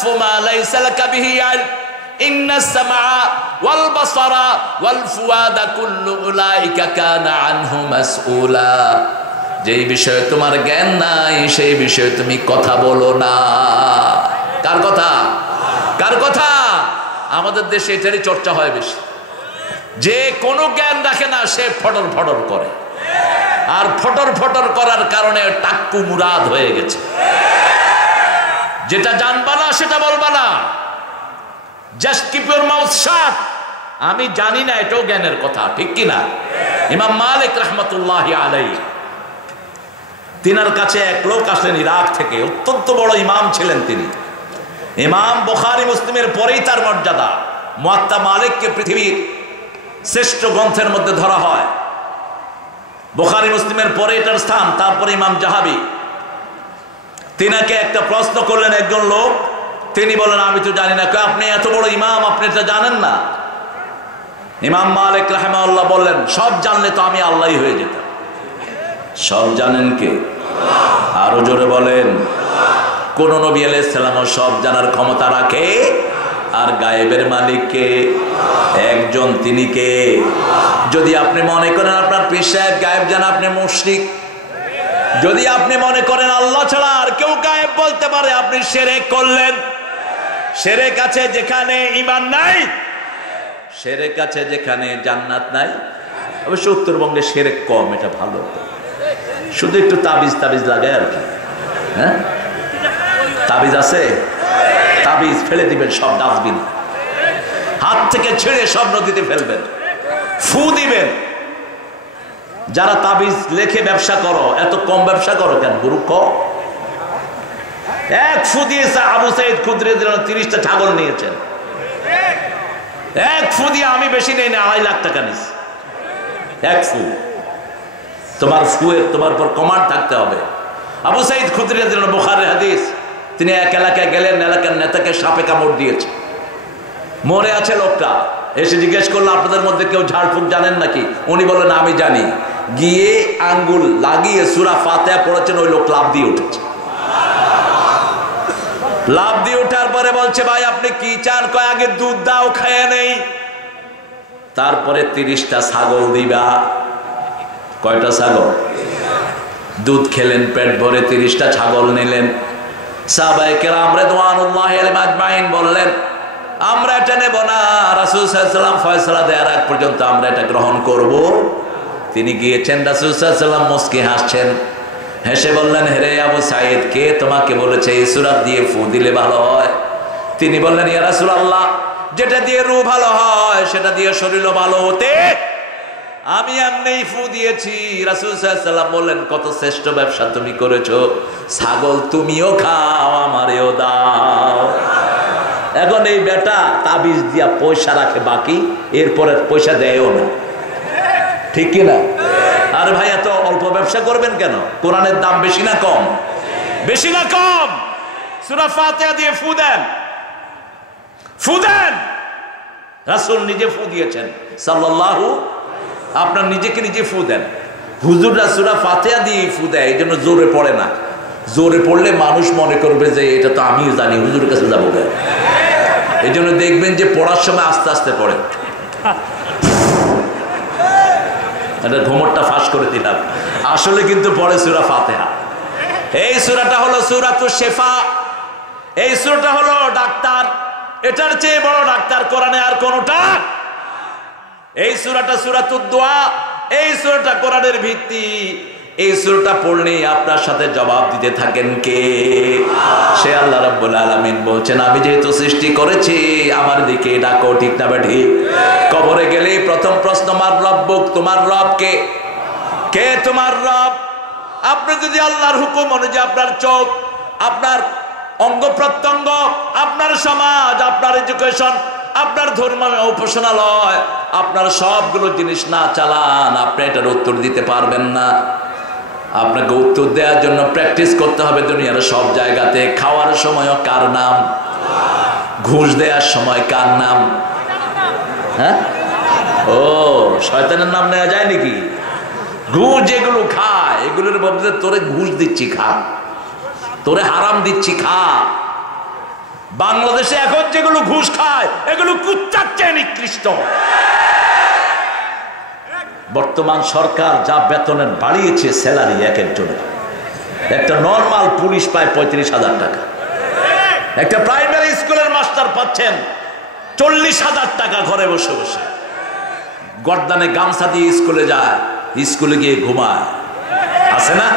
فما ليس لك به علم إن السمع والبصر والفؤاد كل أولئك كان عنه مسؤولا যেই বিষয়ে তোমার জ্ঞান নাই সেই বিষয়ে তুমি কথা বলো না। কার কথা? কার কথা? আমাদের দেশে এটারই চর্চা হয় বেশি। যে কোনো জ্ঞান রাখে না সে ফটর ফটর করে, আর ফটর ফটর করার কারণে টাক্কু মুরাদ হয়ে গেছে। যেটা জানবা না সেটা বলবা না, জাস্ট কিপ ইউর মাউথ শাট। আমি জানি না, এটাও জ্ঞানের কথা, ঠিক কি না? ইমাম মালিক রাহমাতুল্লাহি আলাইহি, তিনার কাছে এক লোক আসলেন ইরাক থেকে, অত্যন্ত বড় ইমাম ছিলেন তিনি। ইমাম বুখারী মুসলিমের পরেই তার মর্যাদা। মুয়াত্তা মালিককে পৃথিবীর শ্রেষ্ঠ গ্রন্থের মধ্যে ধরা হয়। বুখারী মুসলিমের পরে এটার স্থান, তারপরে ইমাম জাহাবি। তিনাকে একটা প্রশ্ন করলেন একজন লোক, তিনি বলেন আমি তো জানি না। আপনি এত বড় ইমাম, আপনি এটা জানেন না? ইমাম মালিক রাহিমাহুল্লাহ বললেন সব জানলে তো আমি আল্লাহই হয়ে যেতাম। সব জানেন কে? আরো জোরে বলেন। কোন নবী আলাইহিস সালাম সব জানার ক্ষমতা রাখে? আর গায়েবের মালিক কে? একজন, তিনি কে? যদি আপনি মনে করেন আপনার পীর সাহেব গায়েব জানা, আপনি মুশরিক। যদি আপনি মনে করেন আল্লাহ ছাড়া আর কেউ গায়েব বলতে পারে, আপনি শিরক করলেন। শিরক আছে যেখানে ঈমান নাই, শিরক আছে যেখানে জান্নাত নাই। অবশ্য উত্তরবঙ্গে শিরক কম, এটা ভালো। শুধু একটু তাবিজ তাবিজ লাগে আর কি। হ্যাঁ, তাবিজ আছে, তাবিজ ফেলে দিবেন সব ডাস্টবিন, হাত থেকে ছেড়ে সব নদীতে ফেলবেন, ফু দিবেন। যারা তাবিজ লেখে ব্যবসা করো, এত কম ব্যবসা করো কেন মূর্খ? এক ফু দিয়েছে আবু সাইদ খুদরি 30টা ছাগল নিয়েছেন। এক ফু দিয়ে, আমি বেশি নেই না, 2.5 লাখ টাকা নিস। এক ফু। তোমার ফুয়ের তোমার পর কমান্ড থাকতে হবে। আবু সাইদ খুদরি বুখারীর হাদিস, তিনি এক এলাকায় গেলেন, এলাকার নেতাকে সাপে কামড় দিয়েছে, মরে আছে লোকটা। এসে জিজ্ঞেস করলো আপনাদের মধ্যে কেউ ঝাড়ফুঁক জানেন নাকি? উনি বললেন আমি জানি। গিয়ে আঙ্গুল লাগিয়ে সূরা ফাতিহা পড়েছেন, ওই লোক লাফ দিয়ে উঠেছে। লাফ দিয়ে ওঠার পরে বলছে ভাই আপনি কি চান? কয় আগে দুধ দাও, খায় নেই, তারপরে 30টা ছাগল দিবা। কয়টা ছাগল? দুধ খেলেন পেট ভরে, 30টা ছাগল নিলেন। সাহাবায়ে কেরাম রিদওয়ানুল্লাহি আলাইহিম আজমাইন বললেন আমরা এটা নেব না, রাসূল সাল্লাল্লাহু আলাইহি ওয়াসাল্লাম ফয়সালা দেওয়ার আগ পর্যন্ত আমরা এটা গ্রহণ করব। তিনি গিয়েছেন, রাসূল সাল্লাল্লাহু আলাইহি ওয়াসাল্লাম মুস্কি হাসছেন, হেসে বললেন হে আবু সাঈদ, কে তোমাকে বলেছে এই সূরা দিয়ে ফু দিলে ভালো হয়? তিনি বললেন ইয়া রাসূলুল্লাহ, যেটা দিয়ে রূহ ভালো হয় সেটা দিয়ে শরীরও ভালো হতে আমি এমনি ফু দিয়েছি। রাসূল সাল্লাল্লাহু আলাইহি ওয়াসাল্লাম বললেন কত শ্রেষ্ঠ ব্যবসা তুমি করেছো, ছাগল তুমিও খাও আমারেও দাও। এখন এই বেটা তাবিজ দিয়া পয়সা রাখে বাকি, এরপরে পয়সা দেয়ও না, ঠিক কিনা? আর ভাই এত অল্প ব্যবসা করবেন কেন? কোরআনের দাম বেশি না কম? বেশি না কম? সূরা ফাতিহা দিয়ে ফু দেন, ফু দেন। রাসূল নিজে ফু দিয়েছেন সাল্লাল্লাহু, আপনার নিজেকে নিজে ফু দেন। হুজুররা সূরা ফাতিহা দিয়ে ফু দেয়, এই জন্য জোরে পড়ে না। জোরে পড়লে মানুষ মনে করবে যে এটা তো আমিও জানি, হুজুরের কাছে যাবো কেন? এই জন্য দেখবেন যে পড়ার সময় আস্তে আস্তে পড়ে। এটা ঘুমরটা ফাঁস করে দিলাম, আসলে কিন্তু পড়ে সূরা ফাতিহা। এই সূরাটা হলো সূরাতুশ শিফা, এই সূরাটা হলো ডাক্তার। এটার চেয়ে বড় ডাক্তার কোরআনে আর কোনটা? এই সূরাটা সূরাতুদ দোয়া, এই সূরাটা কোরআনের ভিত্তি। এই সূরাটা পড়লে আপনার সাথে জবাব দিতে থাকেন কে? সে আল্লাহ রাব্বুল আলামিন বলছেন আমি যেহেতু সৃষ্টি করেছি আমার দিকে ডাকো, ঠিক না বেঠি? কবরে গেলে প্রথম প্রশ্ন মার রব্বুক, তোমার রব কে? কে তোমার রব? আপনি যদি আল্লাহর হুকুম অনুযায়ী আপনার চোখ, আপনার অঙ্গ প্রত্যঙ্গ, আপনার সমাজ, আপনার এডুকেশন, আপনার ধর্ম উপাসনালয়, আপনার সবগুলো জিনিস না চালান, আপনি এটার উত্তর দিতে পারবেন না। আপনাকে উত্তর দেওয়ার জন্য প্র্যাকটিস করতে হবে দুনিয়ার সব জায়গাতে। খাওয়ার সময়ও কার নাম? ঘুষ দেওয়ার সময় কার নাম? হ্যাঁ, ও শয়তানের নাম নেওয়া যায় নাকি? ঘুষ যেগুলো খায় এগুলোর মধ্যে তোরে ঘুষ দিচ্ছি খা, তোরে হারাম দিচ্ছি খা। বাংলাদেশে এখন যেগুলো ঘুষ খায় এগুলো কুত্তার চেয়ে নিকৃষ্ট। বর্তমান সরকার যা বেতনের বাড়িয়েছে স্যালারি এক একজনের, একটা নর্মাল পুলিশ পায় 35,000 টাকা, একটা প্রাইমারি স্কুলের মাস্টার পাচ্ছেন 40,000 টাকা ঘরে বসে বসে, গর্দানে গামছা দিয়ে স্কুলে যায়, স্কুলে গিয়ে ঘুমায়। আছে না?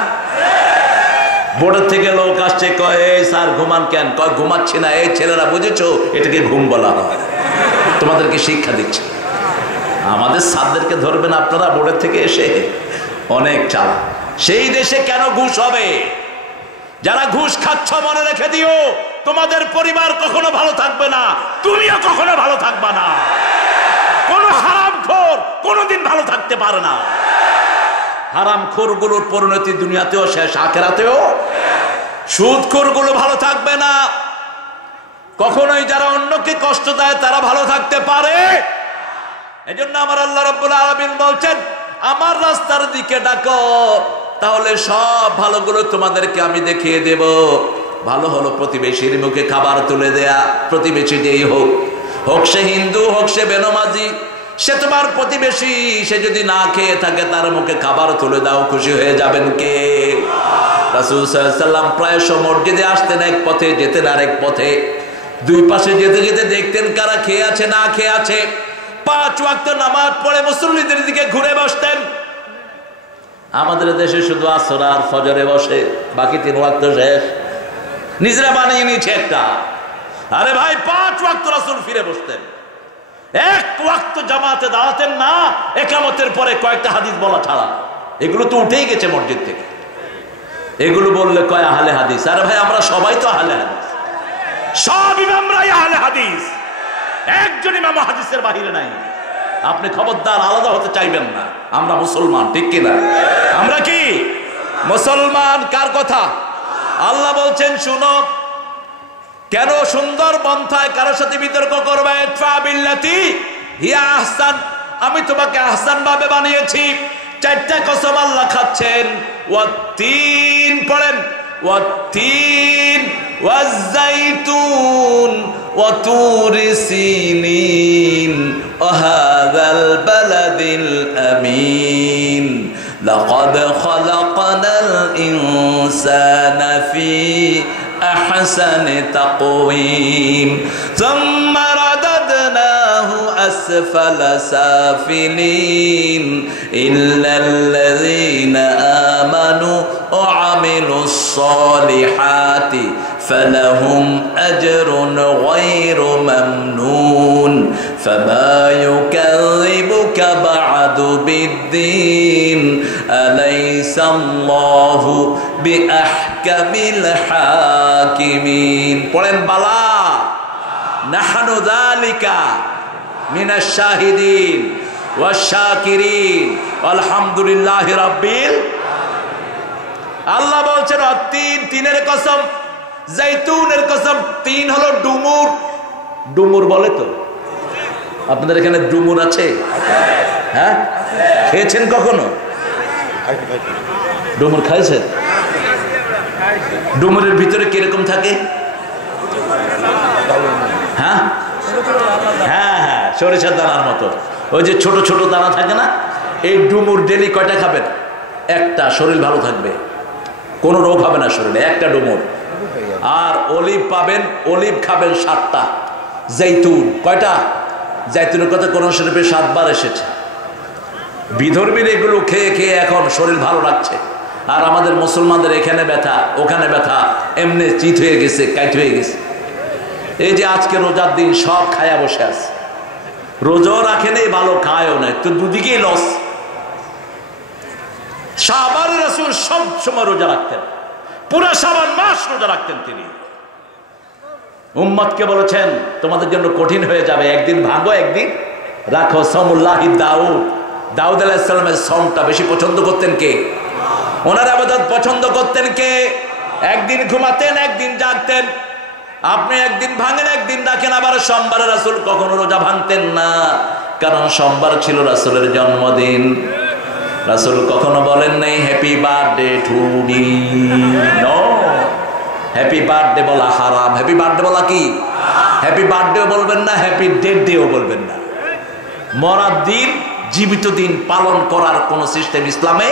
বোর্ডের থেকে লোক আসছে, কয় এই স্যার ঘুমান কেন? কয় ঘুমাচ্ছি না। এই ছেলেরা বুঝেছো, এটাকে ঘুম বলা হয়, তোমাদেরকে শিক্ষা দিচ্ছে। আমাদের স্যারদেরকে ধরবেন আপনারা বোর্ডের থেকে এসে, অনেক চালা। সেই দেশে কেন ঘুষ হবে? যারা ঘুষ খাচ্ছ মনে রেখে দিও, তোমাদের পরিবার কখনো ভালো থাকবে না, তুমিও কখনো ভালো থাকবা না। কোন হারামখোর কোনোদিন ভালো থাকতে পারে না। হারামখোরগুলোর পরিণতি দুনিয়াতেও শেষ, আখিরাতেও। সুদখোরগুলো ভালো থাকবে না কখনোই। যারা অন্যকে কষ্ট দেয় তারা ভালো থাকতে পারে। এজন্য আমার আল্লাহ রাব্বুল আলামিন বলছেন, আমার রাস্তার দিকে ডাকো, তাহলে সব ভালোগুলো তোমাদেরকে আমি দেখিয়ে দেব। ভালো হলো প্রতিবেশীর মুখে খাবার তুলে দেয়া। প্রতিবেশী যেই হোক, হোক সে হিন্দু, হোক সে বেনমাজি, সে তোমার প্রতিবেশী। সে যদি না খেয়ে থাকে তার মুখে খাবার তুলে দাও, খুশি হয়ে যাবেন কে? রাসূল সাল্লাল্লাহু আলাইহি ওয়াসাল্লাম প্রায়শ মসজিদে আসতেন এক পথে, যেতেন আরেক পথে। দুই পাশে যেতে যেতে দেখতেন কারা খেয়ে আছে না খেয়ে আছে। 5 ওয়াক্ত নামাজ পড়ে মুসল্লিদের দিকে ঘুরে বসতেন। আমাদের দেশে শুধু আসর আর ফজরে বসে, বাকি 3 ওয়াক্ত শেষ। নিজেরা বানিয়ে নিয়েছে একটা। আরে ভাই, 5 ওয়াক্ত রাসূল ফিরে বসতেন, 1 ওয়াক্ত জামাতে দাঁড়াতেন না, ইকামতের পরে কয়েকটা হাদিস বলা ছাড়া। এগুলো তো উঠেই গেছে মসজিদ থেকে। এগুলো বললে কয় আহলে হাদিস। আরে ভাই, আমরা সবাই তো আহলে হাদিস, সব ইমামরাই আহলে হাদিস, একজন ইমাম হাদিসের বাহিরে নাই। আপনি খবরদার আলাদা হতে চাইবেন না। আমরা মুসলমান, ঠিক কিনা? আমরা কি মুসলমান? কার কথা? আল্লাহ বলছেন, শুনো। কেন সুন্দর পন্থায় কারোর সাথে বিতর্ক করবে? ইদফা বিল্লাতি হিয়া আহসান। আমি তোমাকে আহসান ভাবে বানিয়েছি। 4টা কসম আল্লাহ খাচ্ছেন। ওয়াত্তিন পড়েন, ওয়াত্তিন ওয়াজ্জাইতুন ওয়াতুরি সিনিন ওয়াহাযাল বালাদিল আমিন লাকাদ খালাকনাল ইনসানা ফি আহসানি তাকওয়িম সুম্মা রাদাদনাহু আসফালা সাফিলিন ইল্লাল্লাযীনা আমানু ওয়া আমিলুস সালিহাতি فلهم أجر غير ممنون فما يكذبك بعد بالدين أليس الله بأحكم الحاكمين قلن بلا نحن ذلك من الشاهدين والشاكرين والحمد لله رب আল্লাহ বলছেন তিনের কসম, জাইতুনের কসম। 3 হলো ডুমুর। ডুমুর বলে তো? আপনাদের এখানে ডুমুর আছে? হ্যাঁ, খেয়েছেন কখনো? ডুমুর খাইছেন? ডুমুরের ভিতরে কিরকম থাকে? হ্যাঁ হ্যাঁ হ্যাঁ, সরিষার দানার মতো। ওই যে ছোট ছোট দানা থাকে না, এই ডুমুর ডেলি কয়টা খাবেন? একটা। শরীর ভালো থাকবে, কোনো রোগ হবে না শরীরে, একটা ডুমুর। আর অলিভ পাবেন, অলিভ খাবেন 7টা। জৈতুন কয়টা? জৈতুনের কথা কোরআন শরীফে 7 বার এসেছে। বিধর্মীর এগুলো খেয়ে খেয়ে এখন শরীর ভালো লাগছে। আর আমাদের মুসলমানদের এখানে ব্যথা, ওখানে ব্যথা, এমনি চিত হয়ে গেছে, কাইট হয়ে গেছে। এই যে আজকে রোজার দিন সব খায়া বসে আছে, রোজাও রাখে নেই, ভালো খায়ও নাই, তো দুদিকেই লস। শাবান রাসূল সব সময় রোজা রাখতেন, পুরো শাবান মাস রোজা রাখতেন তিনি। উম্মতকে বলেছেন তোমাদের জন্য কঠিন হয়ে যাবে, একদিন ভাঙো একদিন রাখো। সামুল্লাহি দাউদ, দাউদ আলাইহিস সালামের সামটা বেশি পছন্দ করতেন কে? ওনার ইবাদত পছন্দ করতেন কে? একদিন ঘুমাতেন, একদিন জাগতেন। আপনি একদিন ভাঙেন, একদিন রাখেন। আবার সোমবারে রাসূল কখনো রোজা ভাঙতেন না, কারণ সোমবার ছিল রাসূলের জন্মদিন। রাসূল কখনো বলেন নাই happy birthday to me. No, happy birthday বলা হারাম। হ্যাপি বার্থডে বলা কি? হ্যাপি বার্থডেও বলবেন না, হ্যাপি ডেথ ডেও বলবেন না। মরার দিন, জীবিত দিন পালন করার কোন সিস্টেম ইসলামে।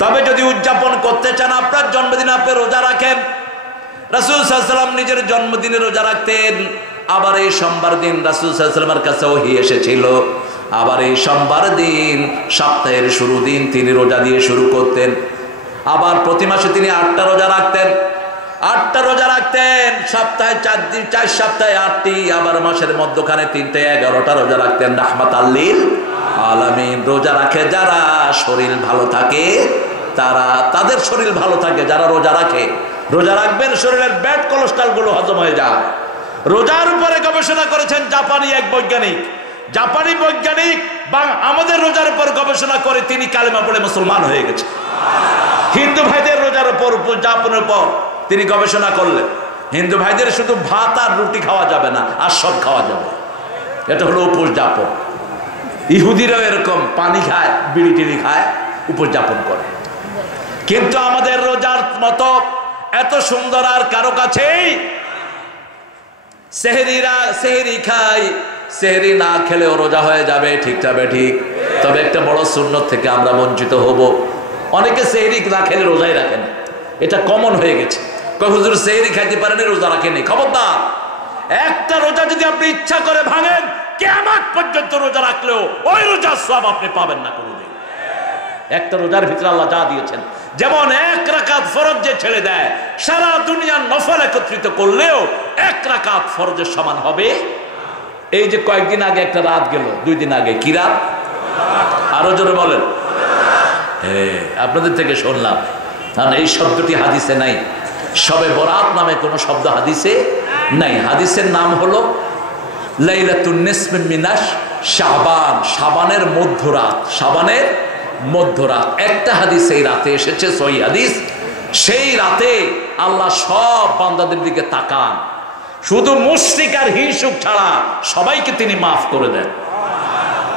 তবে যদি উদযাপন করতে চান আপনার জন্মদিন, আপনি রোজা রাখেন। রাসূল সাল্লাল্লাহু আলাইহি ওয়াসাল্লাম নিজের জন্মদিনে রোজা রাখতেন। আবার এই সোমবার দিন রাসূল সাল্লাল্লাহু আলাইহি ওয়াসাল্লামের কাছে ওহী এসেছিল, আবার এই সোমবার দিন সপ্তাহের শুরু দিন তিনি রোজা দিয়ে শুরু করতেন। আবার প্রতি মাসে তিনি 8টা রোজা রাখতেন। 8টা রোজা রাখতেন, সপ্তাহে 4 দিন, 4 সপ্তাহে 8টি, আবার মাসের মধ্যখানে 3টে 11টা রোজা রাখতেন। রাহমাতাল লিল আলামিন। রোজা রাখে যারা শরীর ভালো থাকে, তাদের শরীর ভালো থাকে যারা রোজা রাখে। রোজা রাখবেন, শরীরের ব্যাড কোলেস্ট্রল গুলো হজম হয়ে যায়। রোজার উপরে গবেষণা করেছেন জাপানি এক বৈজ্ঞানিক। জাপানি বৈজ্ঞানিক আমাদের রোজার উপর গবেষণা করে তিনি কালেমা পড়ে মুসলমান হয়ে গেছে। হিন্দু ভাইদের রোজার উপর, উদযাপনের উপর তিনি গবেষণা করলেন। হিন্দু ভাইদের শুধু ভাত আর রুটি খাওয়া যাবে না, আর সব খাওয়া যাবে। এটা হলো উপযাপন। ইহুদিরাও এরকম পানি খায়, বিড়ি টিড়ি খায়, উপযাপন করে। কিন্তু আমাদের রোজার মতো এত সুন্দর আর কারো কাছেই। সেহরি খাই, সেহরি না খেলেও রোজা হয়ে যাবে, ঠিক যাবে ঠিক। তবে একটা বড় সুন্নত থেকে আমরা বঞ্চিত হব। অনেকে সেহরি না খেলে রোজাই রাখেন, এটা কমন হয়ে গেছে। হুজুর সেহরি খাইতে পারেনি, রোজা রাখেনি। খবরদার, একটা রোজা যদি আপনি ইচ্ছা করে ভাঙেন, কিয়ামত পর্যন্ত রোজা রাখলেও ওই রোজার সওয়াব আপনি পাবেন না কোনোদিন। একটা রোজার ভিতরে আল্লাহ যা দিয়েছেন, যেমন 1 রাকাত ফরজ যে ছেড়ে দেয়, সারা দুনিয়ার নফল একত্রিত করলেও 1 রাকাত ফরজের সমান হবে। এই যে কয়েকদিন আগে একটা রাত গেল, 2 দিন আগে, কি রাত? আরো জোরে বলেন। আপনাদের থেকে শুনলাম, কারণ এই শব্দটি হাদিসে নাই। শবে বরাত নামে কোনো শব্দ হাদিসে নাই। হাদিসের নাম হলো লাইলাতুন নিসফি মিনাশ শাবান, শাবানের মধ্যরাত। শাবানের মধ্যরাত একটা হাদিস এই রাতে এসেছে, সহিহ হাদিস। সেই রাতে আল্লাহ সব বান্দাদের দিকে তাকান, শুধু মুশরিক আর হিংসুক ছাড়া সবাইকে তিনি মাফ করে দেন।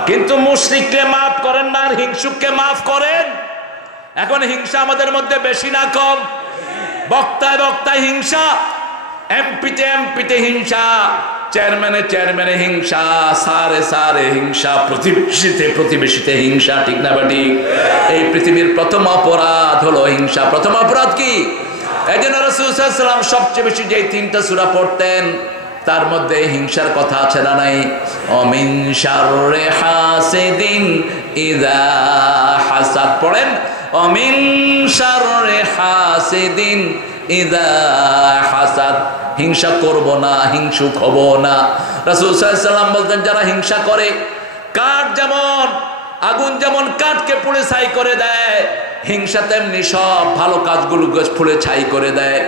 কিন্তু মুশরিককে মাফ করেন না, আর হিংসুককে মাফ করেন। এখন হিংসা আমাদের মধ্যে বেশি না কম? বক্তায় বক্তায় হিংসা, এমপিতে এমপিতে হিংসা, চেয়ারম্যানে হিংসা, সারে হিংসা, প্রতিবেশীতে হিংসা, ঠিক না বাটি? এই পৃথিবীর প্রথম অপরাধ হলো হিংসা। প্রথম অপরাধ কি? এই জন্য রাসূল সাল্লাল্লাহু আলাইহি ওয়াসাল্লাম সবচেয়ে বেশি যে 3টা সূরা পড়তেন, তার মধ্যে হিংসার কথা আছে না নাই? অমিন শাররি হাসিদিন ইযা হাসাদ। পড়েন, অমিন শাররি হাসিদিন ইযা হাসাদ। হিংসা করব না, হিংসুক হব না। রাসূল সাল্লাল্লাহু আলাইহি ওয়াসাল্লাম বলতেন, যারা হিংসা করে, কাঠ যেমন, আগুন যেমন কাঠকে পুড়ে ছাই করে দেয়, হিংসা তেমনি সব ভালো কাজগুলো পুড়ে ছাই করে দেয়।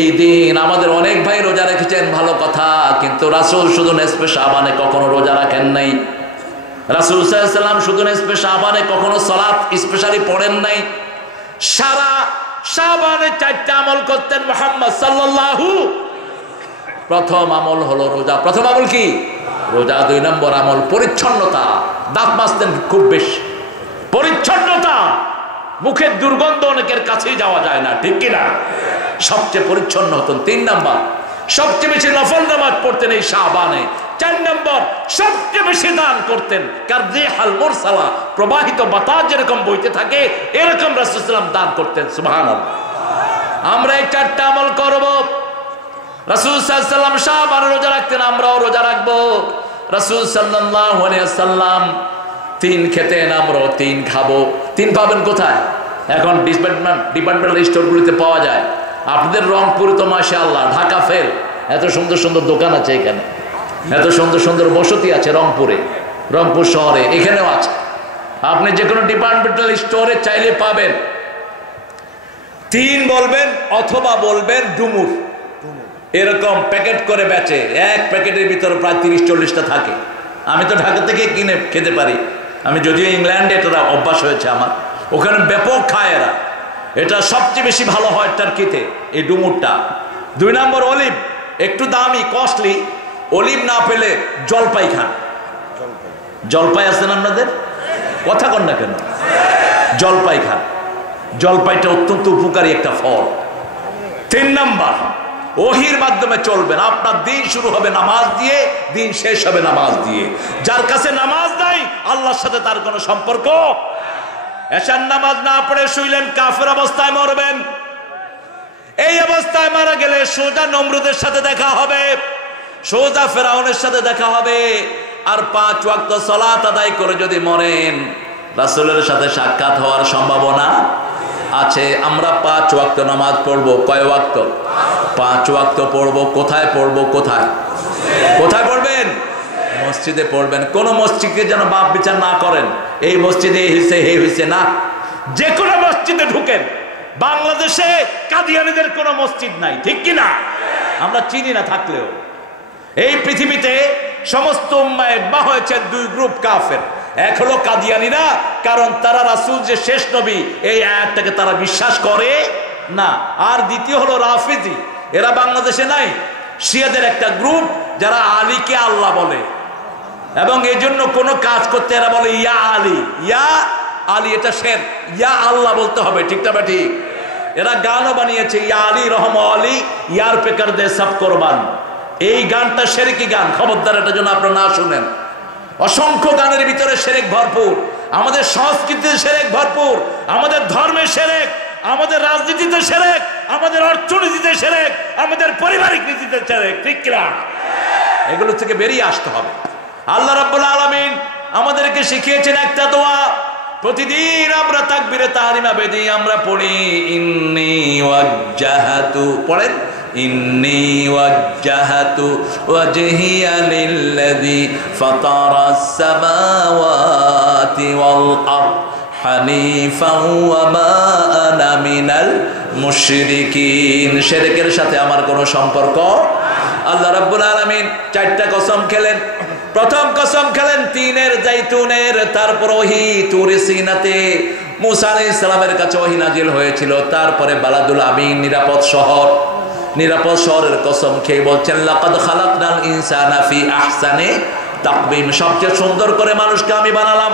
এই দিন আমাদের অনেক ভাই রোজা রেখেছেন, ভালো কথা, কিন্তু রাসূল শুধু নিসফে শাবানে কখনো রোজা রাখেন নাই। রাসূল সাল্লাল্লাহু আলাইহি ওয়াসাল্লাম শুধু নিসফে শাবানে কখনো সালাত স্পেশালি পড়েন নাই। সারা শাবানে 4টা আমল করতেন মুহাম্মদ সাল্লাল্লাহু। প্রথম আমল হলো রোজা। প্রথম আমল কি? রোজা। 2 নম্বর আমল পরিচ্ছন্নতা। দাঁত মাজতেন খুব বেশি, পরিচ্ছন্নতা। মুখের দুর্গন্ধ অনেকের কাছেই যাওয়া যায় না, ঠিক কিনা? সবচেয়ে পরিচ্ছন্ন হতেন। 3 নম্বর সবচেয়ে বেশি নফল নামাজ পড়তেন এই শাবানে। 4 নম্বর সবচেয়ে বেশি দান করতেন। কারদিহাল মুরসালা, প্রবাহিত বাতাস যেরকম বইতে থাকে এরকম রাসূল সাল্লাল্লাহু আলাইহি ওয়াসাল্লাম দান করতেন। সুবহানাল্লাহ। আমরা এই 4টা আমল করব। রাসূল সাল্লাল্লাহু আলাইহি ওয়াসাল্লাম শাবানে রোজা রাখতেন, আমরাও রোজা রাখবো। রাসূল সাল্লাল্লাহু আলাইহি ওয়াসাল্লাম 3 খেতেন, আমরাও 3 খাবো। 3 পাবেন কোথায়? এখন ডিপার্টমেন্টাল স্টোরগুলিতে পাওয়া যায়। আপনাদের রংপুরে তো মাশাআল্লাহ, ঢাকা ফেল, এত সুন্দর সুন্দর দোকান আছে এখানে, এত সুন্দর সুন্দর বসতি আছে রংপুরে, রংপুর শহরে, এখানেও আছে। আপনি যে কোনো ডিপার্টমেন্টাল স্টোরে চাইলে পাবেন। 3 বলবেন অথবা বলবেন ডুমুর, এরকম প্যাকেট করে বেচে। এক প্যাকেটের ভিতরে প্রায় 30-40টা থাকে। আমি তো ঢাকা থেকে কিনে খেতে পারি, আমি যদিও ইংল্যান্ডে এটা অভ্যাস হয়েছে আমার, ওখানে ব্যাপক খায় এরা। এটা সবচেয়ে বেশি ভালো হয় টার্কিতে, এই ডুমুরটা। 2 নম্বর অলিভ, একটু দামি, কস্টলি। অলিভ না পেলে জলপাই খান। জলপাই আছেন আপনাদের? কথা কন না কেন? জলপাই খান। জলপাইটা অত্যন্ত উপকারী একটা ফল। তিন নাম্বার, ওহির মাধ্যমে চলবেন। আপনার দিন শুরু হবে নামাজ দিয়ে, দিন শেষ হবে নামাজ দিয়ে। যার কাছে নামাজ নাই, আল্লাহর সাথে তার কোনো সম্পর্ক। এশার নামাজ না পড়ে শুইলেন, কাফের অবস্থায় মরবেন। এই অবস্থায় মারা গেলে সোজা নমরুদের সাথে দেখা হবে, সোজা ফেরাউনের সাথে দেখা হবে। আর 5 ওয়াক্ত সালাত আদায় করে যদি মরেন, রাসূলের সাথে সাক্ষাৎ হওয়ার সম্ভাবনা আছে। আমরা 5 ওয়াক্ত নামাজ পড়বো। কয় ওয়াক্ত? 5 ওয়াক্ত পড়বো। কোথায় পড়বো? কোথায় কোথায় পড়বেন? মসজিদে পড়বেন। কোন মসজিদকে যেন বাপ বিচার না করেন, এই মসজিদে এই হইছে, এই হইছে না। যে কোনো মসজিদে ঢুকেন। বাংলাদেশে কাদিয়ানীদের কোনো মসজিদ নাই, ঠিক কি না? আমরা চিনি না থাকলেও। এই পৃথিবীতে সমস্ত উম্মায়ে ইজমা হয়েছে 2 গ্রুপ কাফের। এক হলো কাদিয়ানীরা, কারণ তারা রাসূল যে শেষ নবী, এই আয়াতটাকে তারা বিশ্বাস করে না। আর দ্বিতীয় হলো রাফিজি, এরা বাংলাদেশে নাই। শিয়াদের একটা গ্রুপ, যারা আলীকে আল্লাহ বলে, এবং এই জন্য কোনো কাজ করতে এরা বলে ইয়া আলী, ইয়া আলী। এটা শের, ইয়া আল্লাহ বলতে হবে, ঠিক না ঠিক? এরা গানও বানিয়েছে, ইয়া আলী রহম আলী ইয়ার পেকার দে সব কোরবান। এই গানটা শিরকি গান, খবরদার এটা যেন আপনারা না শুনেন। অসংখ্য গানের ভিতরে শিরক ভরপুর। আমাদের সংস্কৃতিতে শিরক ভরপুর, আমাদের ধর্মে শিরক, আমাদের রাজনীতিতে শিরক, আমাদের অর্থনীতিতে শিরক, আমাদের পারিবারিক নীতিতে শিরক, ঠিক কি না? এগুলো থেকে বেরিয়ে আসতে হবে। আল্লাহ রাব্বুল আলামিন আমাদেরকে শিখিয়েছেন একটা দোয়া। প্রতিদিন আমরা তাকবীরে তাহরিমা বেদি আমরা পড়ি, ইন্নী ওয়াজ্জাহাতু, পড়েন, ইন্নী ওয়াজ্জাহাতু ওয়াজহিয়া লিল্লাযী ফাতারাস সামাওয়াতি ওয়াল আরদ হানিফাও ওয়া মা আনা মিনাল মুশরিকিন। শিরকের সাথে আমার কোনো সম্পর্ক। আল্লাহ রাব্বুল আলামিন 4টা কসম খেলেন। প্রথম কসম খেলেন তিনের জাইতুনের, তারপর ওহী তুর সিনাতে মুসা আলাইহিস সালামের কাছে ওহী নাজিল হয়েছিল। তারপরে বালাদুল আমিন, নিরাপদ শহর। নিরাপদ শহরের কসম খেয়ে বলছেন, লাকাদ খালাকনাল ইনসানা ফি আহসানি তাকবীম, সবচেয়ে সুন্দর করে মানুষকে আমি বানালাম।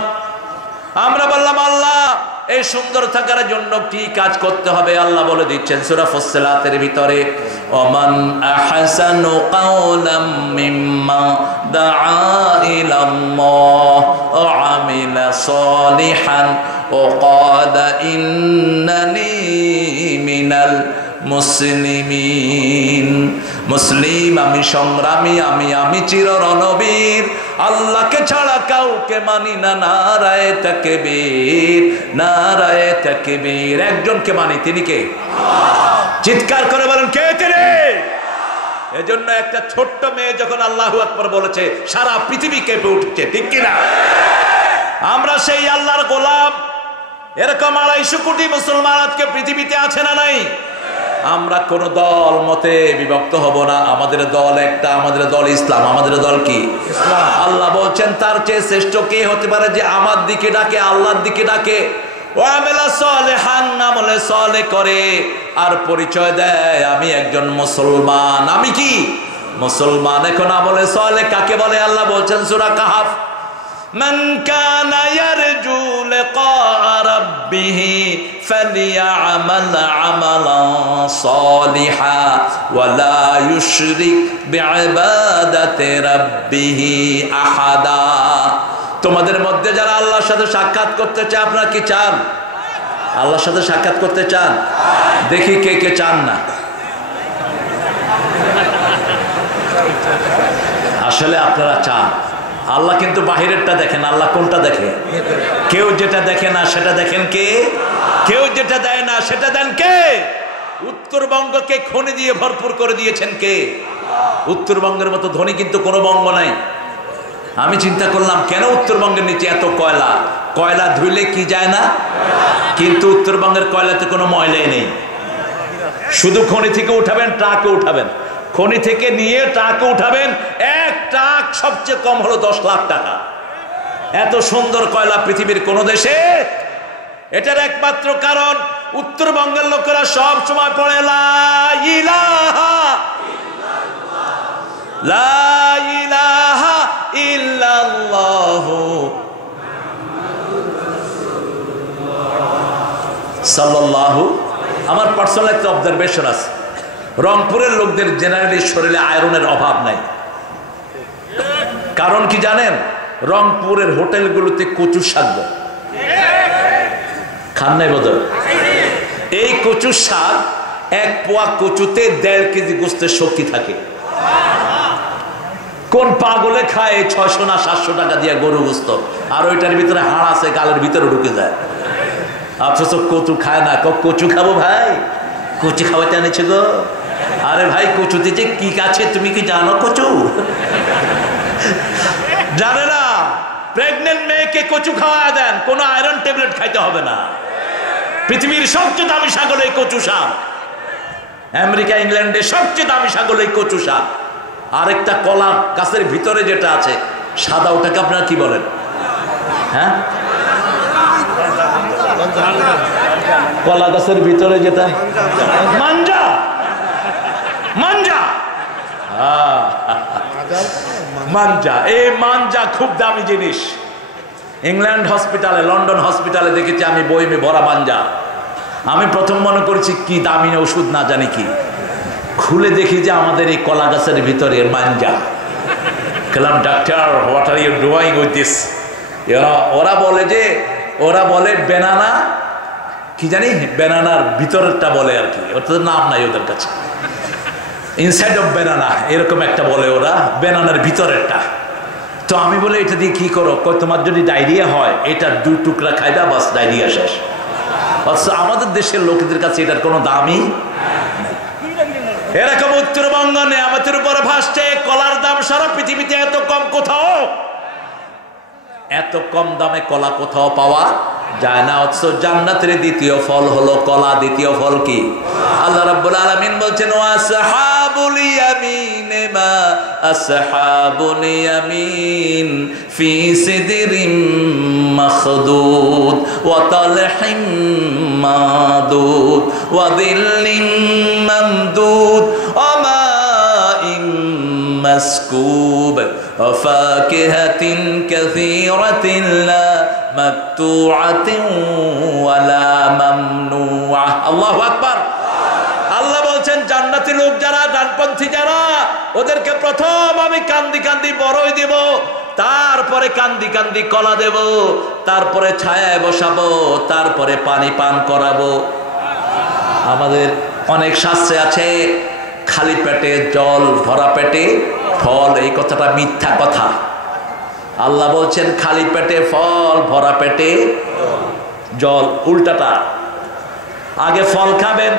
আমরা বললাম, আল্লাহ এই সুন্দর থাকার জন্য কি কাজ করতে হবে? আল্লাহ বলে দিচ্ছেন সূরা ফুসসিলাতের ভিতরে, ওমান আহসানু কাওলাম মিম্মা দাআ ইলাল্লাহ ওয়া আমিলা সলিহান ওয়া ক্বালা ইন্নানি মিনাল মুসলিমিন। মুসলিম আমি, সংগ্রামী আমি চির রণবীর, আল্লাহকে ছাড়া কাউকে মানি না। নারায়ে তাকবীর, নারায়ে তাকবীর। একজনকে মানি, তিনি কে? চিৎকার করে বলেন, কে তিনি? এজন্য একটা ছোট্ট মেয়ে যখন আল্লাহু আকবার বলেছে, সারা পৃথিবী কেঁপে উঠছে, ঠিক কিনা? আমরা সেই আল্লাহর গোলাম। এরকম 250 কোটি মুসলমান আজকে পৃথিবীতে আছে না নাই? আমরা কোন দল মতে বিভক্ত হব না। আমাদের দল একটা, আমাদের দল ইসলাম। আমাদের দল কি? ইসলাম। আল্লাহ বলছেন, তার চেয়ে শ্রেষ্ঠ কে হতে পারে যে আমার দিকে ডাকে, আল্লাহর দিকে ডাকে, ওয়ামেলা সালেহান, আমলে সালেহ করে, আর পরিচয় দেয় আমি একজন মুসলমান। আমি কি? মুসলমান। এখন আমলে সালেহ কাকে বলে? আল্লাহ বলছেন সূরা কাহফ, মান কানা ইয়ারজু লিকা রাব্বিহি ফালিয়া'মাল আমালান সালিহা ওয়া লা ইউশরিক বিইবাদাতি রাব্বিহি আহাদা। তোমাদের মধ্যে যারা আল্লাহর সাথে সাক্ষাৎ করতে চায়, আপনারা কি চান? আল্লাহর সাথে সাক্ষাৎ করতে চান? দেখি কে কে চান না। আসলে আপনারা চান। আল্লাহ কিন্তু বাহিরেরটা দেখেন, আল্লাহ কোনটা দেখে? কেউ যেটা দেখে না সেটা দেখেন কে? কেউ যেটা দেয় না সেটা দেন কে? উত্তরবঙ্গকে খনি দিয়ে ভরপুর করে দিয়েছেন কে? উত্তরবঙ্গের মতো ধনী কিন্তু কোনো বঙ্গ নাই। আমি চিন্তা করলাম, কেন উত্তরবঙ্গের নিচে এত কয়লা? কয়লা ধুইলে কি যায় না? কিন্তু উত্তরবঙ্গের কয়লাতে কোনো ময়লাই নেই। শুধু খনি থেকে উঠাবেন, ট্রাকে উঠাবেন, খনি থেকে নিয়ে ট্রাকে উঠাবেন, এক ট্রাক সবচেয়ে কম হলো 10 লাখ টাকা। এত সুন্দর কয়লা পৃথিবীর কোন দেশে? এটার একমাত্র কারণ উত্তরবঙ্গের লোকেরা সব সময় পড়ে লা ইলাহা ইল্লাল্লাহ, লা ইলাহা ইল্লাল্লাহ সাল্লাল্লাহু। আমার পার্সোনাল একটা অবজারভেশন আছে, রংপুরের লোকদের জেনারেলি শরীরে আয়রনের অভাব নাই। কারণ কি জানেন? রংপুরের হোটেলগুলোতে কচু শাক খান নাই বোধহয়। এই কচু শাক, এক পোয়া কচুতে 1.5 কেজি গোস্তের শক্তি থাকে। কোন পাগলে খায় 600 না 700 টাকা দিয়ে গরু গোস্ত, আর ওইটার ভিতরে হাড় আছে, গালের ভিতরে ঢুকে যায়। অথচ কচু খায় না। কচু খাবো ভাই, কচু খাওয়াতে এনেছে গো। আরে ভাই, কচুতে যে কি আছে তুমি কি জানো? কচু জানে না। প্রেগনেন্ট মেয়েকে কচু খাওয়া দেন, কোনো আয়রন ট্যাবলেট খাইতে হবে না। পৃথিবীর সবচেয়ে দামি শাক হলো এই কচু শাক। আমেরিকা, ইংল্যান্ডে সবচেয়ে দামি শাক হলো এই কচু শাক। আরেকটা কলা গাছের ভিতরে যেটা আছে সাদা, ওটাকে আপনারা কি বলেন? হ্যাঁ, কলা গাছের ভিতরে যেটা মাঞ্জা। মাঞ্জা, মাঞ্জা। এই মাঞ্জা খুব দামি জিনিস। ইংল্যান্ড হসপিটালে, লন্ডন হসপিটালে দেখেছি আমি বইমে ভরা মাঞ্জা। আমি প্রথম মনে করছি কি দামি ওষুধ না জানি কি, খুলে দেখি যে আমাদের এই কলা গাছের ভিতরে মাঞ্জা। বললাম, doctor what are you doing with this? ওরা বলে বেনানা, কি জানি বেনানার ভিতরটা বলে আর কি, ওর তো নাম নাই ওদের কাছে। ইনসাইড অফ বেনানা এরকম একটা বলে ওরা, বেনানার ভিতরেরটা। তো আমি বলে এটা দিয়ে কি করো? তোমার যদি ডায়রিয়া হয় এটা 2 টুকরা খাইবা, বাস ডায়রিয়া শেষ। অথচ আমাদের দেশের লোকেদের কাছে এটার কোনো দামই। এরকম উত্তরবঙ্গ নেয়ামতের উপর ভাসছে। কলার দাম সারা পৃথিবীতে এত কম কোথাও, এত কম দামে কলা কোথাও পাওয়া যায় না। অথচ জান্নাতের দ্বিতীয় ফল হলো কলা। দ্বিতীয় ফল কি? আল্লাহ রাব্বুল আলামিন বলছেন, ওয়াসহাবুল ইয়ামিন মা আসহাবুল ইয়ামিন ফি সিদরিম মাখদুদ ওয়া তালহিম মাদুদ ওয়া দিল্লিম মামদুদ ওয়া মাইম মাসকুব ওয়া ফাকিহাতিন কাসীরাতিন লা মাকতুআতিন ওয়া লা মামনুআ। আল্লাহু আকবার। আল্লাহ বলছেন, জান্নাতি লোক যারা, ডানপন্থী যারা, ওদেরকে প্রথম আমি কান্দি কান্দি বড়ই দেব, তারপরে কান্দি কান্দি কলা দেব, তারপরে ছায়ায় বসাবো, তারপরে পানি পান করাবো। আমাদের অনেক শাস্ত্রে আছে খালি পেটে জল, ভরা পেটে ফল। এই কথাটা মিথ্যা কথা। আল্লাহ বলছেন খালি পেটে ফল, ভরা পেটে জল। উল্টাটা, আগে ফল খাবেন,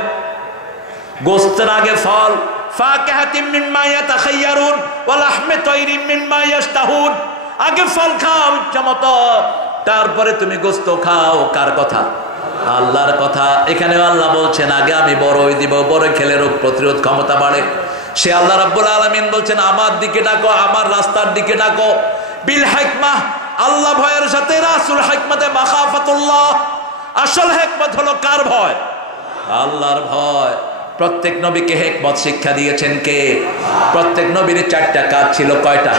গোস্তের আগে ফল। ফাকিহাতিন মিম্মা ইয়াতাখায়্যারুন ওয়া লাহমি তায়রিন মিম্মা ইয়াশতাহুন। আগে ফল খাও ইচ্ছামতো, তারপরে তুমি গোস্ত খাও। কার কথা? আল্লাহর কথা। এখানে আল্লাহ বলছেন আগে আমি বড়ই দিব, বড় খেলে রোগ প্রতিরোধ ক্ষমতা বাড়ে। সে আল্লাহ রাব্বুল আলামিন বলছেন, আমার দিকে ডাকো, আমার রাস্তার দিকে ডাকো। বিল হিকমাহ, আল্লাহ ভয়ের সাথে। রাসূল হিকমতে মাখাফাতুল্লাহ। আসল হিকমত হলো কার ভয়? আল্লাহর ভয়। প্রত্যেক নবীকে হিকমত শিক্ষা দিয়েছেন কে? প্রত্যেক নবীর 4টা কাজ ছিল। কয়টা?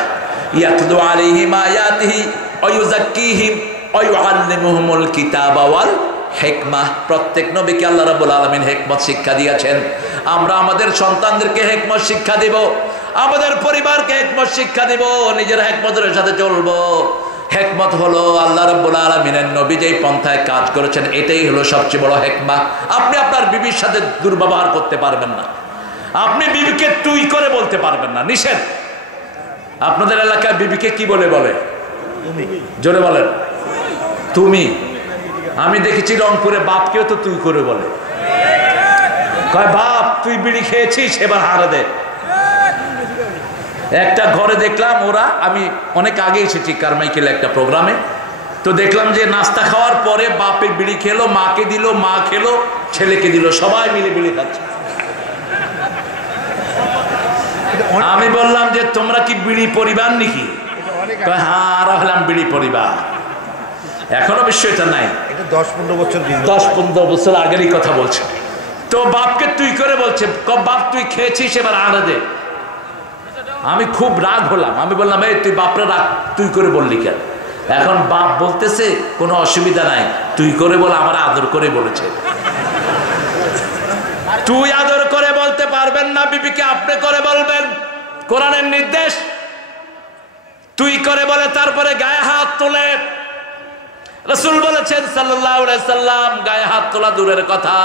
ইয়াতলু আলাইহিম আয়াতিহি ওয়া ইউযাক্কিহিম ওয়া ইউআল্লিমুহুমুল কিতাবা ওয়াল হিকমাহ। প্রত্যেক নবীকে আল্লাহ রাব্বুল আলামিন হিকমত শিক্ষা দিয়েছেন। আমরা আমাদের সন্তানদেরকে হিকমত শিক্ষা দিব, আমাদের পরিবারকে হিকমত শিক্ষা দিব, নিজের হিকমতের সাথে চলবো। হিকমত হলো আল্লাহ রাব্বুল আলামিনের নবী যেই পন্থায় কাজ করেছেন, এটাই হলো সবচেয়ে বড় হিকমত। আপনি আপনার বিবির সাথে দুর্ব্যবহার করতে পারবেন না, আপনি বিবিকে তুই করে বলতে পারবেন না, নিষেধ। আপনাদের এলাকায় বিবিকে কি বলে? জোরে বলেন, তুমি। আমি দেখেছি রংপুরে বাপকেও তো তুই করে বলে। কয়, বাপ তুই বিড়ি খেয়েছিস, এবার হারে দে। একটা ঘরে দেখলাম ওরা, আমি অনেক আগে এসেছি কারমাইকেলে একটা প্রোগ্রামে, তো দেখলাম যে নাস্তা খাওয়ার পরে বাপের বিড়ি খেলো, মাকে দিল, মা খেলো, ছেলেকে দিল, সবাই মিলে বিড়ি খাচ্ছে। আমি বললাম যে তোমরা কি বিড়ি পরিবার নাকি? হ্যাঁ, আর হলাম বিড়ি পরিবার। এখনো বিষয়টা নাই, 10-15 বছর আগেরই কথা বলছে। তো বাপকে তুই করে বলছে, বাপ তুই খেয়েছিস, এবার আড়ে দে। আমি খুব রাগ হলাম। আমি বললাম, এই তুই বাপরা রাগ তুই করে বললি কেন? এখন বাপ বলতেছে কোনো অসুবিধা নাই, তুই করে বল, আমার আদর করে বলেছে। তুই আদর করে বলতে পার পারবেন না, বিবিকে আপনি করে বলবেন, কোরআনের নির্দেশ। তুই করে বলে তারপরে গায়ে হাত তোলে। রাসূল বলেছেন সাল্লাল্লাহু আলাইহি সাল্লাম, গায়ে হাত তোলা দূরের কথা,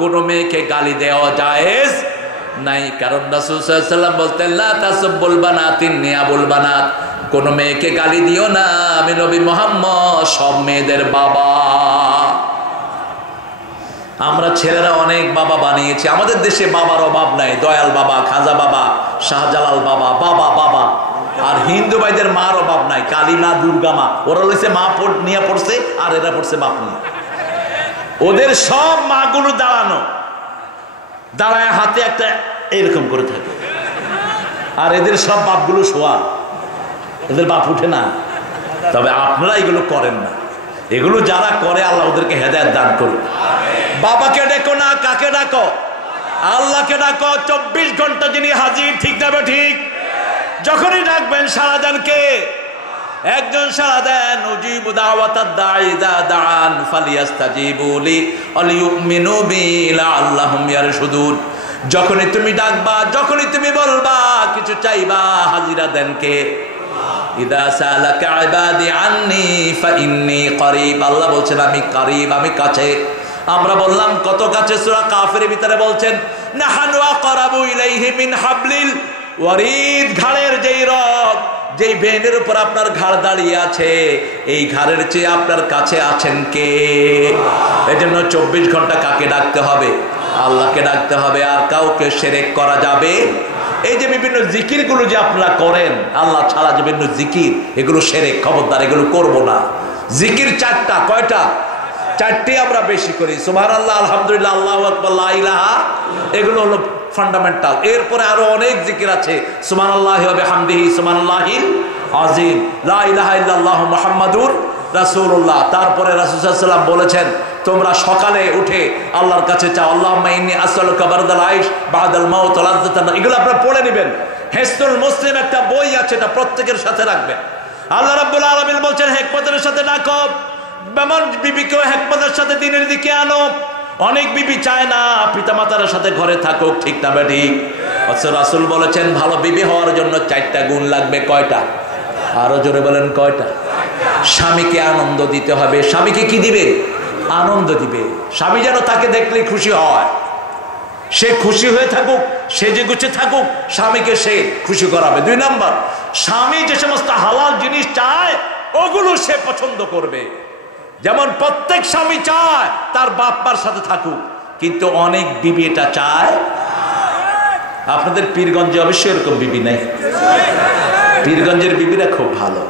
কোন মেয়েকে গালি দেওয়া জায়েজ নাই। কারণ রাসূল সাল্লাল্লাহু আলাইহি সাল্লাম বলতেন, লা তাসুব্বুল বানাতিন নিয়াবুল বানাত, কোন মেয়েকে গালি দিও না, আমি নবী মুহাম্মদ সব মেয়েদের বাবা। আমরা ছেলেরা অনেক বাবা বানিয়েছি। আমাদের দেশে বাবার অভাব নাই, দয়াল বাবা, খাজা বাবা, শাহজালাল বাবা, বাবা বাবা। আর হিন্দু ভাইদের মার অভাব নাই, কালী মা, দুর্গা মা। ওরা লইছে মা নিয়ে পড়ছে, আর এরা পড়ছে বাপ নিয়ে। ওদের সব মাগুলো দাঁড়ানো, দাঁড়ায় হাতে একটা এরকম করে থাকে, আর এদের সব বাপগুলো শোয়া, এদের বাপ উঠে না। তবে আপনারা এগুলো করেন না। এগুলো যারা করে আল্লাহ ওদেরকে হেদায়েত দান করুন। বাবাকে ডেকো না, কাকে ডাকো? আল্লাহকে ডাকো। 24 ঘন্টা যিনি হাজির, ঠিক না ঠিক? যখনই ডাকবেন সাড়া দেন কে? একজন সাড়া দেন, উজিবু দাওয়াতাদ দাঈ ইযা দাআন ফালিয়াস্তাজিবু লি ওয়ালিউমিনু বি লাআল্লাহুম ইয়ারশুদুন। যখনই তুমি ডাকবা, যখনই তুমি বলবা, কিছু চাইবা, হাজিরা দেন কে? ইদা সালাকা ইবাদি আন্নি ফাইন্নী করিব। আল্লাহ বলছেন আমি করিব, আমি কাছে। আমরা বললাম কত কাছে? সূরা কাফের ভিতরে বলছেন, নাহানু আকরাবু ইলাইহি মিন হাবলিল ওয়ারিদ। ঘাড়ের যেই রগ, যেই ভেনের উপর আপনার ঘাড় দাঁড়িয়ে আছে, এই ঘাড়ের চেয়ে আপনার কাছে আছেন কে? এজন্য 24 ঘন্টা কাকে ডাকতে হবে? আল্লাহকে ডাকতে হবে। আর কাউকে শিরক করা যাবে। এই যে বিভিন্ন জিকির গুলো যে আপনারা করেন, আল্লাহ ছাড়া যে বিভিন্ন জিকির, এগুলো শিরক, খবরদার এগুলো করব না। জিকির 4টা, কয়টা? 4টি আমরা বেশি করি। সুবহানাল্লাহ, আলহামদুলিল্লাহ, আল্লাহু আকবার, লা ইলাহা, এগুলো হলো ফান্ডামেন্টাল। এরপরে আরো অনেক জিকির আছে, সুবহানাল্লাহি ওয়া বিহামদিহি সুবহানাল্লাহিল আযীম, লা ইলাহা ইল্লাল্লাহু মুহাম্মাদুর রাসূলুল্লাহ। তারপরে রাসূল সাল্লাল্লাহু আলাইহি ওয়াসাল্লাম বলেছেন, তোমরা সকালে উঠে আল্লাহর কাছে চাও, আল্লাহুম্মা ইন্নী আসআলুকা বারদাল আইশ বাদাল মাউত ওয়া লাযযাতান। এগুলো আপনারা পড়ে নেবেন। হিসনুল মুসলিম একটা বই আছে, এটা প্রত্যেকের সাথে রাখবেন। আল্লাহ রাব্বুল আলামিন বলছেন, হিকমতের সাথে ডাকো, আমার বিবিকেও হিকমতের সাথে দ্বীনের দিকে আনো। অনেক বিবি চায় না পিতামাতার সাথে ঘরে থাকুক, ঠিক না ঠিক? অথচ রাসূল বলেছেন, ভালো বিবি হওয়ার জন্য 4টা গুণ লাগবে। কয়টা? আরো জোরে বলেন, কয়টা? স্বামীকে আনন্দ দিতে হবে। স্বামীকে কি দিবে? আনন্দ দিবে। স্বামী যেন তাকে দেখলে খুশি হয়, সে খুশি হয়ে থাকুক, সেজে গুছে থাকুক, স্বামীকে সে খুশি করাবে। 2 নাম্বার, স্বামী যে সমস্ত হালাল জিনিস চায় ওগুলো সে পছন্দ করবে। যেমন প্রত্যেক স্বামী চায় তার বাপ মার সাথে থাকুক, কিন্তু অনেক বিবি এটা চায়। আপনাদের পীরগঞ্জে অবশ্যই এরকম বিবি নাই। পীরগঞ্জের বিবিরা খুব ভালো।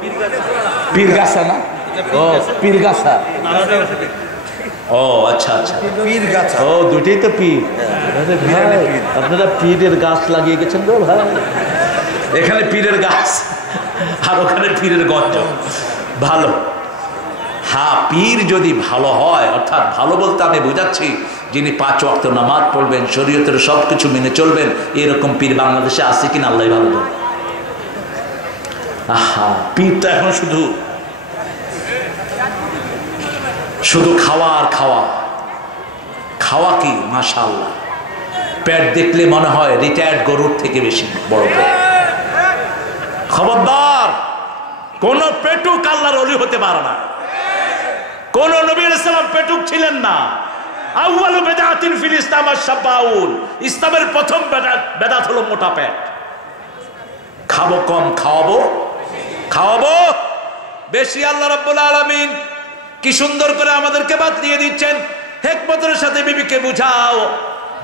পীরগাছা না? ও পীরগাছা, ও আচ্ছা আচ্ছা, পীরগাছা। ও দুটেই তো পীর। আপনারা পীরের গাছ লাগিয়ে গেছেন তো ভাই? এখানে পীরের গাছ আর ওখানে পীরের গঞ্জ। ভালো। হ্যাঁ, পীর যদি ভালো হয়, অর্থাৎ ভালো বলতে আমি বোঝাচ্ছি যিনি 5 ওয়াক্ত নামাজ পড়বেন, শরীয়তের সবকিছু মেনে চলবেন, এরকম পীর বাংলাদেশে আছে কিনা আল্লাহ ভালো জানে। আহা, পীর তো এখন শুধু খাওয়া আর খাওয়া। খাওয়া কি মাশাআল্লাহ, পেট দেখলে মনে হয় রিটায়ার্ড গরুর থেকে বেশি বড় পেট। খবরদার, কোন পেটুক আল্লাহর ওলি হতে পারে না। কোন নবী আলাইহিস সালাম পেটুক ছিলেন না। আউয়ালু বিদআতিন ফিল ইসলাম আশ-শাবাউল, ইসলামের প্রথম বেদাত হলো মোটা পেট। খাবো কম, খাওয়াবো বেশি। আল্লাহ রাব্বুল আলামিন কি সুন্দর করে আমাদেরকে বাতলিয়ে দিচ্ছেন, হিকমতের সাথে বিবিকে বুঝাও।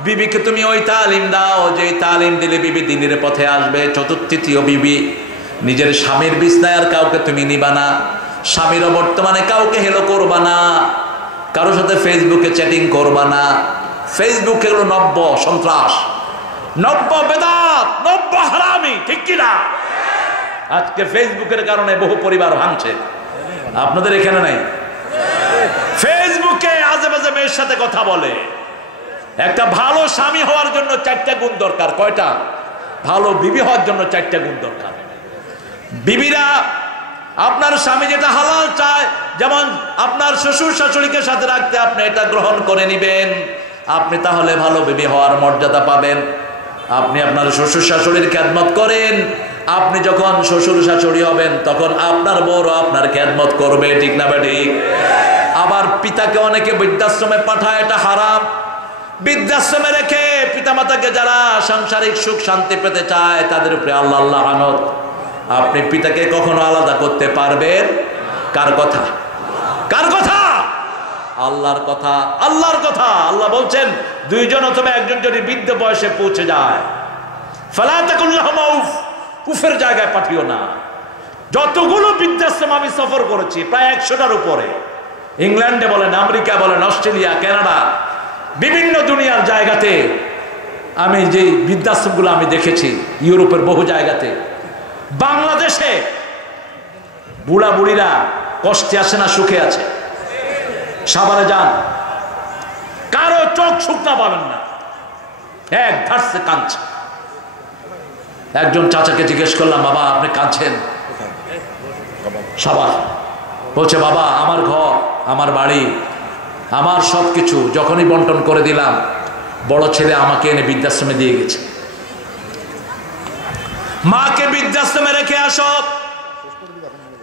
বিবিকে তুমি ওই তালিম দাও যে তালিম দিলে বিবি দ্বীনের পথে আসবে। তৃতীয় বিবি, নিজের স্বামীর বিছনায় আর কাউকে তুমি নিবা না। স্বামীরও বর্তমানে কাউকে হেলো করবা না, কারোর সাথে ফেসবুকে চ্যাটিং করবা না। ফেসবুকে হলো নব্য সন্ত্রাস, নব্য বেদাত, নব্য হারামি, ঠিক কিনা? আজকে ফেসবুকের কারণে বহু পরিবার ভাঙছে। আপনাদের এখানে নাই? ফেসবুকে আজে বাজে মেয়ের সাথে কথা বলে। একটা ভালো স্বামী হওয়ার জন্য 4টা গুণ দরকার। কয়টা? ভালো বিবি হওয়ার জন্য 4টা গুণ দরকার। বিবিরা, আপনার স্বামী যেটা হালাল চায়, যেমন আপনার শ্বশুর শাশুড়িকে সাথে রাখতে আপনি এটা গ্রহণ করে নিবেন, আপনি তাহলে ভালো বিবি হওয়ার মর্যাদা পাবেন। আপনি আপনার শ্বশুর শাশুড়ির খেদমত করেন, আপনি যখন শ্বশুর শাশুড়ি হবেন তখন আপনার বড় আপনার খেদমত করবে, ঠিক না ঠিক? আবার পিতাকে অনেকে বৃদ্ধাশ্রমে পাঠায়, এটা হারাম। বৃদ্ধাশ্রমে রেখে পিতামাতাকে যারা সাংসারিক সুখ শান্তি পেতে চায় তাদের উপরে আল্লাহ লানত। আপনি পিতাকে কখনো আলাদা করতে পারবেন? কার কথা? কার কথা? আল্লাহর কথা। আল্লাহর কথা। আল্লাহ বলছেন দুইজন অথবা একজন যদি বৃদ্ধ বয়সে পৌঁছে যায়, ফালা তাকুল্লাহুমা উফ, উফের জায়গায় পাঠিও না। যতগুলো বৃদ্ধাশ্রম আমি সফর করেছি প্রায় 100টার উপরে, ইংল্যান্ডে বলেন, আমেরিকা বলেন, অস্ট্রেলিয়া, কানাডা, বিভিন্ন দুনিয়ার জায়গাতে আমি যে বৃদ্ধাশ্রমগুলো আমি দেখেছি, ইউরোপের বহু জায়গাতে। বাংলাদেশে বুড়া বুড়িরা কষ্টে আছে না সুখে আছে? সাভারে যান, কারো চোখ শুকনা পাবেন না, এক ধারসে কাঁদছে। একজন চাচাকে জিজ্ঞেস করলাম, বাবা আপনি কাঁদছেন? সাভার। বলছে, বাবা আমার ঘর, আমার বাড়ি, আমার সব কিছু যখনই বন্টন করে দিলাম, বড় ছেলে আমাকে এনে বৃদ্ধাশ্রমে দিয়ে গেছে। মাকে বৃদ্ধাশ্রমে রেখে আসো।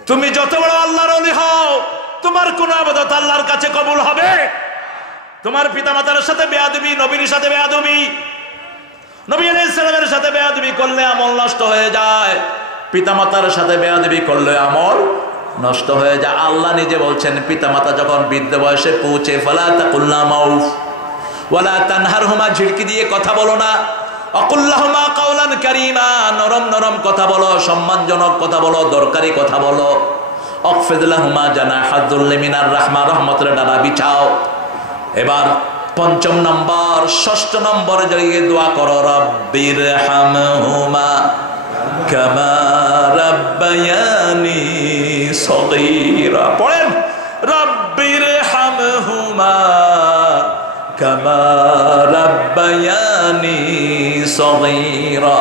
তুমি যত বড় আল্লাহর ওলি হও, তোমার কোন ইবাদত আল্লাহর কাছে কবুল হবে? তোমার পিতামাতার সাথে বেয়াদবি, নবীর সাথে বেয়াদবি, নবী আলাইহিস সালামের সাথে বেয়াদবি করলে আমল নষ্ট হয়ে যায়। পিতামাতার সাথে বেয়াদবি করলে আমল নষ্ট হয়ে যায়। আল্লাহ নিজে বলছেন, পিতামাতা যখন বৃদ্ধ বয়সে পৌঁছে, ফালা তাকুল্লাহুমা উফ ওয়ালা তানহারহুমা, ঝিড়কি দিয়ে কথা বলো না। আকুল্লাহুমা কাওলান কারীমা, নরম নরম কথা বলো, সম্মানজনক কথা বলো, দরকারি কথা বলো। আখফিদ লাহুমা জানাহাযুল্লি মিনার রাহমা, রহমতের ডানা বিছাও। এবার 5 নম্বর, 6 নম্বরে গিয়ে দোয়া করো, রব্বির হামহুমা কামা রাব্বায়ানি সগীরা। পড়েন, রব্বির হামহুমা কামা রাব্বায়ানি সগীরা।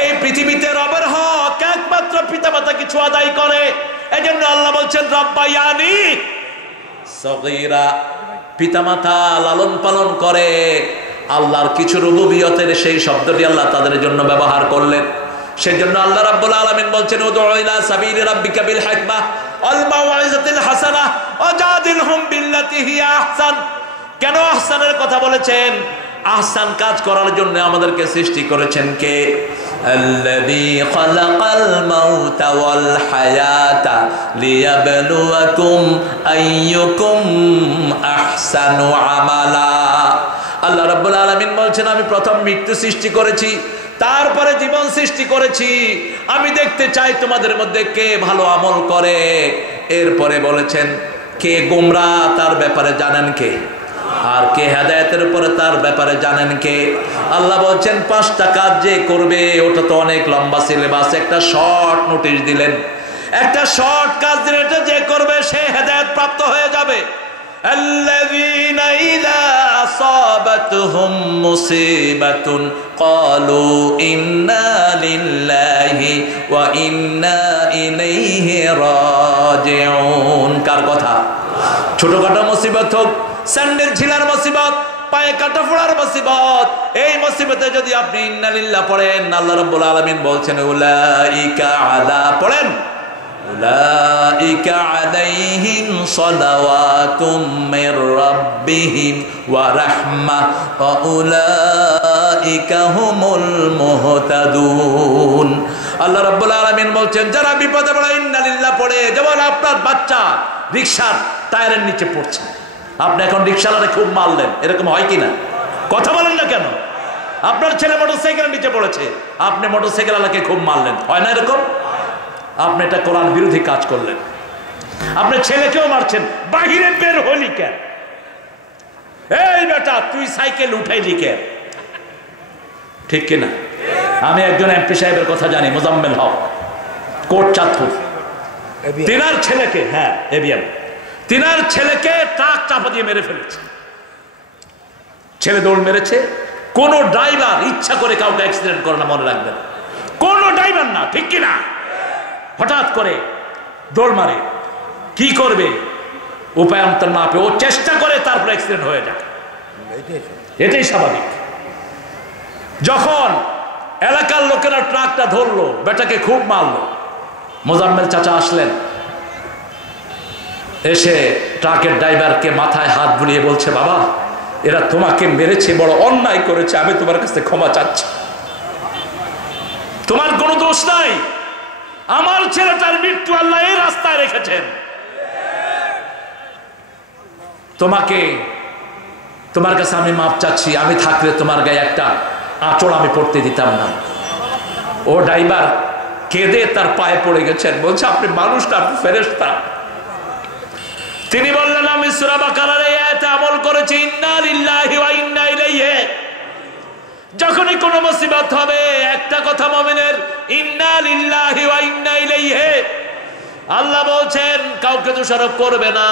এই পৃথিবীতে রবের হক একমাত্র পিতামাতা কিছু আদায় করে, এজন্য আল্লাহ বলছেন রাব্বায়ানি সগীরা, পিতামাতা লালন পালন করে। আল্লাহর কিছু রুবুবিয়তের সেই শব্দটি আল্লাহ তাদের জন্য ব্যবহার করলেন। সেজন্য আল্লাহ রাব্বুল আলামিন বলছেন, উদউ ইলা সাবিলি রাব্বিকা বিল হিকমা ওয়াল মাউইযাতিল হাসানাহ ওয়াজাদিলহুম বিল্লাতি হিয়া আহসান। কেন আহসানের কথা বলেছেন? আহসান কাজ করার জন্য আমাদেরকে সৃষ্টি করেছেন কে? আল্লাযী খালাকাল মাউতা ওয়াল হায়াতা লিয়াবলুয়াকুম আইয়ুকুম আহসানু আমালা। আল্লাহ রাব্বুল আলামিন বলছেন, আমি প্রথম মৃত্যু সৃষ্টি করেছি, তারপরে জীবন সৃষ্টি করেছি, আমি দেখতে চাই তোমাদের মধ্যে কে ভালো আমল করে। এরপরে বলেছেন, কে গোমরাহ তার ব্যাপারে জানেন কে? আর কে হেদায়েতের উপরে তার ব্যাপারে জানেন কে? আল্লাহ বলছেন 5টা কাজ যে করবে, ওটা তো অনেক লম্বা সিলেবাস, একটা শর্ট নোটিশ দিলেন, একটা শর্ট কাজ দিলেন, এটা যে করবে সে হেদায়েত প্রাপ্ত হয়ে যাবে। আল্লাযীনা ইযা আসাবাতহুম মুসিবাতুন ক্বালু ইন্না লিল্লাহি ওয়া ইন্না ইলাইহি রাজিউন। কার কথা? ছোটখাটো মুসিবত হোক, স্যান্ডেল ছিলার মুসিবত, পায়ে কাটা ফোড়ার মুসিবত, এই মুসিবতে যদি আপনি ইন্না লিল্লাহ পড়েন, আল্লাহ রাব্বুল আলামিন বলছেন উলাইকা আলা, পড়েন, উলাইকা আলাইহিম সালাওয়াতুম মির রাব্বিহিম ওয়া রাহমাহ ওয়া উলাইকা হুমুল মুহতাদুন। আল্লাহ রাব্বুল আলামিন বলছেন, যারা বিপদে পড়ে ইন্না লিল্লাহ পড়ে, যেমন আপনার বাচ্চা রিকশার টায়ারের নিচে পড়ছে, আপনি এখন রিকশাওয়ালারে খুব মারলেন, এরকম হয় কিনা? কথা বলেন না কেন? আপনার ছেলে মোটরসাইকেলের নিচে পড়েছে, আপনি মোটরসাইকেলওয়ালাকে খুব মারলেন, হয় না এরকম? আপনি এটা কোরআন বিরোধী কাজ করলেন। আপনার ছেলেকেও মারছেন, বাহিরে বের হলি কেন? এই বেটা তুই সাইকেল উঠাইলি কেন? ঠিক কিনা? আমি একজন এমপি সাহেবের কথা জানি, মোজাম্মেল হক, কোট চাঁদপুর, তিনার ছেলেকে, হ্যাঁ এবিএম, তিনার ছেলেকে ট্রাক চাপা দিয়ে মেরে ফেলেছে। ছেলে দৌড় মেরেছে। কোন ড্রাইভার ইচ্ছা করে কাউকে অ্যাক্সিডেন্ট করে না, মনে রাখবেন, কোন ড্রাইভার না, ঠিক কিনা? হঠাৎ করে দৌড় মারে, কি করবে উপায় অন্তর না পেয়ে ও চেষ্টা করে, তারপরে অ্যাক্সিডেন্ট হয়ে যায়, এটাই স্বাভাবিক। যখন এলাকার লোকেরা ট্রাকটা ধরলো, বেটাকে খুব মারলো, মোজাম্মেল চাচা আসলেন, এসে ট্রাকের ড্রাইভারকে মাথায় হাত বুলিয়ে বলছে, বাবা এরা তোমাকে মেরেছে, বড় অন্যায় করেছে, আমি তোমার কাছে ক্ষমা চাচ্ছি, তোমার কোনো দোষ নাই, আমার ছেলেটার মৃত্যু আল্লাহ এই রাস্তায় রেখেছেন, তোমার কাছে আমি মাপ চাচ্ছি, আমি থাকলে তোমার গায়ে একটা আঁচড় আমি পড়তে দিতাম না। ও ড্রাইভার কেঁদে তার পায়ে পড়ে গেছেন, বলছে আপনি মানুষটা, আপনি ফেরেশতা। তিনি বললেন, আমি সূরা বাকারার এই আয়াতে আমল করেছি, ইন্না লিল্লাহি ওয়া ইন্না ইলাইহি। যখনই কোনো মুসিবত হবে একটা কথা মুমিনের, ইন্না লিল্লাহি ওয়া ইন্না ইলাইহি। আল্লাহ বলছেন কাউকে দোষারোপ করবে না,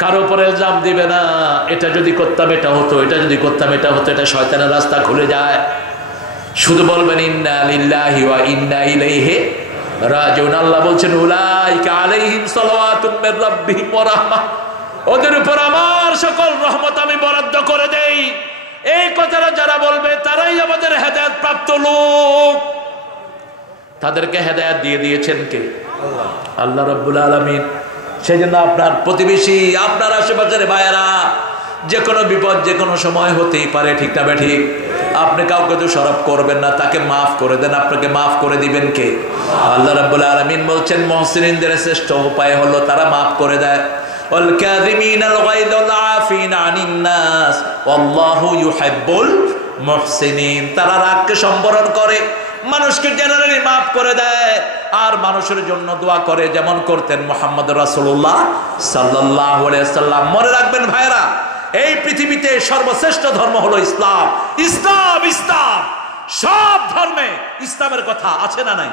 কারো উপরে ইলজাম দিবে না, এটা যদি করতাম এটা হতো, এটা যদি করতাম এটা হতো, এটা শয়তানের রাস্তা খুলে যায়। শুধু বলবেন ইন্না লিল্লাহি ওয়া ইন্না ইলাইহি রাজিউন। আল্লাহ বলছেন উলাইকা আলাইহিম সালাওয়াতুম মির রাব্বিহিম ওয়া রাহমাহ, ওদের উপর আমার সকল রহমত আমি বরাদ্দ করে দেই। এই কথাটা যারা বলবে তারাই আমাদের হেদায়েত প্রাপ্ত লোক। তাদেরকে হেদায়েত দিয়ে দিয়েছেন কে? আল্লাহ রাব্বুল আলামিন। সেই জন্য আপনার প্রতিবেশী, আপনার আশেপাশের ভাইয়েরা, যে কোনো বিপদ যে কোনো সময় হতেই পারে, ঠিক না ঠিক? আপনি কাউকে দোষারোপ করবেন না, তাকে মাফ করে দেন, আপনাকে মাফ করে দিবেন কে? আল্লাহ রাব্বুল আলামিন বলছেন মুহসিনদের শ্রেষ্ঠ উপায় হলো তারা মাফ করে দেয়। ওয়াল কাযিমিনাল গায়য ওয়াল আফিনা আনিন নাস ওয়াল্লাহু ইউহিব্বুল মুহসিনিন। তারা রাগকে সম্বরণ করে, মানুষকে জেনারেলি মাফ করে দেয়, আর মানুষের জন্য দোয়া করে, যেমন করতেন মুহাম্মদ রাসূলুল্লাহ সাল্লাল্লাহু আলাইহি ওয়াসাল্লাম। মনে রাখবেন ভাইরা, এই পৃথিবীতে সর্বশ্রেষ্ঠ ধর্ম হলো ইসলাম। ইসলাম ইসলাম সব ধর্মে ইসলামের কথা আছে না নাই?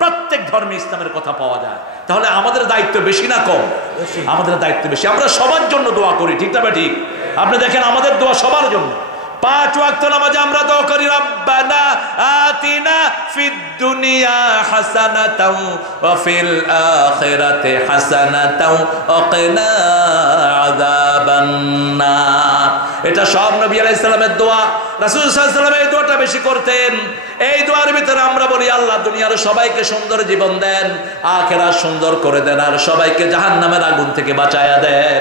প্রত্যেক ধর্মে ইসলামের কথা পাওয়া যায়। তাহলে আমাদের দায়িত্ব বেশি না কম? আমাদের দায়িত্ব বেশি। আমরা সবার জন্য দোয়া করি, ঠিক না ঠিক? আপনি দেখেন আমাদের দোয়া সবার জন্য। 5 ওয়াক্ত নামাজে আমরা দোয়া করি, রব্বানা আতিনা ফিদ দুনিয়া হাসানাতাও ওয়া ফিল আখিরাতি হাসানাতাও ওয়া কিনা আযাবান নার। এটা সব নবী আলাইহিস সালামের দোয়া। রাসূল সাল্লাল্লাহু আলাইহি ওয়াসাল্লাম এই দোয়াটা বেশি করতেন। এই দোয়ার ভিতরে আমরা বলি, আল্লাহ দুনিয়ার সবাইকে সুন্দর জীবন দেন, আখিরাত সুন্দর করে দেন, আর সবাইকে জাহান্নামের আগুন থেকে বাঁচায়া দেন।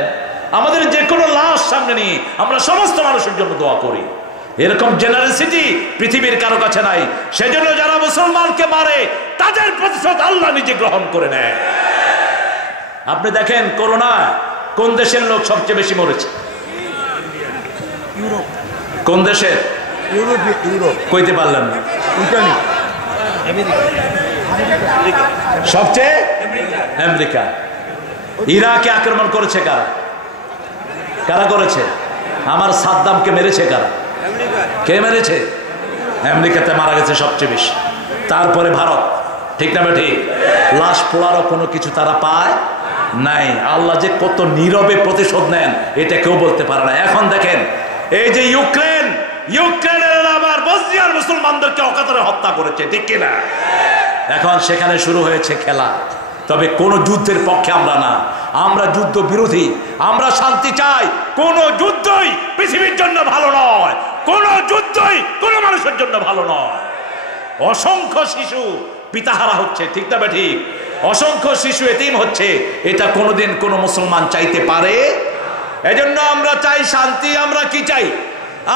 আমাদের যে কোনো লাশ সামনে নিয়ে আমরা সমস্ত মানুষের জন্য দোয়া করি। এরকম জেনারেসিটি পৃথিবীর কারো কাছে নাই। সেজন্য যারা মুসলমানকে মারে তাদের প্রতিশোধ আল্লাহ নিজে গ্রহণ করে নেয়। আপনি দেখেন করোনা কোন দেশের লোক সবচেয়ে বেশি মরেছে? ইউরোপ। কোন দেশের? ইউরোপ। কইতে পারলাম না। Italy, America. সবচেয়ে আমেরিকা। ইরাকে আক্রমণ করেছে কারা? কারা করেছে? আমার সাদ্দামকে মেরেছে কারা? কে মেরেছে? আমেরিকাতে মারা গেছে সবচেয়ে বেশি, তারপরে ভারত, ঠিক না ঠিক? লাশ পোড়ারও কোনো কিছু তারা পায় নাই। আল্লাহ যে কত নীরবে প্রতিশোধ নেন এটা কেউ বলতে পারে না। এখন দেখেন এই যে ইউক্রেনের আবার বসনিয়ার মুসলমানদেরকে অকাতরে হত্যা করেছে, ঠিক কিনা? এখন সেখানে শুরু হয়েছে খেলা। তবে কোন যুদ্ধের পক্ষে আমরা না, আমরা যুদ্ধ বিরোধী। আমরা শান্তি চাই। কোন যুদ্ধই পৃথিবীর জন্য ভালো নয়, কোন যুদ্ধই কোন মানুষের জন্য ভালো নয়। অসংখ্য শিশু পিতাহারা হচ্ছে, ঠিক না ঠিক? অসংখ্য শিশু এতিম হচ্ছে, এটা কোনোদিন কোনো মুসলমান চাইতে পারে? এজন্য আমরা চাই শান্তি। আমরা কি চাই?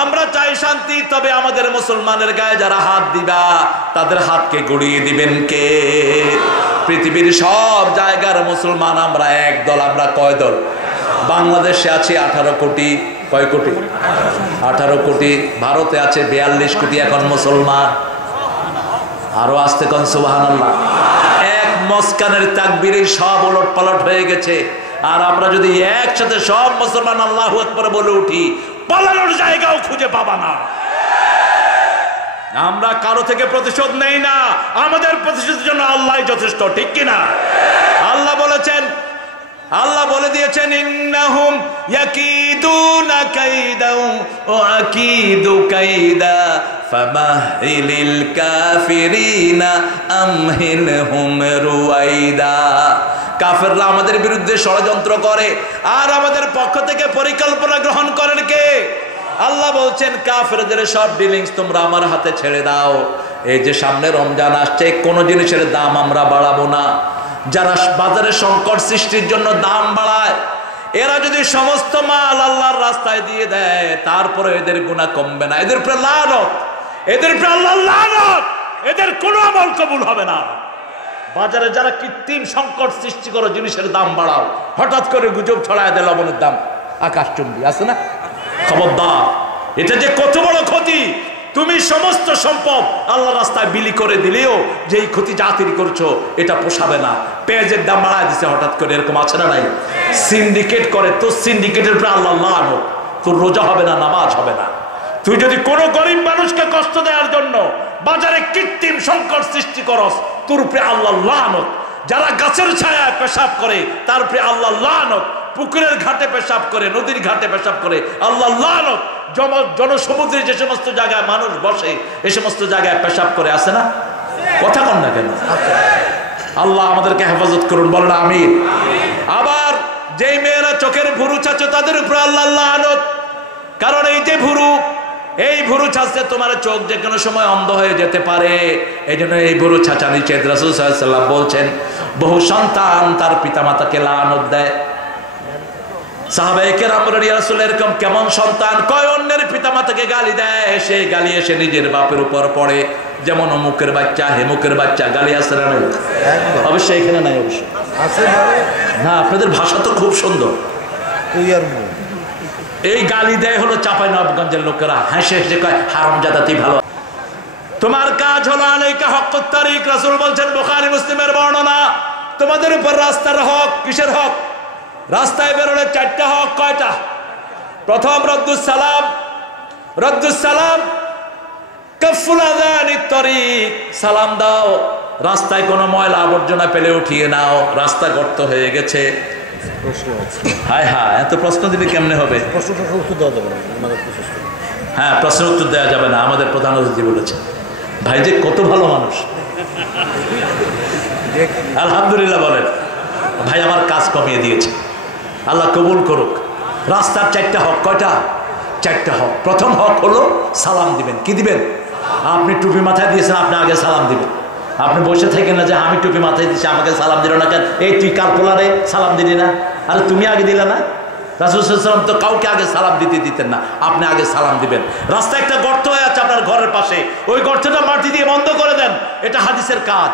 আমরা চাই শান্তি। তবে আমাদের মুসলমানের গায়ে যারা হাত দিবা তাদের হাতকে গড়িয়ে দিবেন কে? পৃথিবীর সব জায়গার মুসলমান আমরা এক দল। আমরা কয় দল? বাংলাদেশে আছে 18 কোটি। কয় কোটি? 18 কোটি। ভারতে আছে 42 কোটি এখন মুসলমান। আরো আসতে কোন সুবহানাল্লাহ। এক মস্কানের তাকবীরে সব ওলট পালট হয়ে গেছে। আর আমরা যদি একসাথে সব মুসলমান আল্লাহু আকবার বলে উঠি, পালানোর জায়গাও খুঁজে পাবা না। আমরা কারো থেকে প্রতিশোধ নেই না, আমাদের প্রতিশোধের জন্য আল্লাহই যথেষ্ট, ঠিক কিনা? আল্লাহ বলেছেন, আল্লাহ বলে দিয়েছেন, ইন্নাহুম ইয়াকিদুনা কাইদাও ওয়া আকিদু কাইদা ফামাহিলিল কাফিরিনা আমহিলহুম রুয়াইদা। কাফেররা আমাদের বিরুদ্ধে ষড়যন্ত্র করে, আর আমাদের পক্ষ থেকে পরিকল্পনা গ্রহণ করেন কে? আল্লাহ বলছেন কাফেরদের সব ডিলিংস তোমরা আমার হাতে ছেড়ে দাও। এই যে সামনে রমজান আসছে, কোনো জিনিসের দাম আমরা বাড়াবো না। যারা বাজারে সংকট সৃষ্টির জন্য দাম বাড়ায়, এরা যদি সমস্ত মাল আল্লাহর রাস্তায় দিয়ে দেয়, তারপরে এদের গুনাহ কমবে না। এদের উপরে লানত, এদের উপরে আল্লাহর লানত, এদের কোনো আমল কবুল হবে না। বাজারে যারা কৃত্রিম সংকট সৃষ্টি করো, জিনিসের দাম বাড়াও, হঠাৎ করে গুজব ছড়ায় দেয় লবণের দাম আকাশচুম্বী, আছে না? খবরদার, এটা যে কত বড় ক্ষতি। তুমি সমস্ত সম্পদ আল্লাহর রাস্তায় বিলি করে দিলেও যেই ক্ষতি জাতির করছো, এটা পোষাবে না। পেঁয়াজের দাম বাড়ায় দিছে হঠাৎ করে, এরকম আছে না নাই? সিন্ডিকেট করে, তোর সিন্ডিকেটের উপরে আল্লাহ লানত, তোর রোজা হবে না, নামাজ হবে না। তুই যদি কোনো গরিব মানুষকে কষ্ট দেওয়ার জন্য বাজারে কৃত্রিম সংকট সৃষ্টি করস, তোর উপরে আল্লাহ লানত। যারা গাছের ছায়ায় পেশাব করে, তার উপরে আল্লাহ লানত। পুকুরের ঘাটে পেশাব করে, নদীর ঘাটে পেশাব করে, আল্লাহ লানত। জনসমুদ্রে যে সমস্ত জায়গায় মানুষ বসে, এই সমস্ত জায়গায় পেশাব করে, আছে না? কথা কন না কেন? আল্লাহ আমাদেরকে হেফাজত করুন, বলেন আমিন। আবার যেই মেয়েরা চোখের ভুরু চাচ্ছে, তাদের উপরে আল্লাহ লানত। কারণ এই যে ভুরু, এই ভুরু ছাঁচতে তোমার চোখ যে কোনো সময় অন্ধ হয়ে যেতে পারে। এই জন্য এই ভুরু ছাঁচা নিষেধ। রাসূল সাল্লাল্লাহু আলাইহি ওয়াসাল্লাম বলছেন, বহু সন্তান তার পিতামাতাকে লানত দেয়। সাহাবায়ে কেরাম বলেন, ইয়া রাসূল, এরকম কেমন সন্তান? কয়, অন্যের পিতামাতাকে গালি দেয়, সেই গালি এসে নিজের বাপের উপর পড়ে। যেমন অমুকের বাচ্চা, হেমুকের বাচ্চা, গালি আছে না নাই? অবশ্যই এখানে নাই, অবশ্যই না। আপনাদের ভাষা তো খুব সুন্দর। এই গালি দেয় হলো চাঁপাইনবাবগঞ্জের লোকেরা, হেসে হেসে কয় হারামজাদা তুই ভালো। তোমার কাজ হলো আলাইকা হক্কুত তারিক। রাসূল বলছেন, বুখারী মুসলিমের বর্ণনা, তোমাদের উপর রাস্তার হক। কিসের হক? রাস্তায় বেরোলে চারটা হক। কয়টা? প্রথম রদ্দুস সালাম, রদ্দুস সালাম, কাফুল আযানিত তরিক, সালাম দাও। রাস্তায় কোনো ময়লা আবর্জনা পেলে উঠিয়ে নাও, রাস্তা গর্ত হয়ে গেছে। হায় হায়, এত প্রশ্ন দিলে কেমনে হবে? হ্যাঁ, প্রশ্নের উত্তর দেওয়া যাবে না, আমাদের প্রধান অতিথি বলেছে। ভাই যে কত ভালো মানুষ, আলহামদুলিল্লাহ বলেন। ভাই আমার কাজ কমিয়ে দিয়েছে, আল্লাহ কবুল করুক। রাস্তার চারটা হক। কয়টা? চারটা হক। প্রথম হক হলো সালাম দিবেন। কি দিবেন? আপনি টুপি মাথায় দিয়েছেন, আপনি আগে সালাম দিবেন। আপনি বসে থাকেন না যে আমি টুপি মাথায় দিচ্ছি, আমাকে সালাম দিল না কেন? এই তুই কাল পোলারে সালাম দিলি না? আরে তুমি আগে দিলে না? রাসূল সাল্লাল্লাহু আলাইহি ওয়াসাল্লাম তো কাউকে আগে সালাম দিতেন না, আপনি আগে সালাম দিবেন। রাস্তায় একটা গর্ত হয়ে আছে আপনার ঘরের পাশে, ওই গর্তটা মাটি দিয়ে বন্ধ করে দেন, এটা হাদিসের কাজ।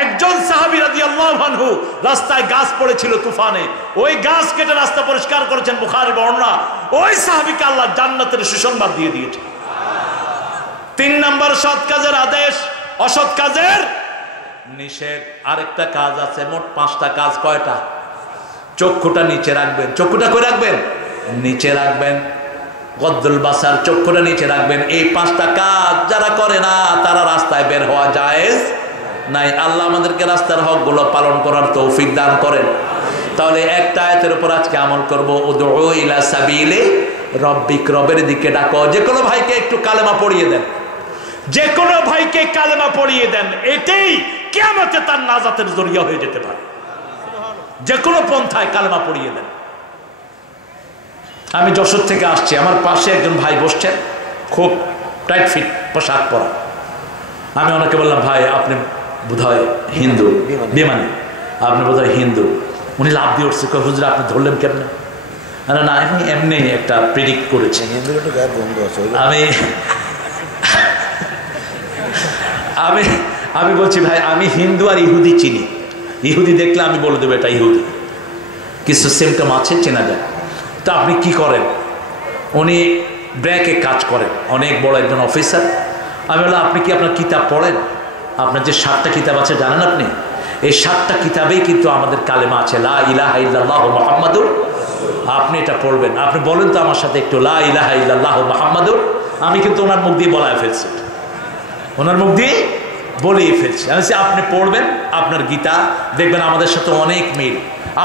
একজন সাহাবী রাদিয়াল্লাহু আনহু, রাস্তায় গাছ পড়েছিল তুফানে, ওই গাছ কেটে রাস্তা পরিষ্কার করেছেন, বুখারী বর্ণনা। ওই সাহাবীকে আল্লাহ জান্নাতের সুসংবাদ দিয়ে দিয়েছে। 3 নম্বর সৎ কাজের আদেশ, অসৎ কাজের নিষেধ। আরেকটা কাজ আছে, মোট 5টা কাজ। কয়টা? চক্ষুটা নিচে রাখবেন। চক্ষুটা কই রাখবেন? নিচে রাখবেন। গদ্দুল বাসার, চক্ষুটা নিচে রাখবেন। এই 5টা কাজ যারা করে না, তারা রাস্তায় বের হওয়া জায়েজ নাই। আল্লাহ আমাদেরকে রাস্তার হকগুলো পালন করার তৌফিক দান করেন। তাহলে একটা আয়াতের উপর আজকে আমল করব, উদউ ইলা সাবিলি রব্বিক, রবের দিকে ডাকো। যে কোনো ভাইকে একটু কালেমা পড়িয়ে দেন, যে কোনো ভাইকে কালেমা পড়িয়ে দেন, এটাই কিয়ামতে তার নাজাতের জরিয়া হয়ে যেতে পারে। যে কোনো পন্থায় কালেমা পড়িয়ে দেন। আমি যশোর থেকে আসছি, আমার পাশে একজন ভাই বসছেন, খুব টাইট ফিট পোশাক পরা। আমি ওনাকে বললাম, ভাই আপনি বোধহয় হিন্দু। বিমানে, আপনি বোধহয় হিন্দু। উনি লাভ দিয়ে উঠছে, হুজুর আপনি ধরলেন কেমনে? না, আমি এমনি একটা প্রেডিক্ট করেছি। আমি বলছি, ভাই আমি হিন্দু আর ইহুদি চিনি, ইহুদি দেখলে আমি বলে দেবো এটা ইহুদি, কিছু সিমটম আছে, চেনা যায়। তো আপনি কি করেন? উনি ব্র্যাকে কাজ করেন, অনেক বড় একজন অফিসার। আমি বললাম, আপনি কি আপনার কিতাব পড়েন? আপনার যে 7টা কিতাব আছে জানেন আপনি? এই 7টা কিতাবেই কিন্তু আমাদের কালেমা আছে, লা ইলাহা ইল্লাল্লাহু মুহাম্মাদুর। আপনি এটা পড়বেন। আপনি বলেন তো আমার সাথে একটু, লা ইলাহা ইল্লাল্লাহু মুহাম্মাদুর। আমি কিন্তু ওনার মুখ দিয়ে বলায় ফেলছি, ওনার মুখ দিয়ে বলেই ফেলছি। আমি আপনি পড়বেন, আপনার গীতা দেখবেন আমাদের সাথে অনেক মিল।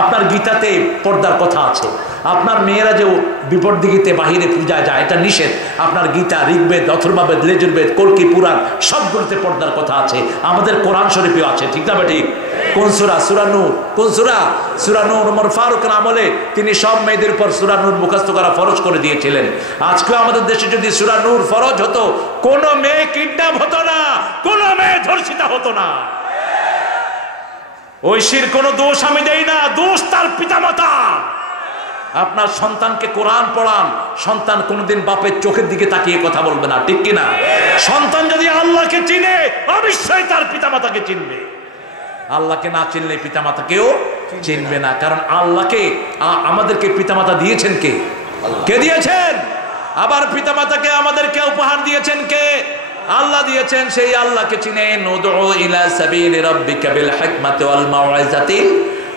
আপনার গীতাতে পর্দার কথা আছে। আপনার মেয়েরা যে বিপর্দিগীতে বাহিরে পূজা যায়, এটা নিষেধ। আপনার গীতা, ঋগ্বেদ, অথর্ববেদ, লেজুর্বেদ, কল্কি পুরাণ সবগুলোতে পর্দার কথা আছে। আমাদের কোরআন শরীফেও আছে, ঠিক না ঠিক? কোন সূরা? সূরা নূর। কোন সূরা? সূরা নূর। ওমর ফারুকের আমলে তিনি সব মেয়েদের উপর সূরা নূর মুখস্থ করা ফরজ করে দিয়েছিলেন। আজকে আমাদের দেশে যদি সূরা নূর ফরজ হতো, কোন মেয়ে কিডন্যাপ হতো না, কোন মেয়ে ধর্ষিতা হতো না। ঐশীর কোনো দোষ আমি দেই না, দোষ তার পিতামাতা। আপনার সন্তানকে কোরআন পড়ান, সন্তান কোনোদিন বাপের চোখের দিকে তাকিয়ে কথা বলবে না, ঠিক কিনা? সন্তান যদি আল্লাহকে চিনে, অবশ্যই তার পিতামাতাকে চিনবে। আল্লাহকে না চিনলে পিতামাতাকেও চিনবে না। কারণ আল্লাহকে আমাদেরকে পিতামাতা দিয়েছেন কে? কে দিয়েছেন? আবার পিতামাতাকে আমাদেরকে উপহার দিয়েছেন কে? আল্লাহ দিয়েছেন। সেই আল্লাহকে চিনেন। উদউ ইলা সাবিলি রাব্বিকা বিল হিকমাতি ওয়াল মাউইজাতিল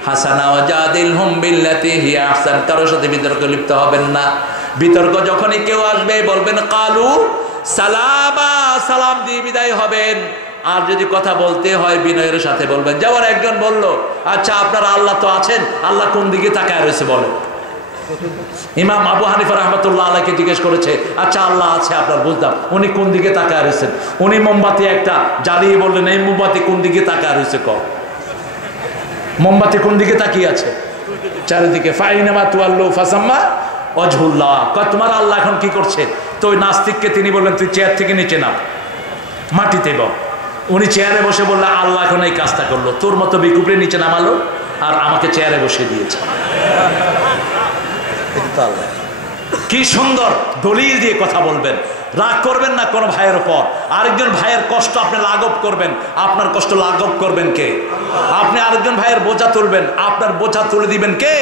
হাসানা ওয়াজাদিলহুম বিল্লাতি হিয়া আহসান। কারোর সাথে বিতর্কে লিপ্ত হবেন না। বিতর্ক যখনই কেউ আসবে বলবেন কালু সালামা, সালাম দিয়ে বিদায় হবেন। আর যদি কথা বলতে হয় বিনয়ের সাথে বলবেন। যেমন একজন বলল, আচ্ছা আপনার আল্লাহ তো আছেন, আল্লাহ কোন দিকে তাকায় রয়েছে বলেন? ইমাম আবু হানিফা রাহমাতুল্লাহ আলাইহিকে জিজ্ঞেস করেছে, আচ্ছা আল্লাহ আছে আপনার বুঝলাম, উনি কোন দিকে তাকায় রয়েছেন? উনি মোমবাতি একটা জ্বালিয়ে বললেন, এই মোমবাতি কোন দিকে তাকায় রয়েছে? মোমবাতি কোন দিকে তাকিয়ে আছে? চারিদিকে। ফাইনামা তুয়াল্লু ফাসাম্মা ওয়াজহুল্লাহ। তোমার আল্লাহ এখন কি করছে? তো ওই নাস্তিককে তিনি বললেন, তুই চেয়ার থেকে নিচে নাম, মাটিতে বল। উনি চেয়ারে বসে বললে, আল্লাহ এখন এই কাজটা করলো, তোর মতো বিকুপড়ে নিচে নামালো আর আমাকে চেয়ারে বসে দিয়েছে। কি সুন্দর দলিল দিয়ে কথা বলবেন। রাগ করবেন না কোনো ভাইয়ের উপর। আরেকজন ভাইয়ের কষ্ট আপনি লাঘব করবেন, আপনার কষ্ট লাঘব করবেন কে? আপনি আরেকজন ভাইয়ের বোঝা তুলবেন, আপনার বোঝা তুলে দিবেন কে?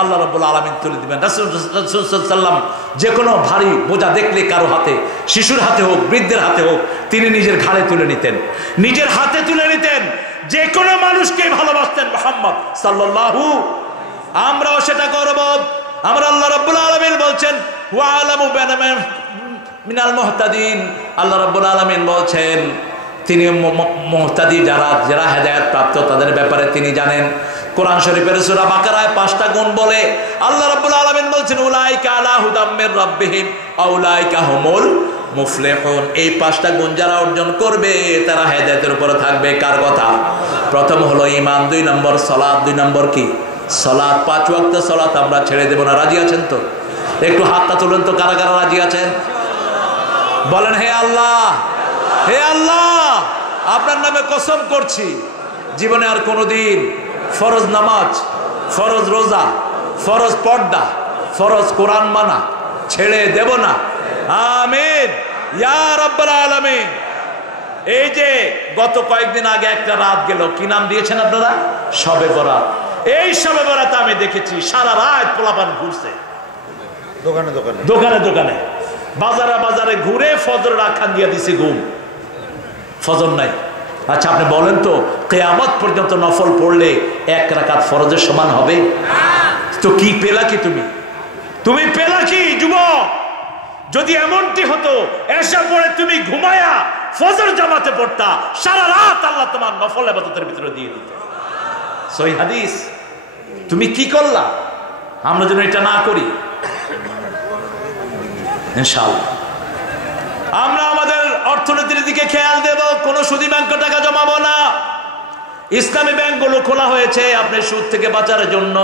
আল্লাহ রাব্বুল আলামিন তুলে দিবেন। রাসূল সাল্লাল্লাহু আলাইহি ওয়াসাল্লাম যে কোনো ভারী বোঝা দেখলে কারো হাতে, শিশুর হাতে হোক, বৃদ্ধের হাতে হোক, তিনি নিজের ঘাড়ে তুলে নিতেন, নিজের হাতে তুলে নিতেন। যে কোনো মানুষকে ভালোবাসতেন মুহাম্মদ সাল্লাল্লাহু। আমরাও সেটা করব। আমরা আল্লাহ রাব্বুল আলামিন বলছেন ওয়া আলামু মিনাল মুহতাদিন। আল্লাহ রাব্বুল আলামিন বলছেন তিনি মুহতাদি, যারা হেদায়েত প্রাপ্ত তাদের ব্যাপারে তিনি জানেন। কোরআন শরীফের সূরা বাকারায় 5টা গুণ বলে আল্লাহ রাব্বুল আলামিন বলছেন উলাইকা আলা হুদাম মির রাব্বিহিম আউলাইকা হুমুল মুফলিহুন। এই 5টা গুণ যারা অর্জন করবে তারা হেদায়েতের উপরে থাকবে। কার কথা? প্রথম হলো ঈমান, 2 নম্বর সালাত, 2 নম্বর কি? সালাত। 5 ওয়াক্ত সালাত আমরা ছেড়ে দেব না। রাজি আছেন তো? একটু হাতটা তুলেন তো, কারা কারা রাজি আছেন? বলেন হে আল্লাহ, হে আল্লাহ, আপনার নামে কসম করছি জীবনে আর কোনোদিন ফরজ নামাজ, ফরজ রোজা, ফরজ পর্দা, ফরজ কোরআন মানা ছেড়ে দেব না। আমিন ইয়া রাব্বাল আলামিন। এই যে গত কয়েকদিন আগে একটা রাত গেল, কি নাম দিয়েছেন আপনারা? শবে বরাত। এই শবে বরাতে আমি দেখেছি সারা রাত পোলাপান ঘুরছে, দোকানে দোকানে, দোকানে দোকানে, বাজারে বাজারে ঘুরে ফজরের আখ্যান দিয়ে দিছে ঘুম, ফজর নাই। আচ্ছা আপনি বলেন তো, কিয়ামত পর্যন্ত নফল পড়লে 1 রাকাত ফরজের সমান হবে? তো কি পেলা কি তুমি? তুমি পেলা কি যুবক? যদি এমনটি হতো এসা পরে তুমি ঘুমায়া ফজর জামাতে পড়তা, সারা রাত আল্লাহ তোমার নফল ইবাদতের ভিতরে দিয়ে দিত। সহিহ হাদিস। তুমি কি করলা? আমরা যেন এটা না করি ইনশাআল্লাহ। আমরা আমাদের অর্থনীতির দিকে খেয়াল দেব, কোনো সুদী ব্যাংকে টাকা জমাবো না। ইসলামী ব্যাংকগুলো খোলা হয়েছে আপনি সুদ থেকে বাঁচার জন্য।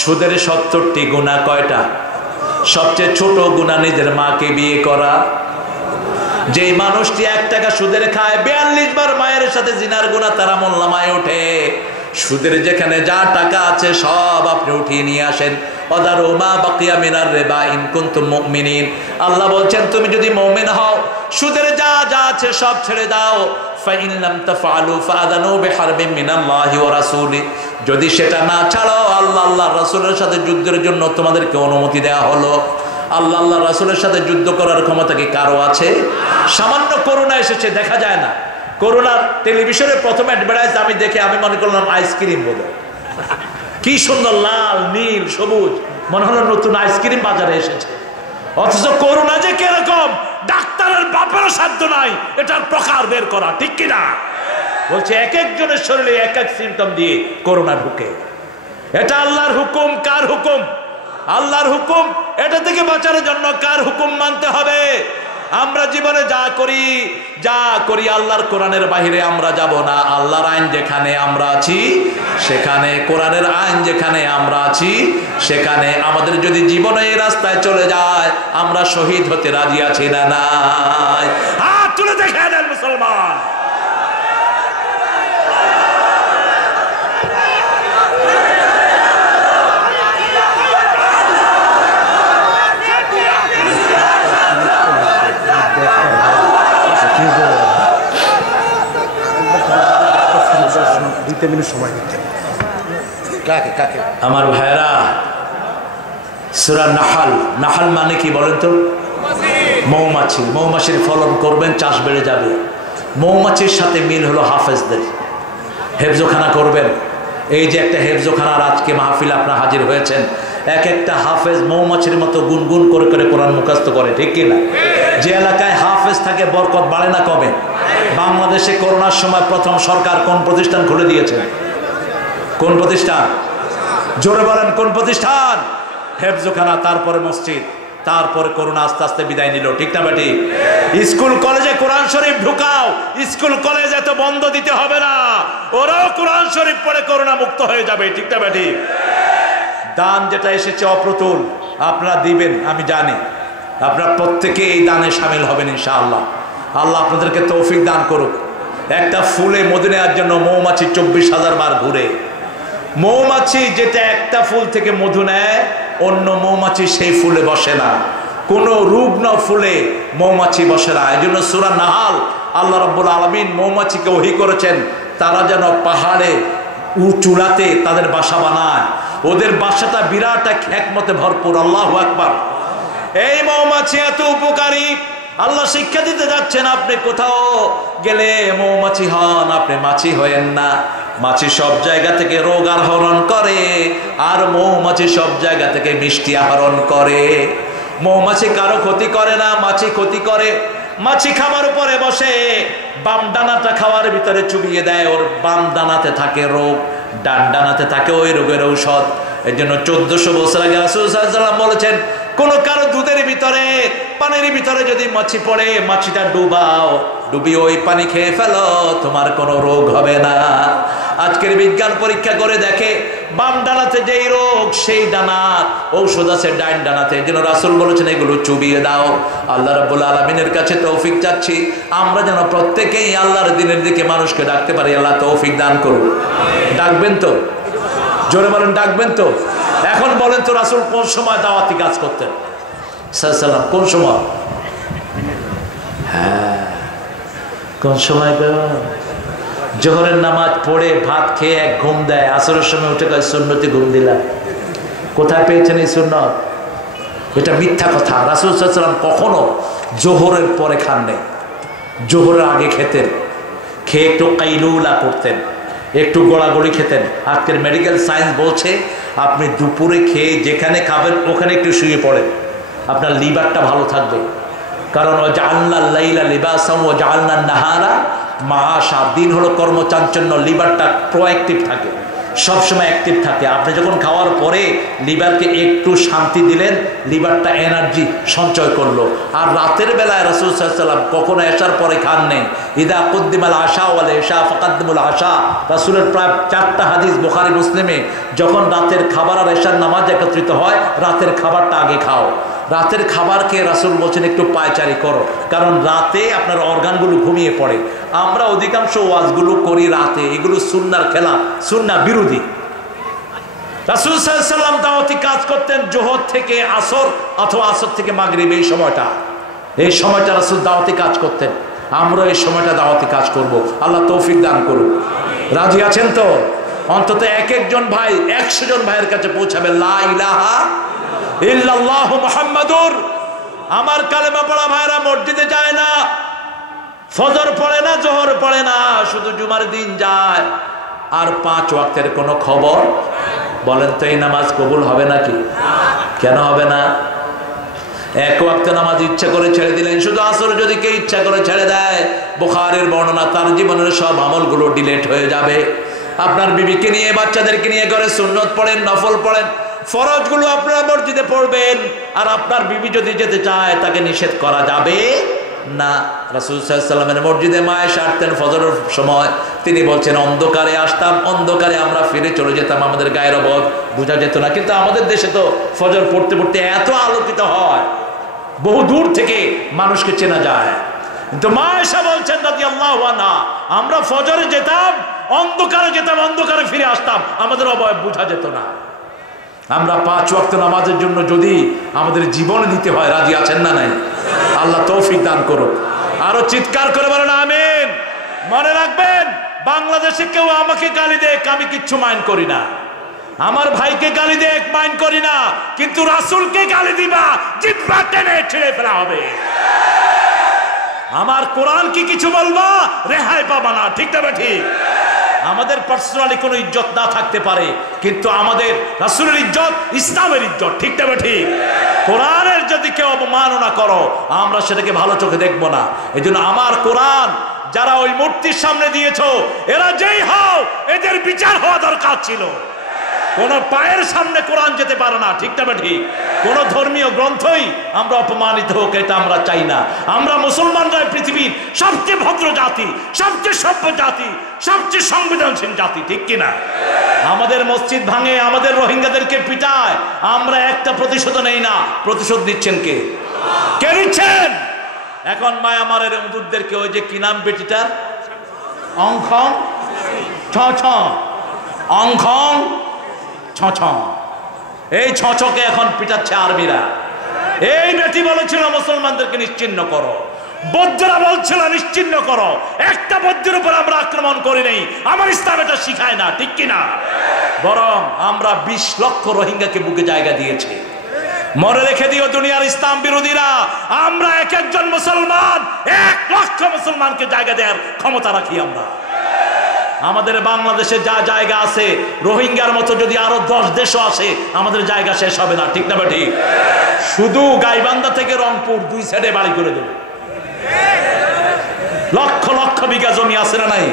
সুদের 70টি গুনাহ কয়টা? সবচেয়ে ছোট গুনাহ নিজের মাকে বিয়ে করা। যে মানুষটি 1 টাকা সুদের খায় 42 বার মায়ের সাথে জিনার গুনাহ তার আমলনামায় ওঠে। সুদের যেখানে যা টাকা আছে সব আপনি উঠিয়ে নিয়ে আসেন। ওয়াদারু মা বাকিয়া মিনার রিবা ইন কুনতুম মুমিনিন। আল্লাহ বলছেন তুমি যদি মুমিন হও সুদের যা যা আছে সব ছেড়ে দাও। ফাইন লাম তাফআলু ফাআযানু বিহারবিন মিনাল্লাহি ওয়া রাসূলি। যদি সেটা না ছাড়ো আল্লাহ আল্লাহর রাসূলের সাথে যুদ্ধের জন্য তোমাদেরকে অনুমতি দেয়া হলো। আল্লাহ আল্লাহর রাসূলের সাথে যুদ্ধ করার ক্ষমতা কি কারো আছে? সামান্য করোনা এসেছে, দেখা যায় না। করোনার টেলিভিশনে প্রথম অ্যাডভার্টাইজ আমি দেখে আমি মনে করলাম আইসক্রিম বলে, কি সুন্দর লাল নীল সবুজ, মনে হলো নতুন আইসক্রিম বাজারে এসেছে। অথচ করোনা যে কিরকম ডাক্তারের বাপেরও সাধ্য নাই এটার প্রকার বের করা, ঠিক কিনা? বলছে এক একজনের শরীরে এক এক সিমটম দিয়ে করোনা ঢুকে। এটা আল্লাহর হুকুম। কার হুকুম? আল্লাহর হুকুম। এটা থেকে বাঁচার জন্য কার হুকুম মানতে হবে? আমরা জীবনে যা করি আল্লাহর কোরআনের বাহিরে আমরা যাব না। আল্লাহর আইন যেখানে আমরা আছি সেখানে, কোরআনের আইন যেখানে আমরা আছি সেখানে। আমাদের যদি জীবনে এই রাস্তায় চলে যায়, আমরা শহীদ হতে রাজি আছি না নাই? হাত তুলে দেখে দেন মুসলমান। আমার ভাইরা, সূরা নাহাল, নাহাল মানে কি বলেন তো? মৌমাছি। মৌমাছির ফলন করবেন, চাষ বেড়ে যাবে। মৌমাছির সাথে মিল হলো হাফেজদের। হেফজোখানা করবেন। এই যে একটা হেফজোখানার আজকে মাহফিল আপনারা হাজির হয়েছেন, এক একটা হাফেজ মৌমাছির মতো গুনগুন করে করে কোরআন মুখস্থ করে, ঠিক কিনা? যে এলাকায় হাফেজ থাকে বরকত বাড়ে না কমে? বাংলাদেশে করোনার সময় প্রথম সরকার কোন প্রতিষ্ঠান খুলে দিয়েছে? কোন প্রতিষ্ঠান? জোরে বলেন, কোন প্রতিষ্ঠান? হেফজোখানা, তারপরে মসজিদ, তারপরে করোনা আস্তে আস্তে বিদায় নিল, ঠিক না বেটি? স্কুল কলেজে কোরআন শরীফ ঢুকাও, স্কুল কলেজে তো বন্ধ দিতে হবে না, ওরাও কোরআন শরীফ পড়ে করোনা মুক্ত হয়ে যাবে, ঠিক না বেটি? দান যেটা এসেছে অপ্রতুল, আপনারা দিবেন, আমি জানি আপনারা প্রত্যেকে এই দানে শামিল হবেন ইনশাআল্লাহ। আল্লাহ আপনাদেরকে তৌফিক দান করুক। একটা ফুলে মধু নেওয়ার জন্য মৌমাছি 24,000 বার ঘুরে। মৌমাছি যেটা একটা ফুল থেকে মধু নেয়, অন্য মৌমাছি সেই ফুলে বসে না। কোন রুগ্ন ফুলে মৌমাছি বসে না। এই জন্য সূরা নাহাল আল্লাহ রাব্বুল আলামিন মৌমাছিকে ওহী করেছেন, তারা যেন পাহাড়ে চূড়াতে তাদের বাসা বানায়। ওদের বাসাটা বিরাট এক হিকমতে ভরপুর। আল্লাহু আকবার। এই মৌমাছি এত উপকারী, আল্লাহ শিক্ষা দিতে যাচ্ছেন, আপনি কোথাও গেলে মৌমাছি হন, আপনি মাছি হয়েন না। মাছি সব জায়গা থেকে রোগ আহরণ করে, আর মৌমাছি সব জায়গা থেকে মিষ্টি আহরণ করে। মৌমাছি কারো ক্ষতি করে না, মাছি ক্ষতি করে। মাছি খাবার উপরে বসে, বাম ডানাটা খাওয়ার ভিতরে চুবিয়ে দেয়, ওর বাম ডানাতে থাকে রোগ, ডান ডানাতে থাকে ওই রোগের ঔষধ। এই জন্য 1400 বছর আগে রাসূল সাল্লাল্লাহু আলাইহি ওয়াসাল্লাম বলেছেন, কোন কারো দুধের ভিতরে, পানির ভিতরে যদি মাছি পড়ে, মাছিটা ডুবাও, ডুবিয়ে ওই পানি খেয়ে ফেলো, তোমার কোনো রোগ হবে না। আজকের বিজ্ঞান পরীক্ষা করে দেখে, বাম ডানাতে যেই রোগ সেই ডানার ঔষধ আছে ডাইন ডানাতে। এই জন্য রাসূল বলেছেন এগুলো চুবিয়ে দাও। আল্লাহ রাব্বুল আলামিনের কাছে তৌফিক চাচ্ছি, আমরা যেন প্রত্যেকেই আল্লাহর দিনের দিকে মানুষকে ডাকতে পারি। আল্লাহ তৌফিক দান করুন। ডাকবেন তো? জোরে বলেন, ডাকবেন তো? এখন বলেন তো, রাসূল কোন সময় দাওয়াতি কাজ করতেন সাল্লাল্লাহু? কোন সময়? হ্যাঁ, কোন সময়? জোহরের নামাজ পড়ে ভাত খেয়ে এক ঘুম দেয়, আসরের সময় উঠে কয় সুন্নতি ঘুম দিলাম। কোথায় পেয়েছেন এই সুন্নত? এটা মিথ্যা কথা। রাসূল সাল্লাল্লাহু আলাইহি ওয়াসাল্লাম কখনো জোহরের পরে খান নেই, জোহরের আগে খেতেন। খেয়ে একটু কাইলুলা করতেন, একটু গোড়াগড়ি খেতেন। আজকের মেডিকেল সায়েন্স বলছে আপনি দুপুরে খেয়ে যেখানে খাবেন ওখানে একটু শুয়ে পড়েন, আপনার লিভারটা ভালো থাকবে। কারণ ও জাআলনা লাইলা লিবাসাম ওয়া জাআলনা নাহারা মাআশা। দিন হলো কর্মচাঞ্চল্য, লিভারটা প্রোঅ্যাক্টিভ থাকে, সবসময় অ্যাক্টিভ থাকে। আপনি যখন খাওয়ার পরে লিভারকে একটু শান্তি দিলেন, লিভারটা এনার্জি সঞ্চয় করলো। আর রাতের বেলায় রাসূল সাল্লাল্লাহু আলাইহি ওয়াসাল্লাম কখনো এশার পরে খান নেই। ইদা কুদ্দিমাল আশা ওয়াল ইশা ফাকাদ্দিমুল আশা। রাসূলের প্রায় 4টা হাদিস বুখারী মুসলিমে, যখন রাতের খাবার আর এশার নামাজ একত্রিত হয়, রাতের খাবারটা আগে খাও। রাতের খাবারকে রাসূল বলছেন একটু পায়চারি করো, কারণ রাতে আপনার অর্গানগুলো ঘুমিয়ে পড়ে। আমরা অধিকাংশ ওয়াজগুলো করি রাতে, এগুলো সুন্নাহর খেলা, সুন্নাহ বিরোধী। রাসূল সাল্লাল্লাহু আলাইহি ওয়াসাল্লাম দাওয়াতি কাজ করতেন যোহর থেকে আসর অথবা আসর থেকে মাগরিব। এই সময়টা রাসূল দাওয়াতি কাজ করতেন। আমরা এই সময়টা দাওয়াতি কাজ করব। আল্লাহ তৌফিক দান করুন। রাজি আছেন তো? অন্তত এক একজন ভাই 100 জন ভাইয়ের কাছে পৌঁছাবে লা ইলাহা ইল্লাল্লাহ মুহাম্মাদুর। আমার কালেমা পড়া ভাইরা মসজিদে যায় না, ফজর পড়ে না, জোহর পড়ে না, শুধু জুমার দিন যায়, আর 5 ওয়াক্তের কোনো খবর। বলেন তো এই নামাজ কবুল হবে নাকি? কেন হবে না? 1 ওয়াক্ত নামাজ ইচ্ছা করে ছেড়ে দিলেন, শুধু আসর যদি কে ইচ্ছা করে ছেড়ে দেয়, বুখারীর বর্ণনা, তার জীবনের সব আমলগুলো ডিলিট হয়ে যাবে। আপনার বিবিকে নিয়ে, বাচ্চাদেরকে নিয়ে করে সুন্নত পড়েন, নফল পড়েন, ফরজগুলো আপনারা মসজিদে পড়বেন। আর আপনার বিবি যদি যেতে চায়, তাকে নিষেধ করা যাবে না, রাসূল সাল্লাল্লাহু আলাইহি ওয়াসাল্লামের মসজিদে মা আয়েশা আসতেন ফজরের সময়, তিনি বলছেন অন্ধকারে আসতাম, অন্ধকারে আমরা ফিরে চলে যেতাম, আমাদের গায়ের অবধ বোঝা যেত না। কিন্তু আমাদের দেশে তো ফজর পড়তে পড়তে এত আলোকিত হয়, বহু দূর থেকে মানুষকে চেনা যায়। কিন্তু মা আয়েশা বলছেন রাদিয়াল্লাহু আনহা, আমরা ফজরে যেতাম, অন্ধকারে যেতাম, অন্ধকারে ফিরে আসতাম, আমাদের অবয়ব বোঝা যেত না। আমরা 5 ওয়াক্ত নামাজের জন্য যদি আমাদের জীবন দিতে হয়, রাজি আছেন না নাই? আল্লাহ তৌফিক দান করুক। আরো চিৎকার করে বলেন আমিন। মনে রাখবেন, বাংলাদেশে কেউ আমাকে গালি দেখ, আমি কিচ্ছু মাইন্ড করি না, আমার ভাইকে গালি দেখ মাইন্ড করি না, কিন্তু রাসূলকে গালি দিবা, জিহ্বা টেনে ছিঁড়ে ফেলা হবে। আমার কোরআন কি কিছু বলবা, রেহাই পাবা না, ঠিক না ঠিক? আমাদের পার্সোনালি কোনো ইজ্জত না থাকতে পারে, কিন্তু আমাদের রাসূলের ইজ্জত ইসলামের ইজ্জত, ঠিক না ঠিক? কোরআনের যদি কেউ অবমাননা করো, আমরা সেটাকে ভালো চোখে দেখবো না। এই জন্য আমার কোরআন যারা ওই মূর্তির সামনে দিয়েছো, এরা যেই হও, এদের বিচার হওয়া দরকার ছিল। কোন পায়ের সামনে কোরআন যেতে পারে না, ঠিক না ঠিক? কোন ধর্মীয় গ্রন্থই আমরা অপমানিত হোক, এটা আমরা চাই না। আমরা মুসলমানরা পৃথিবীর সবচেয়ে ভদ্র জাতি, সবচেয়ে সভ্য জাতি, সবচেয়ে সংবেদনশীল জাতি, ঠিক কিনা? আমাদের মসজিদ ভাঙে, আমাদের রোহিঙ্গাদেরকে পিটায়, আমরা একটা প্রতিশোধ নেই না। প্রতিশোধ দিচ্ছেন কে? কে দিচ্ছেন? এখন মায়ামারের উদুরদেরকে, ওই যে কি নাম বেটিটার, অংখং ছ ছ, অংখং ছ, এই ছকে এখন পিটাচ্ছে আর্মিরা। এই বেটি বলেছিল মুসলমানদেরকে নিশ্চিহ্ন করো, বৌদ্ধরা বলছিল নিশ্চিহ্ন করো। একটা বৌদ্ধের উপর আমরা আক্রমণ করি নাই, আমার ইসলাম এটা শিখায় না, ঠিক কিনা? বরং আমরা 20 লক্ষ রোহিঙ্গাকে বুকে জায়গা দিয়েছি। মনে রেখে দিও দুনিয়ার ইসলাম বিরোধীরা, আমরা এক একজন মুসলমান 1 লক্ষ মুসলমানকে জায়গা দেওয়ার ক্ষমতা রাখি আমরা। আমাদের বাংলাদেশে যা জায়গা আছে, রোহিঙ্গার মতো যদি আরো 10 দেশও আসে, আমাদের জায়গা শেষ হবে না, ঠিক না ঠিক? শুধু গাইবান্ধা থেকে রংপুর 2 সাইডে বাড়ি করে দেবে, লক্ষ লক্ষ বিঘা জমি আছে না নাই?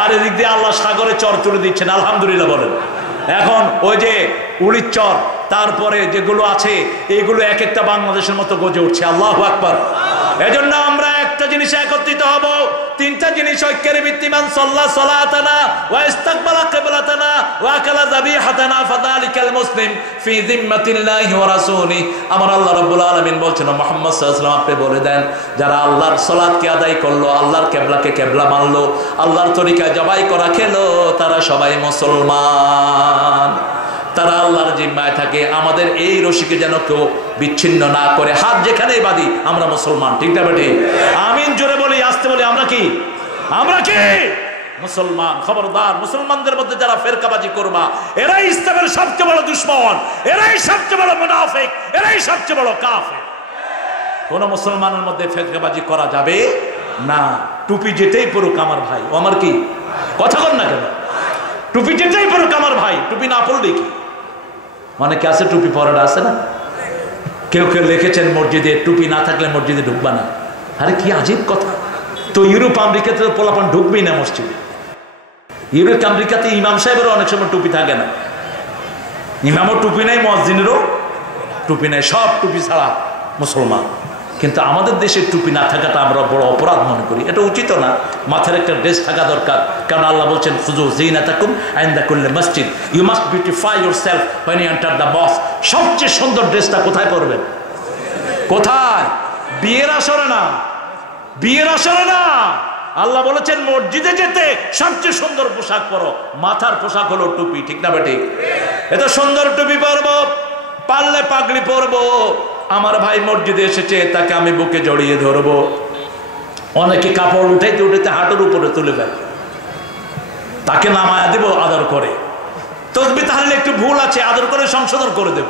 আর এদিক দিয়ে আল্লাহ সাগরে চর তুলে দিচ্ছেন, আলহামদুলিল্লাহ বলেন। এখন ওই যে উড়ির চর, তারপরে যেগুলো আছে, এগুলো এক একটা বাংলাদেশের মতো গজে উঠছে, আল্লাহু আকবার। এজন্য আমরা একটা জিনিস একত্রিত হব, 3টা জিনিস ঐক্যের ভিত্তিমান, সাল্লা সালাতানা ওয়া ইস্তাকবালা কিবলাতানা ওয়া আকালা যাবিহাতানা ফাযালিকাল মুসলিম ফি যিম্মাতিল্লাহি ওয়া রাসূলি। আমার আল্লাহ রাব্বুল আলামিন বলছেন, মুহাম্মদ সাল্লাল্লাহু আলাইহি ওয়াসাল্লাম আপনি বলে দেন, যারা আল্লাহর সালাতকে আদায় করলো, আল্লাহর কিবলাকে কিবলা মানলো, আল্লাহর তরিকায় জবাই করা খেলো, তারা সবাই মুসলমান। তারা আল্লাহর জিম্মায় থাকে। আমাদের এই রশিকে যেন কেউ বিচ্ছিন্ন না করে, হাত যেখানেই বাঁধি আমরা মুসলমান, ঠিক না বেটে? আমিন জোরে বলি, আসতে বলি, আমরা কি? আমরা কি মুসলমান? খবরদার, মুসলমানদের মধ্যে যারা ফেরকাবাজি করবা, এরাই ইসলামের সবচেয়ে বড় দুশমন, এরাই সবচেয়ে বড় মুনাফিক, এরাই সবচেয়ে বড় কাফের। কোন মুসলমানের মধ্যে ফেরকাবাজি করা যাবে না। টুপি যেতেই পড়ুক আমার ভাই, ও আমার কি কথা বল না কেন? টুপি যেতেই পড়ুক আমার ভাই, টুপি না পড়লে কি? অনেকে আছে টুপি পরাটা আছে না, কেউ কেউ লিখেছেন মসজিদে টুপি না থাকলে মসজিদে ঢুকবা না। আরে কি আজীব কথা! তো ইউরোপ আমেরিকাতে পোলাপান ঢুকবেই না মসজিদে। ইউরোপ আমেরিকাতে ইমাম সাহেবেরও অনেক সময় টুপি থাকে না, ইমামও টুপি নাই, মুয়াজ্জিনেরও টুপি নাই, সব টুপি ছাড়া মুসলমান। কিন্তু আমাদের দেশে টুপি না থাকাটা আমরা বড় অপরাধ মনে করি, এটা উচিত না। মাথার একটা ড্রেস থাকা দরকার, কারণ আল্লাহ বলছেন খুযু যিনাতাকুম ইনদা কুল্লি মসজিদ, you must beautify yourself when you enter the mosque। সবচেয়ে সুন্দর ড্রেসটা কোথায় পরবেন? কোথায়? বিয়ের আসরে না, বিয়ের আসরে না। আল্লাহ বলেছেন মসজিদে যেতে সবচেয়ে সুন্দর পোশাক পরো, মাথার পোশাক হলো টুপি, ঠিক না বেটি? এত সুন্দর টুপি পরবো, পারলে পাগড়ি পরবো। আমার ভাই মসজিদে এসেছে, তাকে আমি বুকে জড়িয়ে ধরবো। অনেকে কাপড় উঠাইতে উঠাইতে হাঁটুর উপরে তুলে ফেলে, তাকে নামায়া দেব আদর করে। তসবিহ তাহলে একটু ভুল আছে, আদর করে সংশোধন করে দেব।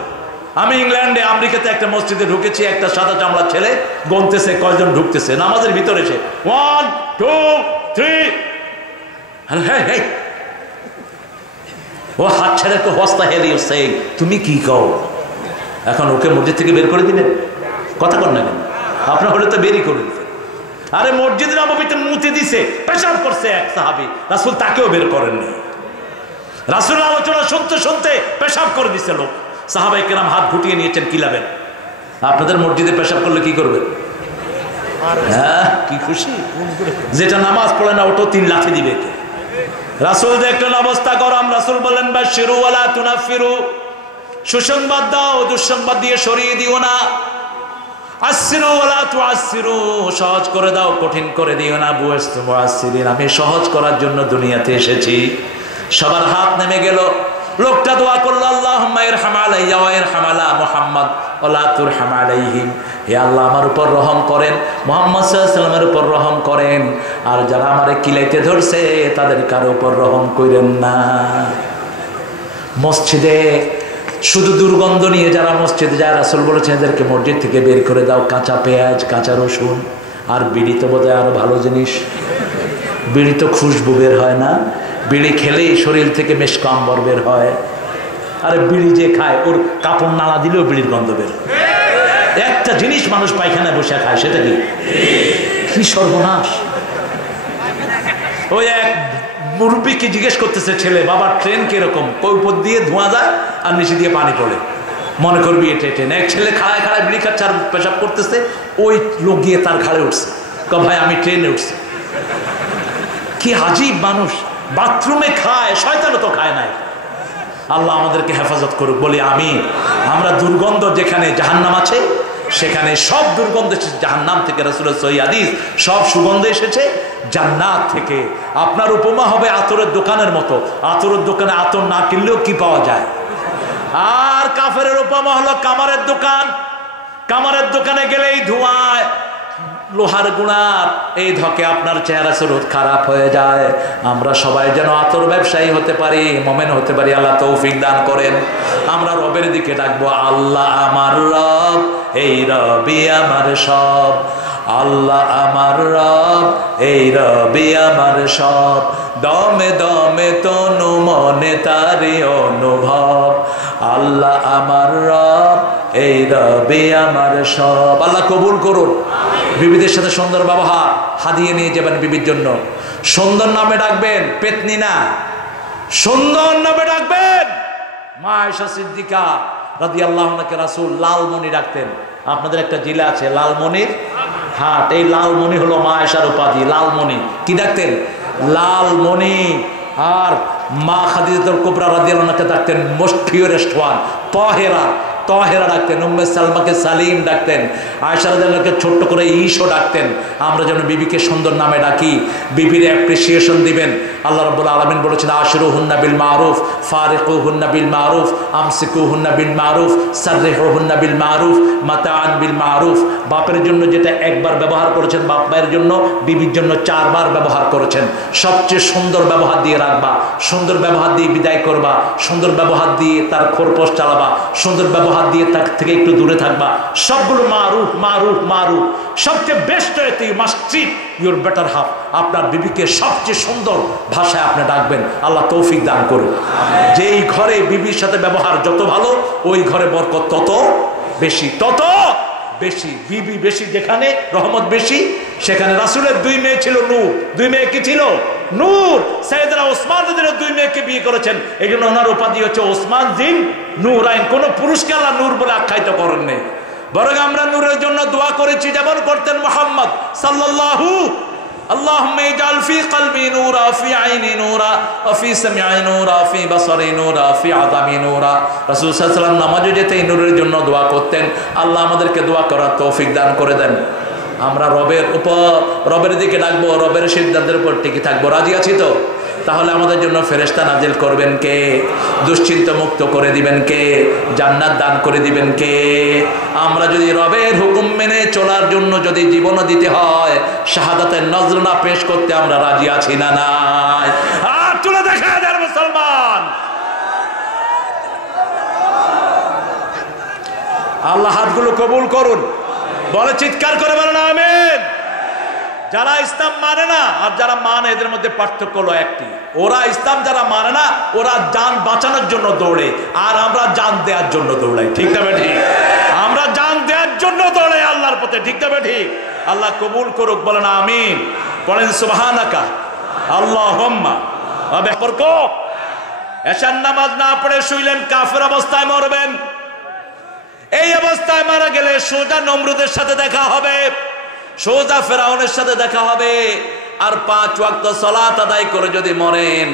আমি ইংল্যান্ডে আমেরিকাতে একটা মসজিদে ঢুকেছি, একটা সাদা চামড়া ছেলে গনতেছে কয়জন ঢুকতেছে নামাজের ভিতরে, সে 1 2 3, হ্যাঁ ও হাত ছেড়ে হস্তা হেলি হচ্ছে, তুমি কি কও? এখন ওকে মসজিদ থেকে বের করে দিলেন, কথা কর না কেন? আপনার হলে তো বেরই করে দিতেন। আরে মসজিদ নববীতে মুতে দিছে, পেশাব করছে এক সাহাবী, রাসূল তাকেও বের করেননি। রাসূলের আলোচনা শুনতে শুনতে পেশাব করে দিছে লোক, সাহাবায়ে কেরাম হাত গুটিয়ে নিয়েছেন, কি লাভেন? আপনাদের মসজিদে পেশাব করলে কি করবেন? হ্যাঁ, কি খুশি। যেটা নামাজ পড়ে না ওটা 3 লাঠি দিবে। রাসূল দেখলেন অবস্থা গরম, রাসূল বললেন বাশিরু ওয়ালা তুনাফিরু, সুসংবাদ দাও, দুঃসংবাদ দিয়ে সরিয়ে দিও না। আসিরু ওয়ালা তুআসিরু, সহজ করে দাও, কঠিন করে দিও না। বুইস্তু মুআসসিরিন, আমি সহজ করার জন্য দুনিয়াতে এসেছি। সবার হাত নেমে গেল। লোকটা দোয়া করলো, আল্লাহুম্মা ইরহাম আলাইয়া ওয়া ইরহাম আলা মুহাম্মদ ওয়া লা তুরহাম আলাইহিম। হে আল্লাহ, আমার উপর রহম করেন, মুহাম্মদ সাল্লাল্লাহু আলাইহি ওয়াসাল্লামের উপর রহম করেন, আর যারা আমারে কিলাইতে ধরছে তাদের কারো উপর রহম করেন না। মসজিদে শুধু দুর্গন্ধ নিয়ে যারা মসজিদে যায়, রাসূল বলেছেন এদেরকে মসজিদ থেকে বের করে দাও। কাঁচা পেঁয়াজ, কাঁচা রসুন, আর বিড়ি তো বোধহয় আরো ভালো জিনিস। বিড়ি তো খুশবু বের হয় না, বিড়ি খেলেই শরীর থেকে মেশক আম্বর বের হয়। আরে বিড়ি যে খায় ওর কাপড় নালা দিলেও বিড়ির গন্ধ বের হয়। একটা জিনিস মানুষ পায়খানায় বসে খায়, সেটা কি সর্বনাশ। ওই এক মুরব্বীকে জিজ্ঞেস করতেছে ছেলে, বাবা ট্রেন কিরকম? উপর দিয়ে ধোঁয়া যায় আর নিচে দিয়ে পানি পড়ে, মনে করবি এটা ট্রেন। এক ছেলে খাড়ায় খাড়ায় বিড়ি খাচ্ছে আর পেশাব করতেছে, ওই লোক গিয়ে তার ঘাড়ে উঠছে, ভাই আমি ট্রেনে উঠছি। কি আজীব মানুষ, বাথরুমে খায়, শয়তানও তো খায় নাই। আল্লাহ আমাদেরকে হেফাজত করুক, বলি আমিন। আমরা দুর্গন্ধ, যেখানে জাহান্নাম আছে সেখানে সব দুর্গন্ধ এসেছে জাহান্নাম থেকে। রাসূলের সহিহ হাদিস, সব সুগন্ধ এসেছে জান্নাত থেকে। আপনার উপমা হবে আতরের দোকানের মতো। আতরের দোকানে আতর না কিনলেও কি পাওয়া যায়। আর কাফেরের উপমা হলো কামারের দোকান। কামারের দোকানে গেলেই ধোঁয়ায় লোহার গুণার এই ধকে আপনার চেহারা সুরত খারাপ হয়ে যায়। আমরা সবাই যেন আতর ব্যবসায়ী হতে পারি, মুমিন হতে পারি। আল্লাহ তৌফিক দান করেন। আমরা রবের দিকে ডাকবো, আল্লাহ আমার রব, এই রবি আমার সব। আল্লাহ আমার রব, এই রবি আমার সব। দমে দমে তনু মনে তারি অনুভব। আল্লাহ আমার রব, এই রবি আমার সব। আল্লাহ কবুল করুন। বিবিদের সাথে সুন্দর ব্যবহার, হাদিয়ে নিয়ে যাবেন বিবির জন্য। সুন্দর নামে ডাকবেন, পেতনি না, সুন্দর নামে ডাকবেন। মা আয়েশা সিদ্দিকা রাদিয়াল্লাহু আনহাকে রাসূল লালমণি ডাকতেন। আপনাদের একটা জেলা আছে লালমণির হাট, এই লালমণি হলো মা আয়েশার উপাধি। লালমণি কি ডাকতেন? লালমণি। আর মা খাদিজাতুল কুবরা রাদিয়াল্লাহু আনহাকে ডাকতেন most purest one, Tahira. Tahira ডাকতেন। উম্মে সালমাকে সালিম ডাকতেন। আয়েশা রাদিয়াল্লাহু আনহাকে ছোট্ট করে ঈশও ডাকতেন। আমরা যেন বিবিকে সুন্দর নামে ডাকি, বিবির অ্যাপ্রিসিয়েশন দিবেন। আল্লাহ রাব্বুল আলামিন বলেছেন, আশরুহুন্না বিল মারুফ, ফারিকুহুন্না বিল মারুফ, আমসিকুহুন্না বিল মারুফ, সাররিহুহুন্না বিল মারুফ, মাতাআন বিল মারুফ। বাপের জন্য যেটা একবার ব্যবহার করেছেন, বাপ মায়ের জন্য, বিবির জন্য 4 বার ব্যবহার করেছেন। সবচেয়ে সুন্দর ব্যবহার দিয়ে রাখবা, সুন্দর ব্যবহার দিয়ে বিদায় করবা, সুন্দর ব্যবহার দিয়ে তার খোরপোশ চালাবা, সুন্দর ব্যবহার দিয়ে তার থেকে একটু দূরে থাকবা। সবগুলো মারুফ মারুফ মারুফ। সবচেয়ে বেস্ট হয়তো you must treat your better half. আপনার বিবিকে সবচেয়ে সুন্দর ভাষায় আপনি ডাকবেন। আল্লাহ তৌফিক দান করুন। যেই ঘরে বিবির সাথে ব্যবহার যত ভালো, ওই ঘরে বরকত তত বেশি, তত বেশি। বিবি বেশি যেখানে রহমত বেশি, সেখানে রাসূলের 2 মেয়ে ছিল নূর। 2 মেয়ে কি ছিল? নূর। সাইয়েদনা ওসমান রাদিয়াল্লাহু 2 মেয়েকে বিয়ে করেছেন, এই জন্য ওনার উপাধি হচ্ছে ওসমান জিন নূরাইন। কোন পুরুষকে আল্লাহ নূর বলে আখ্যায়িত করেন নাই, বরং আমরা নূরের জন্য দোয়া করেছি, যেমন করতেন মুহাম্মদ সাল্লাল্লাহু। اللهم اجعل في قلبي نورا في عيني نورا وفي سمعي نورا في بصري نورا في عظمي نورا। রাসূল সাল্লাল্লাহু আলাইহি ওয়াসাল্লাম নামাজে যেতে নূরের জন্য দোয়া করতেন। আল্লাহ আমাদেরকে দোয়া করার তৌফিক দান করে দেন। আমরা রবের দিকে ডাকবো, রবের সিদ্ধান্তের উপর টিকে থাকবো। রাজি আছি তো? তাহলে আমাদের জন্য ফেরেশতা নাজিল করবেন কে? দুশ্চিন্তা মুক্ত করে দিবেন কে? জান্নাত দান করে দিবেন কে? আমরা যদি রবের হুকুম মেনে চলার জন্য যদি জীবন দিতে হয়, শাহাদাতের নজরানা পেশ করতে আমরা রাজি আছি না নাই? আর তুলে দেখা যায় মুসলমান। আল্লাহ হাতগুলো কবুল করুন। বলে চিৎকার করে বলেন আমিন। যারা ইসলাম মানে না আর যারা মানে, এদের মধ্যে পার্থক্য হলো একটি। ওরা ইসলাম যারা মানে না, ওরা জান বাঁচানোর জন্য দৌড়ে, আর আমরা জান দেওয়ার জন্য দৌড়াই। ঠিক না ঠিক? আমরা জান দেওয়ার জন্য দৌড়াই আল্লাহর পথে। ঠিক না ঠিক? আল্লাহ কবুল করুক, বলেন আমিন। বলেন সুবহানাকা আল্লাহুম্মা ওয়া বিহামদিকা। এশার নামাজ না পড়ে শুইলেন, কাফের অবস্থায় মরবেন। এই অবস্থায় মারা গেলে সোজা নমরুদের সাথে দেখা হবে। সোজা ফেরাউনের সাথে দেখা হবে। আর 5 ওয়াক্ত সালাত আদায় করে যদি মরেন,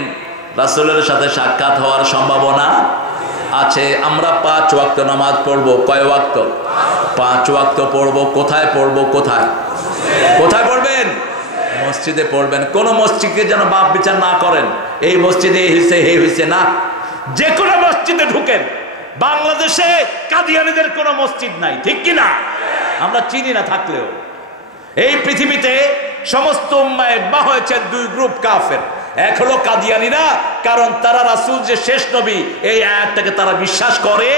রাসূলের সাথে সাক্ষাৎ হওয়ার সম্ভাবনা আছে। আমরা 5 ওয়াক্ত নামাজ পড়বো। কয় ওয়াক্ত? 5 ওয়াক্ত পড়বো। কোথায় পড়বো? কোথায় কোথায় পড়বেন? মসজিদে পড়বেন। কোন মসজিদকে যেন বাপ বিচার না করেন, এই মসজিদে এই হইছে এই হইছে না। যে কোনো মসজিদে ঢুকেন। বাংলাদেশে কাদিয়ানীদের কোনো মসজিদ নাই, ঠিক কি না? আমরা চিনি না থাকলেও। এই পৃথিবীতে সমস্ত উম্মায়ে ইজমা হয়েছে 2 গ্রুপ কাফের। এক হলো কাদিয়ানীরা, কারণ তারা রাসূল যে শেষ নবী এই আয়াতটাকে তারা বিশ্বাস করে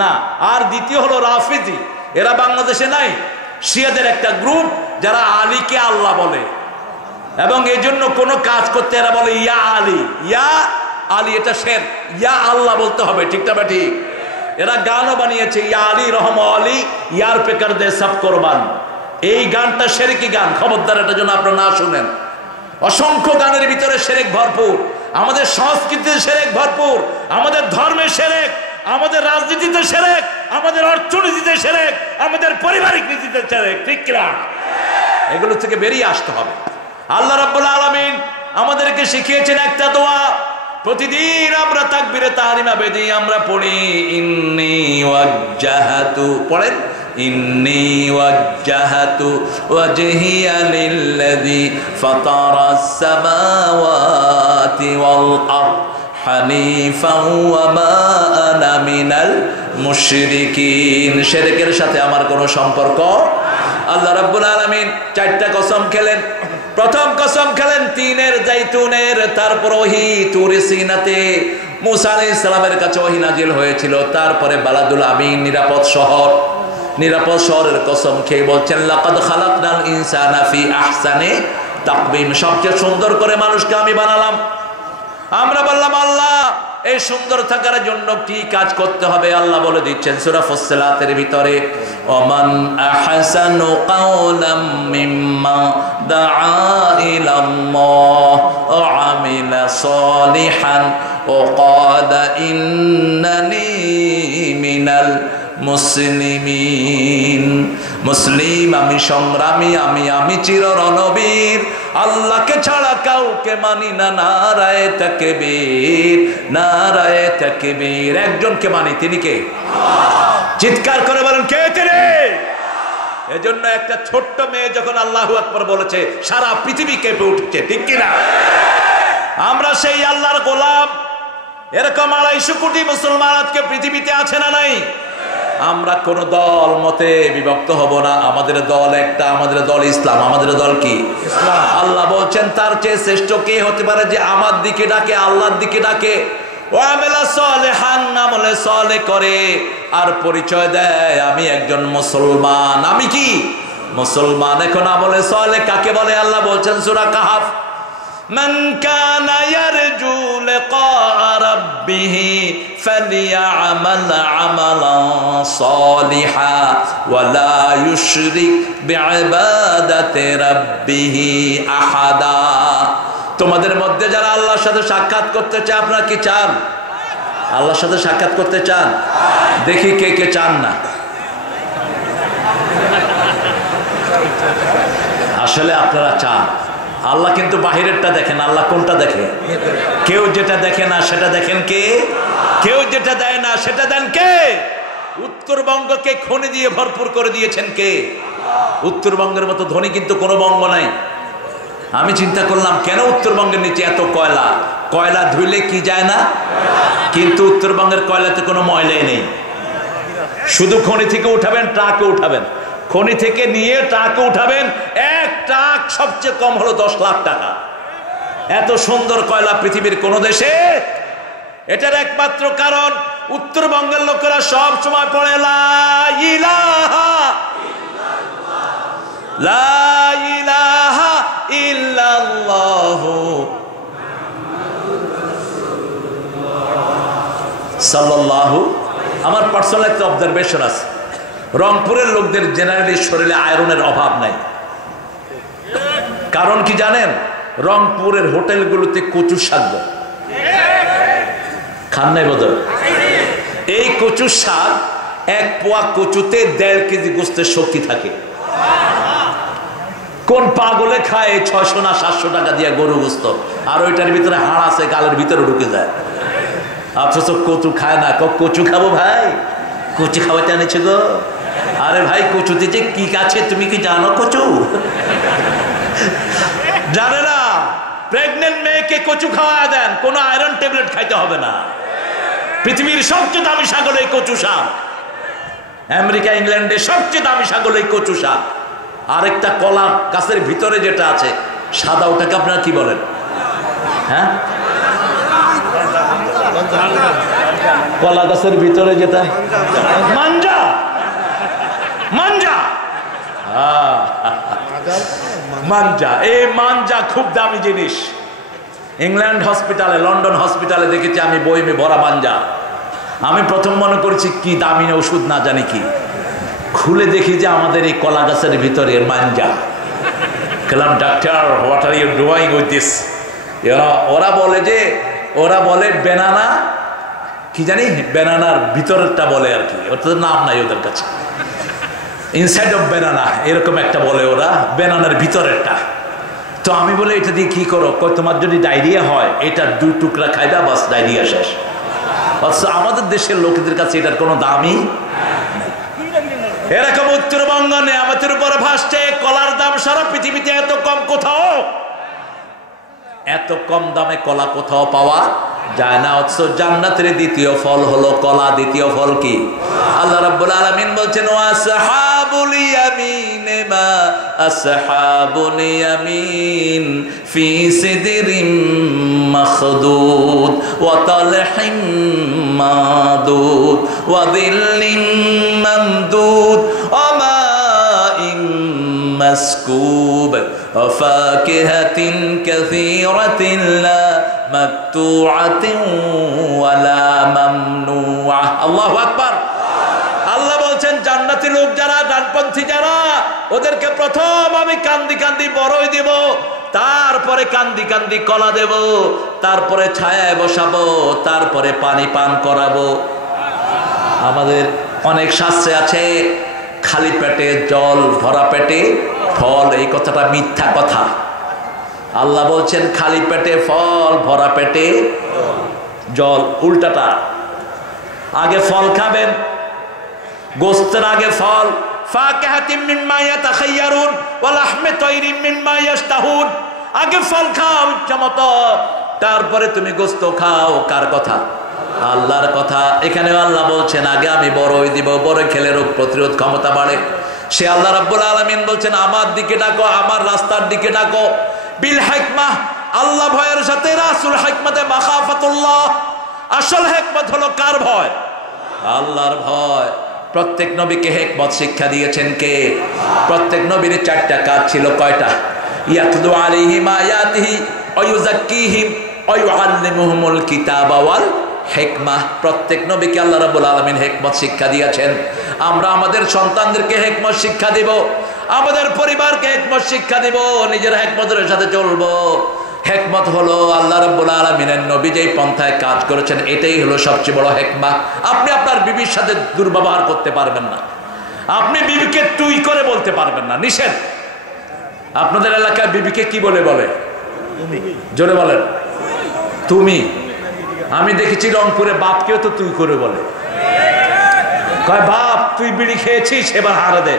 না। আর দ্বিতীয় হলো রাফিজি, এরা বাংলাদেশে নাই। শিয়াদের একটা গ্রুপ যারা আলীকে আল্লাহ বলে, এবং এই জন্য কোনো কাজ করতে এরা বলে ইয়া আলী, ইয়া আলী। এটা শের, ইয়া আল্লাহ বলতে হবে, ঠিক না ঠিক? এরা গানও বানিয়েছে, ইয়া আলী রহম আলী ইয়ার পেকার দে সব কোরবান। এই গানটা শিরকি গান, খবরদার এটা যেন আপনারা না শুনেন। অসংখ্য গানের ভিতরে শিরক ভরপুর। আমাদের সংস্কৃতিতে শিরক ভরপুর, আমাদের ধর্মে শিরক, আমাদের রাজনীতিতে শিরক, আমাদের অর্থনীতিতে শিরক, আমাদের পারিবারিক নীতিতে শিরক, ঠিক না? এগুলো থেকে বেরিয়ে আসতে হবে। আল্লাহ রাব্বুল আলামিন আমাদেরকে শিখিয়েছেন একটা দোয়া। প্রতিদিন আমরা তাকবীরে তাহরিমা বেদি আমরা পড়ি, ইন্নী ওয়াজ্জাহাতু, পড়েন, ইন্নী ওয়াজ্জাহাতু ওয়াজহিয়া লিল্লাযী ফাতারাস সামাওয়াতি ওয়াল আরদ হানিফাও ওয়া মা আনা মিনাল মুশরিকিন। শিরকের সাথে আমার কোনো সম্পর্ক। আল্লাহ রাব্বুল আলামিন 4টা কসম খেলেন। প্রথম কসম খেলেন তিনের জাইতুনের, তারপর ওহী তুরে সিনাতে মুসা আলাইহিস সালামের কাছে ওহী নাজিল হয়েছিল, তারপরে বালাদুল আমিন নিরাপদ শহর। নিরাপদ শহরের কসম খেয়ে বলছেন লাকাদ খালাকনাল ইনসানা ফি আহসানি তাকবীম, সবচেয়ে সুন্দর করে মানুষকে আমি বানালাম। আমরা বললাম আল্লাহ এই সুন্দর থাকার জন্য কি কাজ করতে হবে? আল্লাহ বলে দিচ্ছেন সূরা ফুসসিলাতের ভিতরে, ওমান আহসানু কাওলাম মিম্মা দাআ ইলাল্লাহ ওয়া আমিলা সালিহান ওয়া ক্বালা ইন্নানি মিনাল মুসলিমিন। মুসলিম আমি, সংগ্রামী আমি চির রণবীর, আল্লাহকে ছাড়া কাউকে মানি না। নারায়ে তাকবীর, নারায়ে তাকবীর। একজনকে মানি, তিনি কে? চিৎকার করে বলেন, কে তিনি? এজন্য একটা ছোট্ট মেয়ে যখন আল্লাহু আকবার বলেছে সারা পৃথিবী কেঁপে উঠেছে, ঠিক কিনা? আমরা সেই আল্লাহর গোলাম। এরকম 250 কোটি মুসলমান আজকে পৃথিবীতে আছে না নাই? আমরা কোন দল মতে বিভক্ত হব না। আমাদের দল একটা, আমাদের দল ইসলাম। আমাদের দল কি? ইসলাম। আল্লাহ বলছেন তার চেয়ে শ্রেষ্ঠ কে হতে পারে যে আমার দিকে ডাকে, আল্লাহর দিকে ডাকে, ও আমেলা সালেহান, আমলে সালেহ করে, আর পরিচয় দেয় আমি একজন মুসলমান। আমি কি? মুসলমান। এখন আমলে সালেহ কাকে বলে? আল্লাহ বলছেন সূরা কাহফ, মান কানা ইয়ারজু লিকা রাব্বিহি ফালিয়ামাল আমালান সালিহা ওয়া লা ইউশরিক বিইবাদাতি রাব্বিহি আহাদা। তোমাদের মধ্যে যারা আল্লাহর সাথে সাক্ষাৎ করতে চায়, আপনারা কি চান? আল্লাহর সাথে সাক্ষাৎ করতে চান? দেখি কে কে চান না। আসলে আপনারা চান। আল্লাহ কিন্তু বাহিরেরটা দেখেন, আল্লাহ কোনটা দেখে? কেউ যেটা দেখে না সেটা দেখেন কে? কেউ যেটা দেয় না সেটা দেন কে? উত্তরবঙ্গকে খনি দিয়ে ভরপুর করে দিয়েছেন কে? উত্তরবঙ্গের মতো ধনী কিন্তু কোনো বঙ্গ নাই। আমি চিন্তা করলাম কেন উত্তরবঙ্গের নিচে এত কয়লা? কয়লা ধুইলে কি যায় না? কিন্তু উত্তরবঙ্গের কয়লাতে কোনো ময়লাই নেই। শুধু খনি থেকে উঠাবেন, ট্রাকে উঠাবেন, খনি থেকে নিয়ে ট্রাকে উঠাবেন, এক ট্রাক সবচেয়ে কম হলো 10 লাখ টাকা। এত সুন্দর কয়লা পৃথিবীর কোন দেশে? এটার একমাত্র কারণ উত্তরবঙ্গের লোকেরা সব সময় পড়ে লা ইলাহা ইল্লাল্লাহ, লা ইলাহা ইল্লাল্লাহ সাল্লাল্লাহু। আমার পার্সোনাল একটা অবজারভেশন আছে, রংপুরের লোকদের জেনারেলি শরীরে আয়রনের অভাব নাই। কারণ কি জানেন? রংপুরের হোটেলগুলোতে কচুর শাক খান নাই বোধ। এই কচুর শাক, 1 পোয়া কচুতে 1.5 কেজি গোস্তের শক্তি থাকে। কোন পাগলে খায় 600 না 700 টাকা দিয়ে গরু গোস্ত, আর ওইটার ভিতরে হাড় আছে, গালের ভিতরে ঢুকে যায়। অথচ কচু খায় না। কচু খাবো ভাই? কচু খাওয়াতে আনেছে গো? আরে ভাই, কচুতে যে কি আছে তুমি কি জানো? কচু জানে না? প্রেগনেন্ট মেয়েকে কচু খাওয়া দেন, কোনো আয়রন ট্যাবলেট খাইতে হবে না। পৃথিবীর সবচেয়ে দামি ছাগল এই কচু শাক। আমেরিকা ইংল্যান্ডে সবচেয়ে দামি ছাগল এই কচু শাক। আরেকটা কলা গাছের ভিতরে যেটা আছে সাদা, ওটাকে আপনারা কি বলেন? হ্যাঁ, কলা গাছের ভিতরে যেটা মাঞ্জা। মাঞ্জা, মাঞ্জা। এই মাঞ্জা খুব দামি জিনিস। ইংল্যান্ড হসপিটালে, লন্ডন হসপিটালে দেখেছি আমি বইমে ভরা মাঞ্জা। আমি প্রথম মনে করেছি কি দামি ওষুধ না জানি কি, খুলে দেখি যে আমাদের এই কলা গাছের ভিতরে মাঞ্জা। বললাম, doctor what are you doing with this? ওরা বলে বেনানা, কি জানি বেনানার ভিতরেরটা বলে আর কি, ওটা তো নাম নাই ওদের কাছে। ইনসাইড অফ বেনানা এরকম একটা বলে ওরা, বেনানার ভিতরেরটা। তো আমি বলে এটা দিয়ে কি করো? তোমার যদি ডায়রিয়া হয় এটা 2 টুকরা খাইবা, বাস ডায়রিয়া শেষ। অথচ আমাদের দেশের লোকেদের কাছে এটার কোনো দামই। এরকম উত্তরবঙ্গ নেয়ামতের উপরে ভাসছে। কলার দাম সারা পৃথিবীতে এত কম কোথাও, এত কম দামে কলা কোথাও পাওয়া যায় না। অথচ জান্নাতের দ্বিতীয় ফল হলো কলা। দ্বিতীয় ফল কি? আল্লাহ রাব্বুল আলামিন বলছেন, ওয়াসহাবুল ইয়ামিন মা আসহাবুল ইয়ামিন ফি সিদরিম মাখদুদ ওয়া তালহিম মাদুদ ওয়া দিল্লিম মামদুদ ওয়া মাইম মাসকুব ওয়া ফাকিহাতিন কাসীরাতিন লা মাকতুআতিন ওয়ালা মামনুআ। আল্লাহু আকবার। আল্লাহ বলছেন, জান্নাতি লোক যারা, ডানপন্থী যারা, ওদেরকে প্রথম আমি কান্দি কান্দি বড়ই দেব, তারপরে কান্দি কান্দি কলা দেব, তারপরে ছায়ায় বসাবো, তারপরে পানি পান করাবো। আমাদের অনেক শাস্ত্রে আছে খালি পেটে জল, ভরা পেটে ফল। এই কথাটা মিথ্যা কথা। আল্লাহ বলছেন খালি পেটে ফল, ভরা পেটে জল। উল্টাটা, আগে ফল খাবেন, গোস্তের আগে ফল। ফাকিহাতিন মিম্মা ইয়াতাখায়্যারুন ওয়া লাহমি তায়রিন মিম্মা ইয়াশতাহুন। আগে ফল খাও ইচ্ছামতো, তারপরে তুমি গোস্ত খাও। কার কথা? আল্লাহর কথা। এখানে আল্লাহ বলছেন আগে আমি বড়ই দিব, বড় খেলে রোগ প্রতিরোধ ক্ষমতা বাড়ে। সে আল্লাহ রাব্বুল আলামিন বলছেন, আমার দিকে ডাকো, আমার রাস্তার দিকে ডাকো। বিল হিকমাহ, আল্লাহ ভয়ের সাথে। রাসূল হিকমতে মাখাফাতুল্লাহ। আসল হিকমত হলো কার ভয়? আল্লাহর ভয়। প্রত্যেক নবীকে হিকমত শিক্ষা দিয়েছেন কে? প্রত্যেক নবীর 4টা কাজ ছিল। কয়টা? ইয়াতলু আলাইহিম আয়াতিহি ওয়া ইউযাক্কিহিম ওয়া ইউআল্লিমুহুমুল কিতাবা ওয়াল হিকমাহ। প্রত্যেক নবীকে আল্লাহ রাব্বুল আলামিন হিকমত শিক্ষা দিয়েছেন। আমরা আমাদের সন্তানদেরকে হিকমত শিক্ষা দিব, আমাদের পরিবারকে হিকমত শিক্ষা দিব, নিজের হিকমতের সাথে চলবো। হিকমত হলো আল্লাহ রাব্বুল আলামিনের নবী যেই পন্থায় কাজ করেছেন, এটাই হলো সবচেয়ে বড় হিকমত। আপনি আপনার বিবির সাথে দুর্ব্যবহার করতে পারবেন না, আপনি বিবিকে তুই করে বলতে পারবেন না, নিষেধ। আপনাদের এলাকায় বিবিকে কি বলে? জোরে বলেন, তুমি। আমি দেখেছি রংপুরে বাপকেও তো তুই করে বলে। কয়, বাপ তুই বিড়ি খেয়েছিস, এবার হারে দে।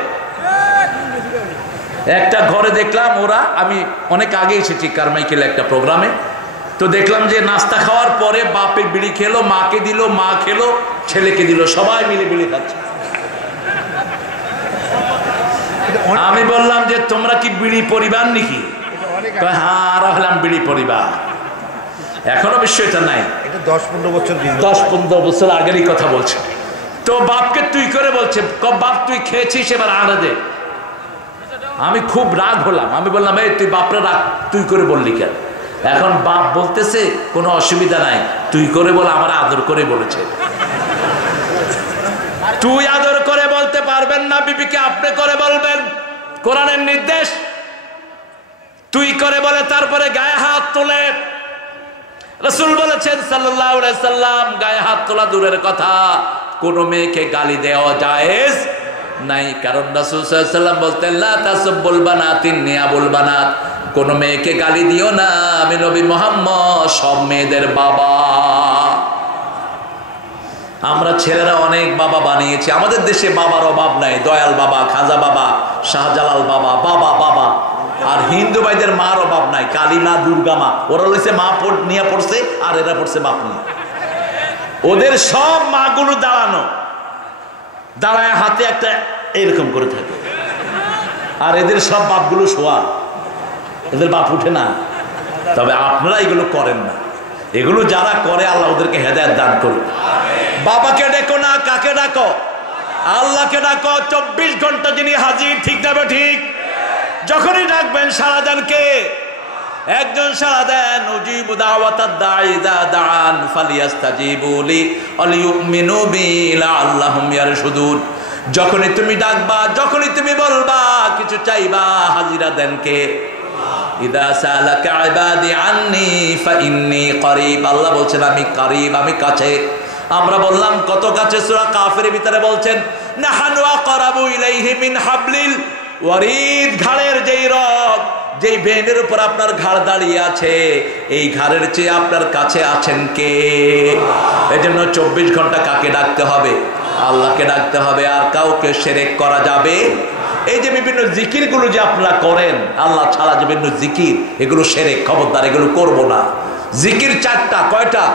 একটা ঘরে দেখলাম ওরা, আমি অনেক আগে এসেছি কারমাইকেল একটা প্রোগ্রামে, তো দেখলাম যে নাস্তা খাওয়ার পরে বাপে বিড়ি খেলো, মাকে দিল, মা খেলো, ছেলেকে দিল, সবাই মিলে বিড়ি খাচ্ছে। আমি বললাম যে তোমরা কি বিড়ি পরিবার নাকি? হ্যাঁ, আর হলাম বিড়ি পরিবার। এখনো বিষয়টা নাই, 10-15 বছর আগেরই কথা বলছে। তো বাপকে তুই করে বলছে, বাপ তুই খেয়েছিস, এবার আড়া দে। আমি খুব রাগ হলাম। আমি বললাম, এই তুই বাপরা রাগ তুই করে বললি কেন? এখন বাপ বলতেছে কোনো অসুবিধা নাই, তুই করে বল, আমার আদর করে বলেছে। তুই আদর করে বলতে পারবেন না, বিবিকে আপনি করে বলবেন, কোরআনের নির্দেশ। তুই করে বলে তারপরে গায়ে হাত তোলে। রাসূল বলেছেন সাল্লাল্লাহু আলাইহি সাল্লাম, গায়ে হাত তোলা দূরের কথা, কোন মেয়েকে গালি দেওয়া জায়েজ নাই। কারণ রাসূল সাল্লাল্লাহু আলাইহি ওয়াসাল্লাম বলতেন লা তাসুব্বুল বানাতিন আবুল বানাত, কোন মেয়েকে গালি দিও না, আমি নবী মুহাম্মদ সব মেয়েদের বাবা। আমরা ছেলেরা অনেক বাবা বানিয়েছি, আমাদের দেশে বাবার অভাব নাই, দয়াল বাবা, খাজা বাবা, শাহজালাল বাবা, বাবা বাবা। আর হিন্দু ভাইদের মার অভাব নাই, কালী মা, দুর্গা মা, ওরা লইছে মা নিয়ে পড়ছে আর এরা পড়ছে বাপ নিয়ে। ওদের সব মাগুলো দাঁড়ানো, দাঁড়ায় হাতে একটা এরকম করে থাকে, আর এদের সব বাপগুলো শোয়া, এদের বাপ উঠে না। তবে আপনারা এগুলো করেন না, এগুলো যারা করে আল্লাহ ওদেরকে হেদায়েত দান করুন। বাবাকে ডেকো না, কাকে ডাকো? আল্লাহকে ডাকো। 24 ঘন্টা যিনি হাজির, ঠিক না ঠিক? যখনই ডাকবেন সাড়া দেন কে? একজন সাড়া দেন, উজিবু দাওয়াতাদ দাঈ ইযা দাআন ফালিয়াস্তাজিবু লি ওয়ালিউমিনু বি লাআল্লাহুম ইয়ারশুদুন। যখনই তুমি ডাকবা, যখনই তুমি বলবা, কিছু চাইবা, হাজিরা দেন কে? ইদা সালাকা ইবাদি আন্নি ফাইন্নী করিব। আল্লাহ বলছেন আমি করিব, আমি কাছে। আমরা বললাম কত কাছে? সূরা কাফিরের ভিতরে বলছেন নাহানু আকরাবু ইলাইহি মিন হাবলিল ওয়ারিদ। ঘাড়ের যেই রগ, যেই ভেনের উপর আপনার ঘাড় দাঁড়িয়ে আছে, এই ঘাড়ের চেয়ে আপনার কাছে আছেন কে? এজন্য 24 ঘন্টা কাকে ডাকতে হবে? আল্লাহকে ডাকতে হবে। আর কাউকে শিরক করা যাবে? এই যে বিভিন্ন জিকিরগুলো যে আপনারা করেন আল্লাহ ছাড়া, যে বিভিন্ন জিকির, এগুলো শিরক, খবরদার এগুলো করব না। জিকির 4টা, কয়টা?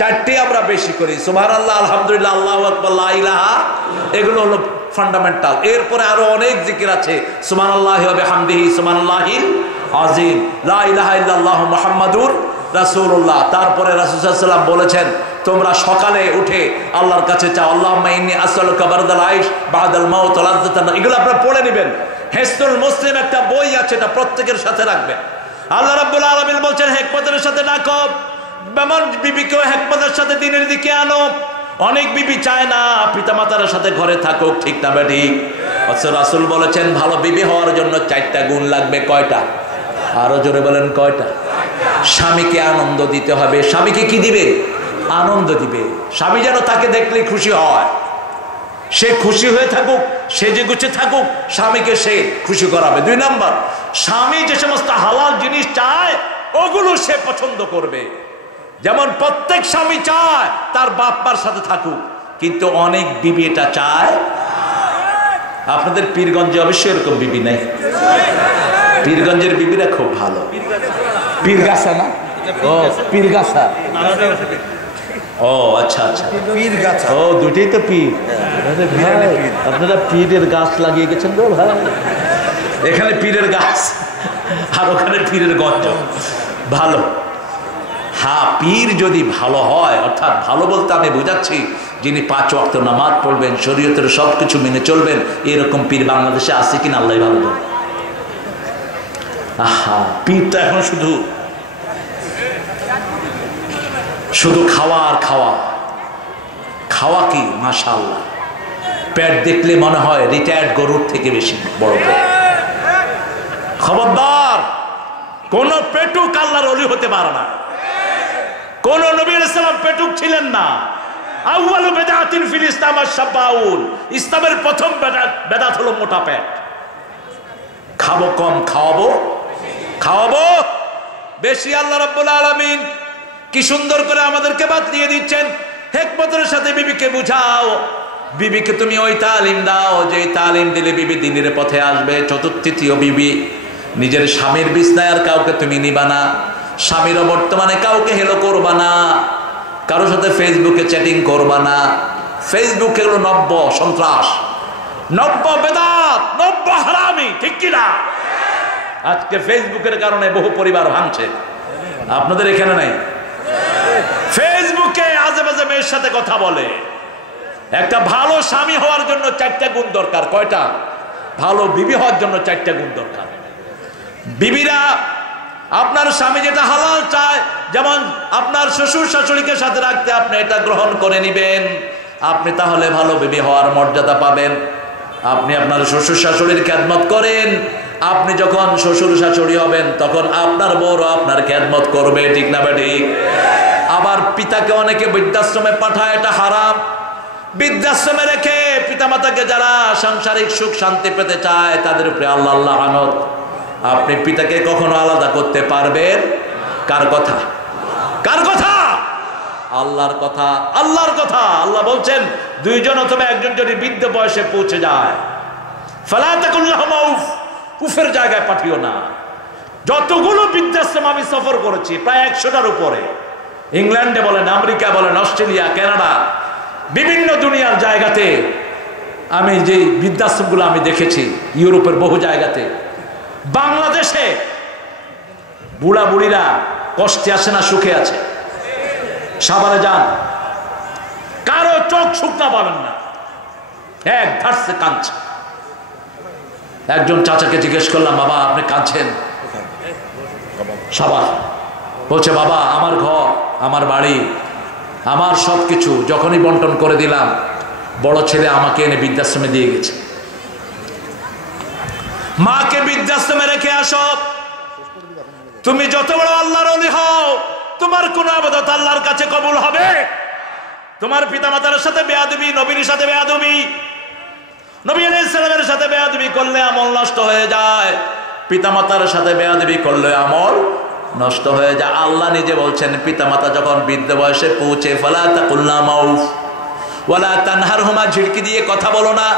4টি আমরা বেশি করি। সুবহানাল্লাহ, আলহামদুলিল্লাহ, আল্লাহু আকবার, লা ইলাহা, এগুলো হলো ফান্ডামেন্টাল। এরপরে আরো অনেক জিকির আছে, সুবহানাল্লাহি ওয়া বিহামদিহি, সুবহানাল্লাহিল আযীম, লা ইলাহা ইল্লাল্লাহু মুহাম্মাদুর রাসূলুল্লাহ। তারপরে রাসূল সাল্লাল্লাহু আলাইহি ওয়াসাল্লাম বলেছেন তোমরা সকালে উঠে আল্লাহর কাছে চাও, আল্লাহুম্মা ইন্নী আসআলুকা বারদাল আইশ বাদাল মাউত ওয়া লাযযাতান। এগুলো আপনারা পড়ে নেবেন। হিসনুল মুসলিম একটা বই আছে, এটা প্রত্যেকের সাথে রাখবেন। আল্লাহ রাব্বুল আলামিন বলছেন হেকমতের সাথে ডাকো, বেমন বিবিকেও হেকমতের সাথে দিনের দিকে আনো। অনেক বিবি চায় না পিতামাতার সাথে ঘরে থাকুক, ঠিক না ঠিক? অথচ রাসূল বলেছেন ভালো বিবি হওয়ার জন্য 4টা গুণ লাগবে। কয়টা? আরো জোরে বলেন, কয়টা? স্বামীকে আনন্দ দিতে হবে। স্বামীকে কি দিবে? আনন্দ দিবে। স্বামী যেন তাকে দেখলে খুশি হয়, সে খুশি হয়ে থাকুক, সেজে গুছে থাকুক, স্বামীকে সে খুশি করাবে। 2 নাম্বার, স্বামী যে সমস্ত হালাল জিনিস চায় ওগুলো সে পছন্দ করবে। যেমন প্রত্যেক স্বামী চায় তার বাপ মার সাথে থাকুক, কিন্তু অনেক বিবি এটা চায়। আপনাদের পীরগঞ্জে অবশ্যই এরকম বিবি নাই। পীরগঞ্জের বিবিরা খুব ভালো। পীরগাছা না? ও পীরগাছা, ও আচ্ছা আচ্ছা, পীরগাছা, ও দুটেই তো পীর। আপনারা পীরের গাছ লাগিয়ে গেছেন তো ভাই? এখানে পীরের গাছ আর ওখানে পীরের গঞ্জ। ভালো। হ্যাঁ, পীর যদি ভালো হয়, অর্থাৎ ভালো বলতে আমি বোঝাচ্ছি যিনি 5 ওয়াক্ত নামাজ পড়বেন, শরীয়তের সবকিছু মেনে চলবেন, এরকম পীর বাংলাদেশে আছে কিনা আল্লাহ ভালো জানে। আহা, পীর তো এখন শুধু খাওয়া আর খাওয়া। খাওয়া কি মাশাআল্লাহ, পেট দেখলে মনে হয় রিটায়ার্ড গরুর থেকে বেশি বড় পেট। খবরদার, কোন পেটুক আল্লাহর ওলি হতে পারে না। কোন নবী আলাইহিস সালাম পেটুক ছিলেন না। আউয়ালু বিদআতিন ফিল ইসলাম আশ-শাবাউল, ইসলামের প্রথম বেদাত হলো মোটা পেট। খাবো কম, খাওয়াবো বেশি। আল্লাহ রাব্বুল আলামিন কি সুন্দর করে আমাদেরকে বাতলিয়ে দিচ্ছেন। হিকমতের সাথে বিবিকে বুঝাও, বিবিকে তুমি ওই তালিম দাও যে তালিম দিলে বিবি দ্বীনের পথে আসবে। তৃতীয় বিবি, নিজের স্বামীর বিছনায় আর কাউকে তুমি নিবা না। স্বামীরও বর্তমানে কাউকে হেলো করবা না, কারোর সাথে ফেসবুকে চ্যাটিং করবা না। ফেসবুক এগুলো নব্য সন্ত্রাস, নব্য বেদাত, নব্য হারামি, ঠিক কিনা? আজকে ফেসবুকের কারণে বহু পরিবার ভাঙছে। আপনাদের এখানে নাই? ফেসবুকে আজে বাজে মেয়ের সাথে কথা বলে। একটা ভালো স্বামী হওয়ার জন্য 4টা গুণ দরকার। কয়টা? ভালো বিবি হওয়ার জন্য 4টা গুণ দরকার। বিবিরা, আপনার স্বামী যেটা হালাল চায়, যেমন আপনার শ্বশুর শাশুড়িকে সাথে রাখতে আপনি এটা গ্রহণ করে নিবেন, আপনি তাহলে ভালো বিবি হওয়ার মর্যাদা পাবেন। আপনি আপনার শ্বশুর শাশুড়ির খেদমত করেন, আপনি যখন শ্বশুর শাশুড়ি হবেন তখন আপনার বউও আপনার খেদমত করবে, ঠিক না ঠিক? আবার পিতাকে অনেকে বৃদ্ধাশ্রমে পাঠায়, এটা হারাম। বৃদ্ধাশ্রমে রেখে পিতামাতাকে যারা সাংসারিক সুখ শান্তি পেতে চায় তাদের উপরে আল্লাহ আল্লাহ লানত। আপনি পিতাকে কখনো আলাদা করতে পারবেন? কার কথা? কার কথা? আল্লাহর কথা। আল্লাহর কথা। আল্লাহ বলছেন দুইজন অথবা একজন যদি বৃদ্ধ বয়সে পৌঁছে যায়, ফালা তাকুল লাহুমা উফ, উফের জায়গায় পাঠিও না। যতগুলো বৃদ্ধাশ্রম আমি সফর করেছি প্রায় 100টার উপরে, ইংল্যান্ডে বলেন, আমেরিকা বলেন, অস্ট্রেলিয়া, কানাডা, বিভিন্ন দুনিয়ার জায়গাতে আমি যে বৃদ্ধাশ্রমগুলো আমি দেখেছি, ইউরোপের বহু জায়গাতে। বাংলাদেশে বুড়া বুড়িরা কষ্টে আছে না সুখে আছে? সাভারে যান, কারো চোখ শুকনা পাবেন না, এক ধারছে কাঁদছে। একজন চাচাকে জিজ্ঞেস করলাম, বাবা আপনি কাঁদছেন? সাভার। বলছে, বাবা আমার ঘর, আমার বাড়ি, আমার সবকিছু যখনই বন্টন করে দিলাম, বড় ছেলে আমাকে এনে বৃদ্ধাশ্রমে দিয়ে গেছে। মাকে বৃদ্ধাশ্রমে রেখে আসো। তুমি যত বড় আল্লাহর ওলি হও, তোমার কোন ইবাদত আল্লাহর কাছে কবুল হবে? তোমার পিতামাতার সাথে বেয়াদবি, নবীর সাথে বেয়াদবি, নবী আলাইহিস সালামের সাথে বেয়াদবি করলে আমল নষ্ট হয়ে যায়। পিতামাতার সাথে বেয়াদবি করলে আমল নষ্ট হয়ে যায়। আল্লাহ নিজে বলছেন, পিতামাতা যখন বৃদ্ধ বয়সে পৌঁছে, ফালা তাকুল লাহুমা উফ ওয়ালা তানহারহুমা, ঝিড়কি দিয়ে কথা বলো না।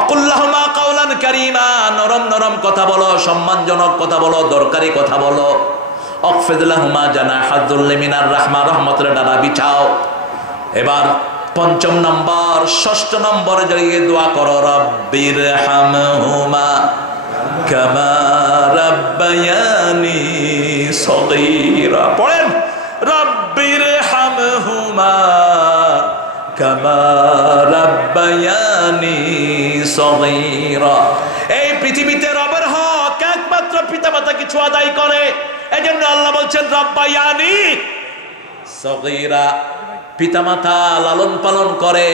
আকুল লাহুমা কাওলান কারীমা, নরম নরম কথা বলো, সম্মানজনক কথা বলো, দরকারি কথা বলো। আখফিদ লাহুমা জানাহা যুল্লি মিনার রাহমা, রহমতের ডানা বিছাও। এবার 5 নম্বর, 6 নম্বরে গিয়ে দোয়া করো, রব্বির হামহুমা কামা রাব্বায়ানি সগীরা। পড়েন, রব্বির হামহুমা কামা রাব্বায়ানি সগীরা। এই পৃথিবীতে রবের হক একমাত্র পিতামাতা কিছু আদায় করে, এজন্য আল্লাহ বলছেন রাব্বায়ানি সগীরা। পিতামাতা লালন পালন করে,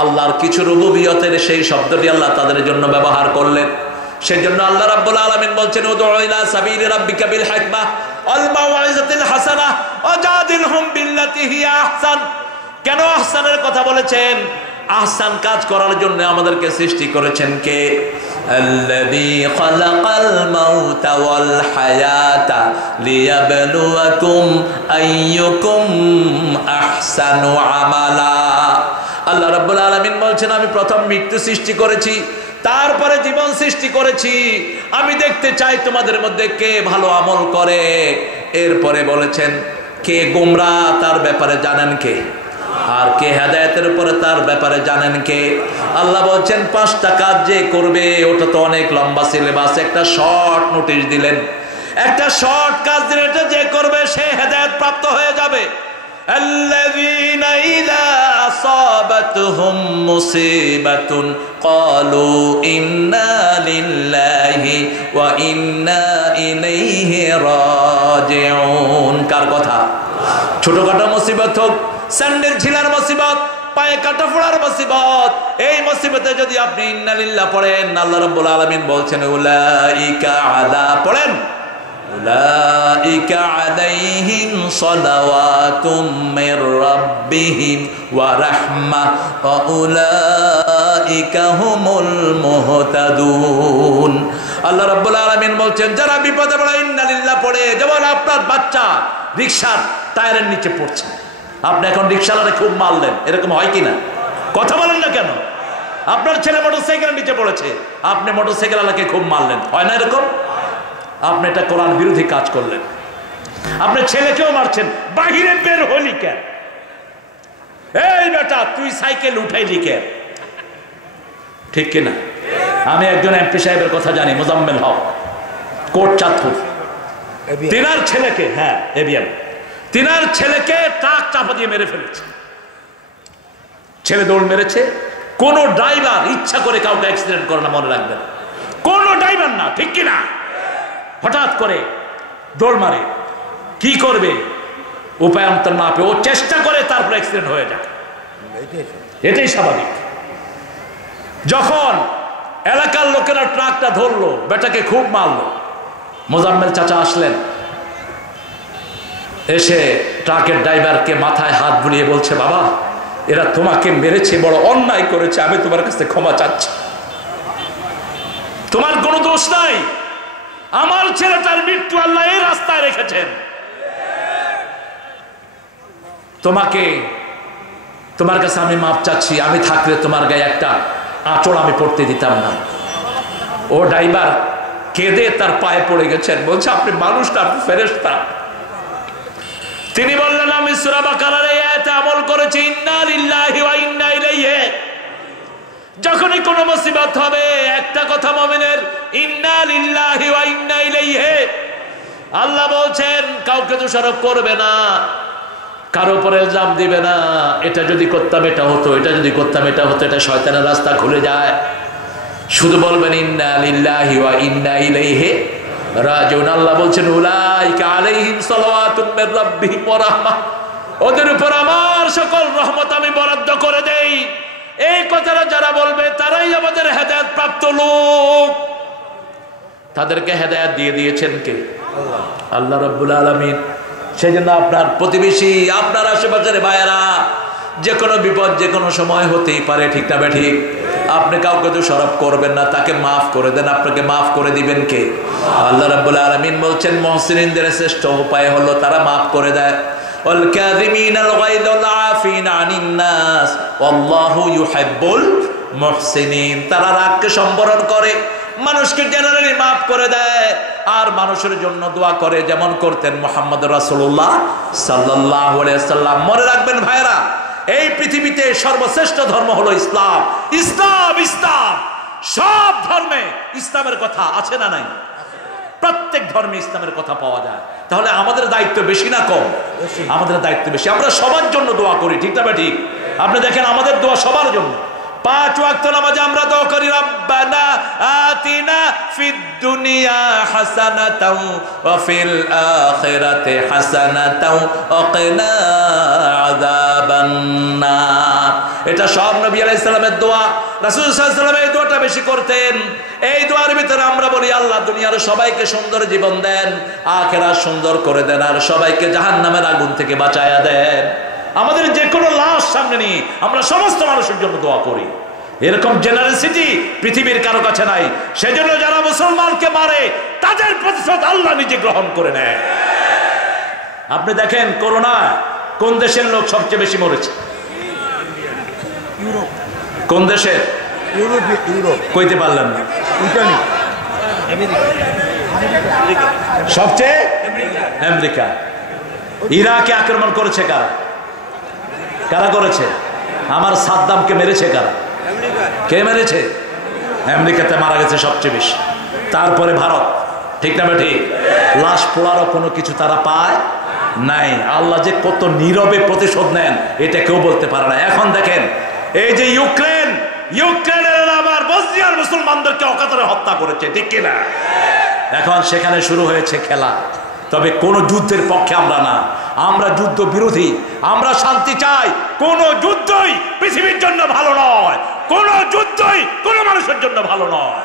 আল্লাহর কিছু রুবুবিয়তের সেই শব্দটি আল্লাহ তাদের জন্য ব্যবহার করলেন। সেজন্য আল্লাহ রাব্বুল আলামিন বলছেন, উদউ ইলা সাবিলি রাব্বিকা বিল হিকমা ওয়াল মাউইজাতিল হাসানাহ ওয়াজাদিলহুম বিল্লাতি হিয়া আহসান। কেন আহসানের কথা বলেছেন? আহসান কাজ করার জন্য আমাদেরকে সৃষ্টি করেছেন কে? আল্লাযী খালাকাল মাউতা ওয়াল হায়াতা লিয়াবলুয়াকুম আইয়ুকুম আহসানু আমালা। আল্লাহ রাব্বুল আলামিন বলছেন, আমি প্রথম মৃত্যু সৃষ্টি করেছি, তারপরে জীবন সৃষ্টি করেছি, আমি দেখতে চাই তোমাদের মধ্যে কে ভালো আমল করে। এরপরে বলেছেন, কে গোমরাহ তার ব্যাপারে জানেন কে? আর কে হেদায়েতের উপরে তার ব্যাপারে জানেন কে? আল্লাহ বলছেন 5টা কাজ যে করবে, ওটা তো অনেক লম্বা সিলেবাস, একটা শর্ট নোটিশ দিলেন, একটা শর্ট কাজ দিলেন, এটা যে করবে সে হেদায়েত প্রাপ্ত হয়ে যাবে। আল্লাযীনা ইযা আসাবাতহুম মুসিবাতুন ক্বালু ইন্না লিল্লাহি ওয়া ইন্না ইলাইহি রাজিউন। কার কথা? ছোটখাটো মুসিবত হোক, স্যান্ডেল ছিলার মুসিবত, পায়ে কাটা ফোড়ার মুসিবত, এই মুসিবতে যদি আপনি ইন্না লিল্লাহ পড়েন, আল্লাহ রাব্বুল আলামিন বলছেন উলাইকা আলা, পড়েন, উলাইকা আলাইহিম সালাওয়াতুম মির রাব্বিহিম ওয়া রাহমাহ ওয়া উলাইকা হুমুল মুহতাদুন। আল্লাহ রাব্বুল আলামিন বলছেন, যারা বিপদে পড়ে ইন্না লিল্লাহ পড়ে, যেমন আপনার বাচ্চা রিকশার টায়ারের নিচে পড়ছে, আপনি এখন রিকশাওয়ালারে খুব মারলেন, এরকম হয় কিনা? কথা বলেন না কেন? আপনার ছেলে মোটরসাইকেলের নিচে পড়েছে, আপনি মোটরসাইকেলওয়ালাকে খুব মারলেন, হয় না এরকম? আপনি এটা কোরআন বিরোধী কাজ করলেন। আপনি ছেলেকেও মারছেন, বাহিরে বের হলি কেন? এই বেটা তুই সাইকেল উঠাইলি কেন? ঠিক কিনা? আমি একজন এমপি সাহেবের কথা জানি, মোজাম্মেল হক, কোট চাঁদপুর, তিনার ছেলেকে, হ্যাঁ এবিএম, তিনার ছেলেকে ট্রাক চাপা দিয়ে মেরে ফেলেছে। ছেলে দৌড় মেরেছে। কোন ড্রাইভার ইচ্ছা করে কাউকে অ্যাক্সিডেন্ট করে না, মনে রাখবেন, কোন ড্রাইভার না, ঠিক কিনা? হঠাৎ করে দৌড় মারে, কি করবে উপায়ন্তর না পেয়ে ও চেষ্টা করে, তারপর অ্যাক্সিডেন্ট হয়ে যায়, এটাই স্বাভাবিক। যখন এলাকার লোকেরা ট্রাকটা ধরলো, বেটাকে খুব মারলো, মোজাম্মেল চাচা আসলেন, এসে ট্রাকের ড্রাইভারকে মাথায় হাত বুলিয়ে বলছে, বাবা এরা তোমাকে মেরেছে, বড় অন্যায় করেছে, আমি তোমার কাছে ক্ষমা চাচ্ছি। তোমার কোনো দোষ নাই, আমার ছেলেটার মৃত্যু আল্লাহ এই রাস্তায় রেখেছেন। তোমার কাছে আমি মাপ চাচ্ছি, আমি থাকলে তোমার গায়ে একটা আঁচড় আমি পড়তে দিতাম না। ও ড্রাইভার কেঁদে তার পায়ে পড়ে গেছেন, বলছে আপনি মানুষটা, আপনি ফেরেশতা। তিনি বললেন আমি সূরা বাকারার এই আয়াতে আমল করেছি, ইন্না লিল্লাহি ওয়া ইন্না ইলাইহি। যখনই কোনো মুসিবত হবে একটা কথা মুমিনের, ইন্না লিল্লাহি ওয়া ইন্না ইলাইহি। আল্লাহ বলছেন কাউকে দোষারোপ করবে না, কারো উপরে ইলজাম দিবে না, এটা যদি করতাম এটা হতো, এটা যদি করতাম এটা হতো, এটা শয়তানের রাস্তা খুলে যায়। শুধু বলবেন ইন্না লিল্লাহি ওয়া ইন্না ইলাইহি রাজিউন। আল্লাহ বলছেন উলাইকা আলাইহিম সালাওয়াতুম মির রাব্বিহিম ওয়া রাহমাহ, ওদের উপর আমার সকল রহমত আমি বরাদ্দ করে দেই। এই কথাটা যারা বলবে তারাই আমাদের হেদায়েত প্রাপ্ত লোক। তাদেরকে হেদায়েত দিয়ে দিয়েছেন কে? আল্লাহ, আল্লাহ রাব্বুল আলামিন। সেই জন্য আপনার প্রতিবেশী, আপনার আশেপাশের ভাইয়েরা, যে কোনো বিপদ যে কোনো সময় হতেই পারে, ঠিক না বেঠিক? আপনি কাউকে দোষারোপ করবেন না, তাকে মাফ করে দেন, আপনাকে মাফ করে দিবেন কে? আল্লাহ রাব্বুল আলামিন বলছেন মুহসিনদের শ্রেষ্ঠ উপায় হলো তারা মাফ করে দেয়। ওয়াল কাযিমিনাল গায়য ওয়াল আফিনা আনিন নাস ওয়াল্লাহু ইউহিব্বুল মুহসিনিন। তারা রাগকে সম্বরণ করে, মানুষকে জেনারেলি মাফ করে দেয়, আর মানুষের জন্য দোয়া করে, যেমন করতেন মুহাম্মদ রাসূলুল্লাহ সাল্লাল্লাহু আলাইহি ওয়াসাল্লাম। মনে রাখবেন ভাইরা, এই পৃথিবীতে সর্বশ্রেষ্ঠ ধর্ম হলো ইসলাম। ইসলাম ইসলাম সব ধর্মে ইসলামের কথা আছে না নাই? প্রত্যেক ধর্মে ইসলামের কথা পাওয়া যায়। তাহলে আমাদের দায়িত্ব বেশি না কম? আমাদের দায়িত্ব বেশি। আমরা সবার জন্য দোয়া করি, ঠিক না ঠিক? আপনি দেখেন আমাদের দোয়া সবার জন্য। 5 ওয়াক্ত নামাজে আমরা দোয়া করি রব্বানা আতিনা ফিদ দুনিয়া হাসানাতাও ওয়া ফিল আখিরাতি হাসানাতাও ওয়া কিনা আযাবান নার। এটা সব নবী আলাইহিস সালামের দোয়া। রাসূল সাল্লাল্লাহু আলাইহি ওয়াসাল্লাম এই দোয়াটা বেশি করতেন। এই দোয়ার ভিতরে আমরা বলি আল্লাহ দুনিয়ার সবাইকে সুন্দর জীবন দেন, আখিরাত সুন্দর করে দেন, আর সবাইকে জাহান্নামের আগুন থেকে বাঁচায়া দেন। আমাদের যে কোনো লাশ সামনে নিয়ে আমরা সমস্ত মানুষের জন্য দোয়া করি। এরকম জেনারেসিটি পৃথিবীর কারো কাছে নাই। সেজন্য যারা মুসলমানকে মারে তাদের প্রতিশোধ আল্লাহ নিজে গ্রহণ করে নেয়। আপনি দেখেন করোনা কোন দেশের লোক সবচেয়ে বেশি মরেছে? ইউরোপ। কোন দেশের? ইউরোপ। কইতে পারলেন না? ইতালি। সবচেয়ে আমেরিকা। ইরাকে আক্রমণ করেছে কারা? কারা করেছে? আমার সাদ্দামকে মেরেছে কারা? কে মেরেছে? আমেরিকাতে মারা গেছে সবচেয়ে বেশি, তারপরে ভারত, ঠিক না ঠিক? লাশ পোড়ারও কোনো কিছু তারা পায় নাই। আল্লাহ যে কত নীরবে প্রতিশোধ নেন এটা কেউ বলতে পারে না। এখন দেখেন এই যে ইউক্রেনের আবার বসনিয়ার মুসলমানদেরকে অকাতরে হত্যা করেছে, ঠিক কিনা? এখন সেখানে শুরু হয়েছে খেলা। তবে কোন যুদ্ধের পক্ষে আমরা না, আমরা যুদ্ধ বিরোধী। আমরা শান্তি চাই। কোন যুদ্ধই পৃথিবীর জন্য ভালো নয়, কোন যুদ্ধই কোন মানুষের জন্য ভালো নয়।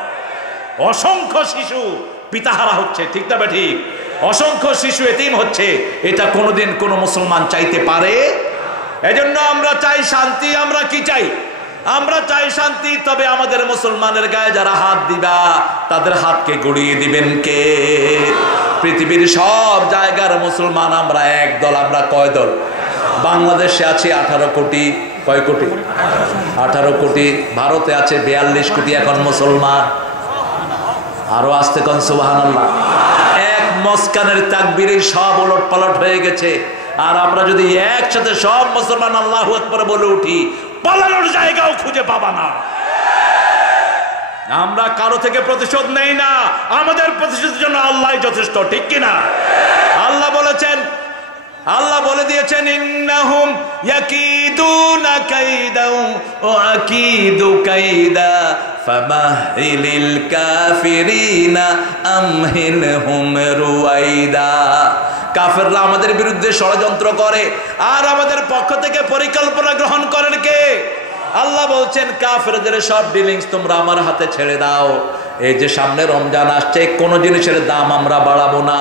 অসংখ্য শিশু পিতাহারা হচ্ছে, ঠিক না ঠিক? অসংখ্য শিশু এতিম হচ্ছে, এটা কোনোদিন কোনো মুসলমান চাইতে পারে? এজন্য আমরা চাই শান্তি। আমরা কি চাই? আমরা চাই শান্তি। তবে আমাদের মুসলমানের গায়ে যারা হাত দিবা তাদের হাতকে গড়িয়ে দিবেন কে? পৃথিবীর সব জায়গার মুসলমান আমরা এক দল। আমরা কয় দল? বাংলাদেশে আছে 18 কোটি। কয় কোটি? 18 কোটি। ভারতে আছে 42 কোটি এখন মুসলমান। আরো আসতে কোন সুবহানাল্লাহ। এক মস্কানের তাকবীরে সব ওলট পালট হয়ে গেছে। আর আমরা যদি একসাথে সব মুসলমান আল্লাহু আকবার বলে উঠি, পালানোর জায়গাও খুঁজে পাবা না। আমরা কারো থেকে প্রতিশোধ নেই না, আমাদের প্রতিশোধের জন্য আল্লাহই যথেষ্ট, ঠিক কিনা? আল্লাহ বলেছেন, আল্লাহ বলে দিয়েছেন ইন্নাহুম ইয়াকিদুনা কাইদাও ওয়া আকিদু কাইদা ফামাহিলিল কাফিরিনা আমহিলহুম রুয়াইদা। কাফেররা আমাদের বিরুদ্ধে ষড়যন্ত্র করে আর আমাদের পক্ষ থেকে পরিকল্পনা গ্রহণ করেন কে? আল্লাহ বলছেন কাফেরদের সব ডিলিংস তোমরা আমার হাতে ছেড়ে দাও। এই যে সামনে রমজান আসছে, কোন জিনিসের দাম আমরা বাড়াবো না।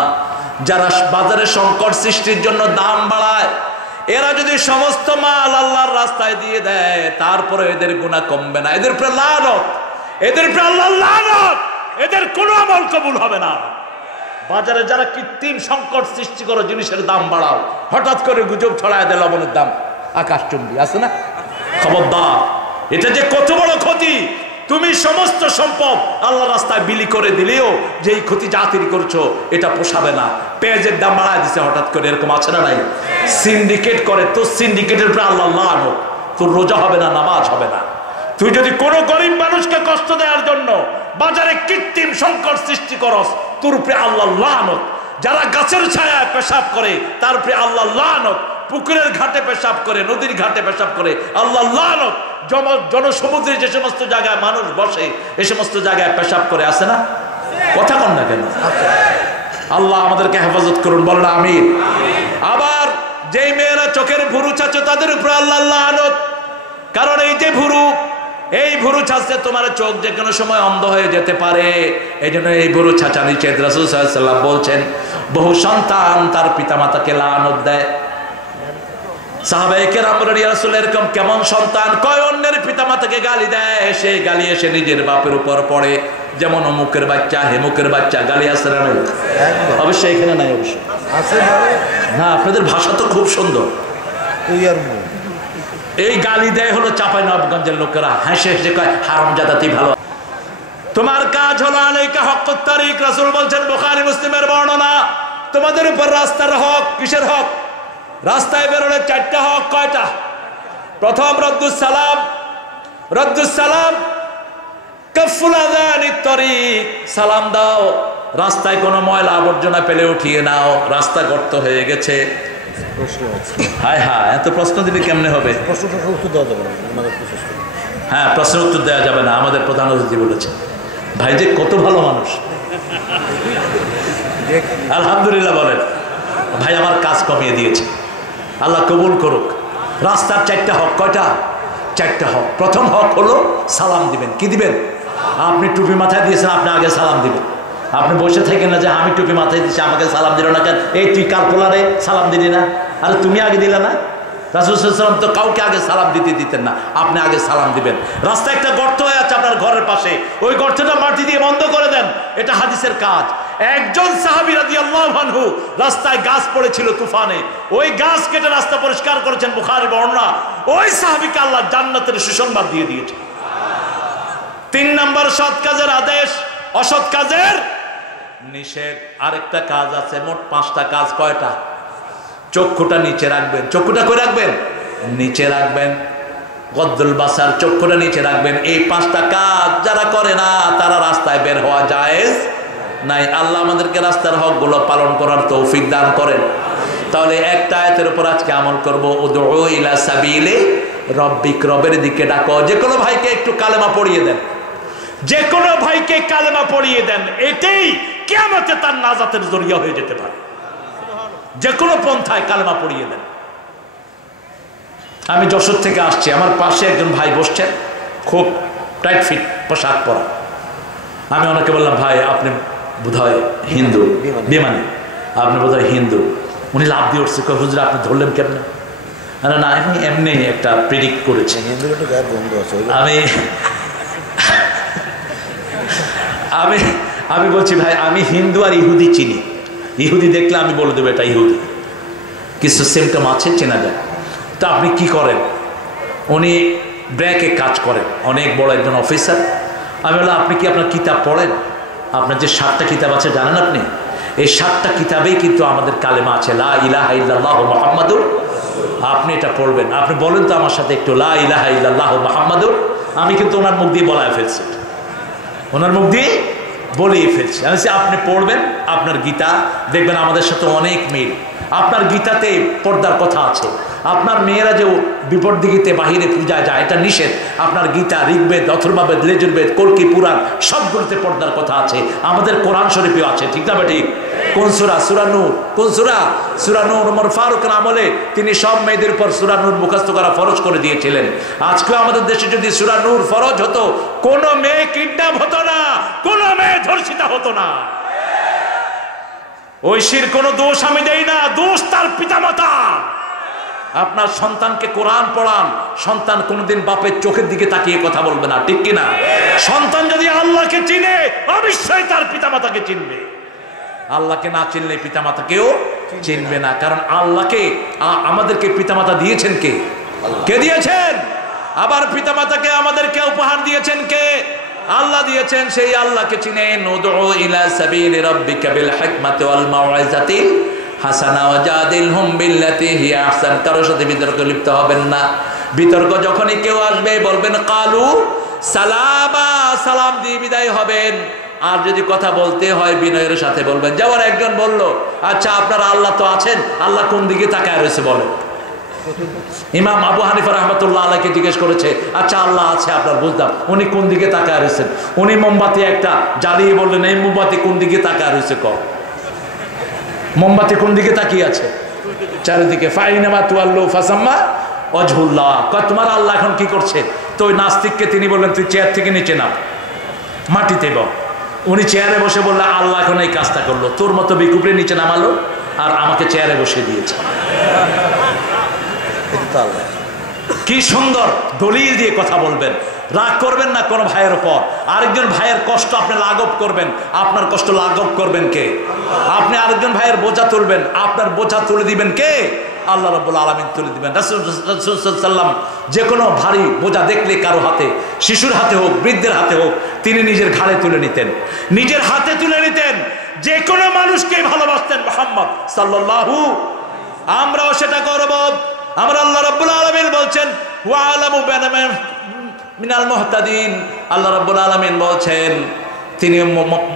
যারা বাজারে সংকট সৃষ্টির জন্য দাম বাড়ায়, এরা যদি সমস্ত মাল আল্লাহর রাস্তায় দিয়ে দেয় তারপরে এদের গুনাহ কমবে না, এদের উপরে লানত, এদের উপরে আল্লাহর লানত, এদের কোনো আমল কবুল হবে না। বাজারে যারা কৃত্রিম সংকট সৃষ্টি করে জিনিসের দাম বাড়াও, হঠাৎ করে গুজব ছড়ায় দেয় লবণের দাম আকাশচুম্বী, আছে না? খবরদার, এটা যে কত বড় ক্ষতি। তুমি সমস্ত সম্পদ আল্লাহর রাস্তায় বিলি করে দিলেও যেই ক্ষতি জাতির করছো এটা পোষাবে না। পেঁয়াজের দাম বাড়ায় দিছে হঠাৎ করে, এরকম আছে না নাই? সিন্ডিকেট করে, তোর সিন্ডিকেটের উপরে আল্লাহ লানত, তোর রোজা হবে না, নামাজ হবে না। তুই যদি কোনো গরিব মানুষকে কষ্ট দেওয়ার জন্য বাজারে কৃত্রিম সংকট সৃষ্টি করস, তোর উপরে আল্লাহ লানত। যারা গাছের ছায়ায় পেশাব করে তার উপরে আল্লাহ লানত। পুকুরের ঘাটে পেশাব করে, নদীর ঘাটে পেশাব করে, আল্লাহ লানত। জনসমুদ্রে যে সমস্ত জায়গায় মানুষ বসে এই সমস্ত জায়গায় পেশাব করে, আছে না? কথা কন না কেন? আল্লাহ আমাদেরকে হেফাজত করুন, বলেন আমিন। আবার যেই মেয়েরা চোখের ভুরু চাচ্ছে তাদের উপরে আল্লাহ লানত। কারণ এই যে ভুরু, এই ভুরু ছাঁচতে তোমার চোখ যে কোনো সময় অন্ধ হয়ে যেতে পারে। এই জন্য এই ভুরু ছাঁচা নিষেধ। রাসূল সাল্লাল্লাহু আলাইহি ওয়াসাল্লাম বলছেন, বহু সন্তান তার পিতামাতাকে লানত দেয়। সাহাবায়ে কেরাম বলেন, ইয়া রাসূল এরকম কেমন সন্তান? কয় অন্যের পিতামাতাকে গালি দেয়, সেই গালি এসে নিজের বাপের উপর পড়ে। যেমন অমুকের বাচ্চা, হেমুকের বাচ্চা, গালি আছে না নাই? অবশ্যই এখানে নাই, অবশ্যই আছে না। আপনাদের ভাষা তো খুব সুন্দর। এই গালি দেয় হলো চাঁপাইনবাবগঞ্জের লোকেরা, হেসে হেসে কয় হারামজাদা তুই ভালো। তোমার কাজ হলো আলাইকা হক্কুত তারিক। রাসূল বলছেন, বুখারী মুসলিমের বর্ণনা, তোমাদের উপর রাস্তার হক। কিসের হক? রাস্তায় বেরোলে চারটা হক। কয়টা? প্রথম রদ্দুস সালাম, রদ্দুস সালাম, কাফুল আযানিত তরিক, সালাম দাও। রাস্তায় কোনো ময়লা আবর্জনা পেলে উঠিয়ে নাও, রাস্তা গর্ত হয়ে গেছে। হায় হায়, এত প্রশ্ন দিলে কেমনে হবে? হ্যাঁ, প্রশ্নের উত্তর দেওয়া যাবে না, আমাদের প্রধান অতিথি বলেছে। ভাই যে কত ভালো মানুষ, আলহামদুলিল্লাহ বলেন। ভাই আমার কাজ কমিয়ে দিয়েছে, আল্লাহ কবুল করুক। রাস্তার চারটা হক। কয়টা? চারটা হক। প্রথম হক হলো সালাম দিবেন। কি দিবেন? আপনি টুপি মাথায় দিয়েছেন, আপনি আগে সালাম দিবেন। আপনি বসে থাকেন না যে আমি টুপি মাথায় দিচ্ছি, আমাকে সালাম দিল না কেন? এই তুই কাল পোলারে সালাম দিলি না? আরে তুমি আগে দিলে না? রাসূল সাল্লাল্লাহু আলাইহি ওয়াসাল্লাম তো কাউকে আগে সালাম দিতেন না, আপনি আগে সালাম দিবেন। রাস্তায় একটা গর্ত হয়ে আছে আপনার ঘরের পাশে, ওই গর্তটা মাটি দিয়ে বন্ধ করে দেন, এটা হাদিসের কাজ। একজন সাহাবী রাদিয়াল্লাহু আনহু, রাস্তায় গাছ পড়েছিল তুফানে, ওই গাছ কেটে রাস্তা পরিষ্কার করেছেন, বুখারী বর্ণনা। ওই সাহাবীকে আল্লাহ জান্নাতের সুসংবাদ দিয়ে দিয়েছে। 3 নম্বর সৎ কাজের আদেশ, অসৎ কাজের নিষেধ। আরেকটা কাজ আছে, মোট 5টা কাজ। কয়টা? চক্ষুটা নিচে রাখবেন। চক্ষুটা কই রাখবেন? নিচে রাখবেন। গদ্দুল বাসার, চক্ষুটা নিচে রাখবেন। এই 5টা কাজ যারা করে না তারা রাস্তায় বের হওয়া জায়েজ নাই। আল্লাহ আমাদেরকে রাস্তার হকগুলো পালন করার তৌফিক দান করেন। তাহলে একটা আয়াতের উপর আজকে আমল করব, উদউ ইলা সাবিলি রব্বিক, রবের দিকে ডাকো। যে কোনো ভাইকে একটু কালেমা পড়িয়ে দেন, যে কোনো ভাইকে কালেমা পড়িয়ে দেন, এটাই কিয়ামতে তার নাজাতের জরিয়া হয়ে যেতে পারে। যে কোনো পন্থায় কালেমা পড়িয়ে দেন। আমি যশোর থেকে আসছি, আমার পাশে একজন ভাই বসছেন, খুব টাইট ফিট পোশাক পরা। আমি ওনাকে বললাম, ভাই আপনি বোধহয় হিন্দু। বিমানে, আপনি বোধহয় হিন্দু। উনি লাভ দিয়ে উঠছে, হুজুর আপনি ধরলেন কেমন? না, আমি এমনি একটা প্রেডিক্ট করেছি। আমি বলছি, ভাই আমি হিন্দু আর ইহুদি চিনি, ইহুদি দেখলে আমি বলে দেবো এটা ইহুদি, কিছু সিমটম আছে, চেনা যায়। তা আপনি কি করেন? উনি ব্র্যাকে কাজ করেন, অনেক বড় একজন অফিসার। আমি বললাম, আপনি কি আপনার কিতাব পড়েন? আপনার যে 7টা কিতাব আছে জানেন আপনি? এই 7টা কিতাবেই কিন্তু আমাদের কালেমা আছে, লা ইলাহা ইল্লাল্লাহু মুহাম্মাদুর। আপনি এটা পড়বেন। আপনি বলেন তো আমার সাথে একটু, লা ইলাহা ইল্লাল্লাহু মুহাম্মাদুর। আমি কিন্তু ওনার মুখ দিয়ে বলায় ফেলছি, ওনার মুখ দিয়ে বলিয়ে ফেলছি। আমি বলছি আপনি পড়বেন, আপনার গীতা দেখবেন আমাদের সাথে অনেক মিল। আপনার গীতাতে পর্দার কথা আছে। আপনার মেয়েরা যে বিপরদিগিতে বাহিরে পূজায় যায়, এটা নিষেধ। আপনার গীতা, ঋগ্বেদ, অথর্ববেদ, লেজুরবেদ, কল্কি পুরাণ সবগুলোতে পর্দার কথা আছে। আমাদের কোরআন শরীফেও আছে, ঠিক না বেটি? কোন সূরা? সূরা নূর। কোন সূরা? সূরা নূর। ওমর ফারুকের আমলে তিনি সব মেয়েদের উপর সূরা নূর মুখস্থ করা ফরজ করে দিয়েছিলেন। আজকেও আমাদের দেশে যদি সূরা নূর ফরজ হতো, কোনো মেয়ে কিডন্যাপ হতো না, কোনো মেয়ে ধর্ষিতা হতো না। ঐশীর কোনো দোষ আমি দেই না, দোষ তার পিতামাতা। আপনার সন্তানকে কোরআন পড়ান, সন্তান কোনোদিন বাপের চোখের দিকে তাকিয়ে কথা বলবে না, ঠিক কিনা? সন্তান যদি আল্লাহকে চিনে অবশ্যই তার পিতামাতাকে চিনবে, আল্লাহকে না চিনলে পিতামাতাকেও চিনবে না। কারণ আল্লাহকে আমাদেরকে পিতামাতা দিয়েছেন কে? কে দিয়েছেন? আবার পিতামাতাকে আমাদেরকে উপহার দিয়েছেন কে? আল্লাহ দিয়েছেন। সেই আল্লাহকে চিনেন। উদউ ইলা সাবিলি রাব্বিকা বিল হিকমাতি ওয়াল মাউইজাতিল হাসানা ওয়াজাদিলহুম বিল্লাতি হিয়া আহসান। কারোর সাথে বিতর্কে লিপ্ত হবেন না। বিতর্ক যখনই কেউ আসবে বলবেন কালু সালামা, সালাম দিয়ে বিদায় হবেন। আর যদি কথা বলতে হয় বিনয়ের সাথে বলবেন। যেমন একজন বলল, আচ্ছা আপনার আল্লাহ তো আছেন, আল্লাহ কোন দিকে তাকায় রয়েছে বলেন? ইমাম আবু হানিফা রাহমাতুল্লাহ আলাইহিকে জিজ্ঞেস করেছে, আচ্ছা আল্লাহ আছে আপনার বুঝলাম, উনি কোন দিকে তাকায় রয়েছেন? উনি মোমবাতি একটা জ্বালিয়ে বললেন, এই মোমবাতি কোন দিকে তাকায় রয়েছে? ক মোমবাতি কোন দিকে তাকিয়ে আছে? চারিদিকে। ফাইনামা তুয়াল্লু ফাসাম্মা ওয়াজহুল্লাহ। তোমার আল্লাহ এখন কি করছে? তো ওই নাস্তিককে তিনি বললেন, তুই চেয়ার থেকে নিচে নাম, মাটিতে বল। উনি চেয়ারে বসে বললেন, আল্লাহ এখন এই কাজটা করলো, তোর মতো বিকুপড়ে নিচে নামালো আর আমাকে চেয়ারে বসে দিয়েছে। কি সুন্দর দলিল দিয়ে কথা বলবেন। রাগ করবেন না কোনো ভাইয়ের উপর। আরেকজন ভাইয়ের কষ্ট আপনি লাঘব করবেন, আপনার কষ্ট লাঘব করবেন কে? আপনি আরেকজন ভাইয়ের বোঝা তুলবেন, আপনার বোঝা তুলে দিবেন কে? আল্লাহ রাব্বুল আলামিন তুলে দিবেন। রাসূল সাল্লাল্লাহু যে কোনো ভারী বোঝা দেখলে কারো হাতে, শিশুর হাতে হোক বৃদ্ধের হাতে হোক, তিনি নিজের ঘাড়ে তুলে নিতেন, নিজের হাতে তুলে নিতেন। যে কোনো মানুষকে ভালোবাসতেন মুহাম্মদ সাল্লাল্লাহু। আমরাও সেটা করব। আমরা আল্লাহ রাব্বুল আলামিন বলছেন ওয়া আলামু মিনাল মুহতাদিন। আল্লাহ রাব্বুল আলামিন বলছেন তিনি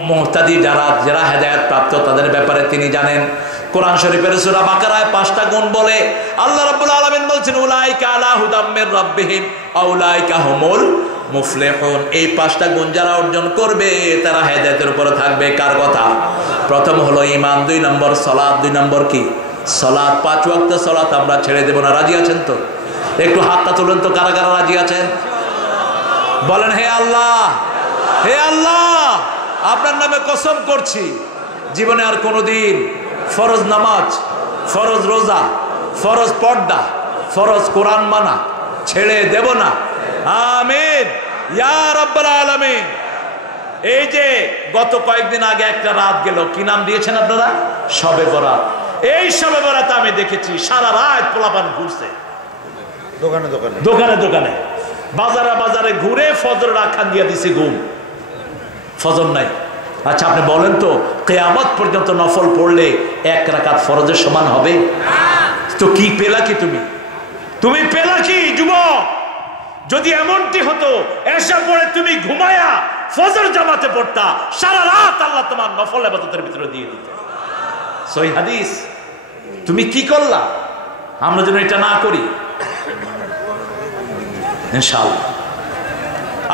মুহতাদি, যারা হেদায়েত প্রাপ্ত তাদের ব্যাপারে তিনি জানেন। কোরআন শরীফের সূরা বাকারায় 5টা গুণ বলে আল্লাহ রাব্বুল আলামিন বলছেন উলাইকা আলা হুদাম মির রাব্বিহিম আউলাইকা হুমুল মুফলিহুন। এই 5টা গুণ যারা অর্জন করবে তারা হেদায়েতের উপরে থাকবে। কার কথা? প্রথম হলো ঈমান, 2 নম্বর সালাত, 2 নম্বর কি? সালাত। 5 ওয়াক্ত সালাত আমরা ছেড়ে দেব না। রাজি আছেন তো? একটু হাতটা তুলেন তো, কারা কারা রাজি আছেন? বলেন হে আল্লাহ, হে আল্লাহ, আপনার নামে কসম করছি জীবনে আর কোনোদিন ফরজ নামাজ, ফরজ রোজা, ফরজ পর্দা, ফরজ কোরআন মানা ছেড়ে দেব না। আমিন ইয়া রাব্বাল আলামিন। এই যে গত কয়েকদিন আগে একটা রাত গেল, কি নাম দিয়েছেন আপনারা? শবে বরাত। এই শবে বরাতে আমি দেখেছি সারা রাত পোলাপান ঘুরছে, দোকানে দোকানে, দোকানে দোকানে, বাজারে বাজারে ঘুরে ফজর রাখান দিয়ে দিছে ঘুম, ফজর নাই। আচ্ছা আপনি বলেন তো, কিয়ামত পর্যন্ত নফল পড়লে 1 রাকাত ফরজের সমান হবে? তো কি পেলা কি তুমি? তুমি পেলা কি যুবক? যদি এমনটি হতো এসা পরে তুমি ঘুমায়া ফজর জামাতে পড়তা, সারা রাত আল্লাহ তোমার নফল ইবাদতের ভিতরে দিয়ে দিত। সহিহ হাদিস। তুমি কি করলা? আমরা যেন এটা না করি ইনশাআল্লাহ।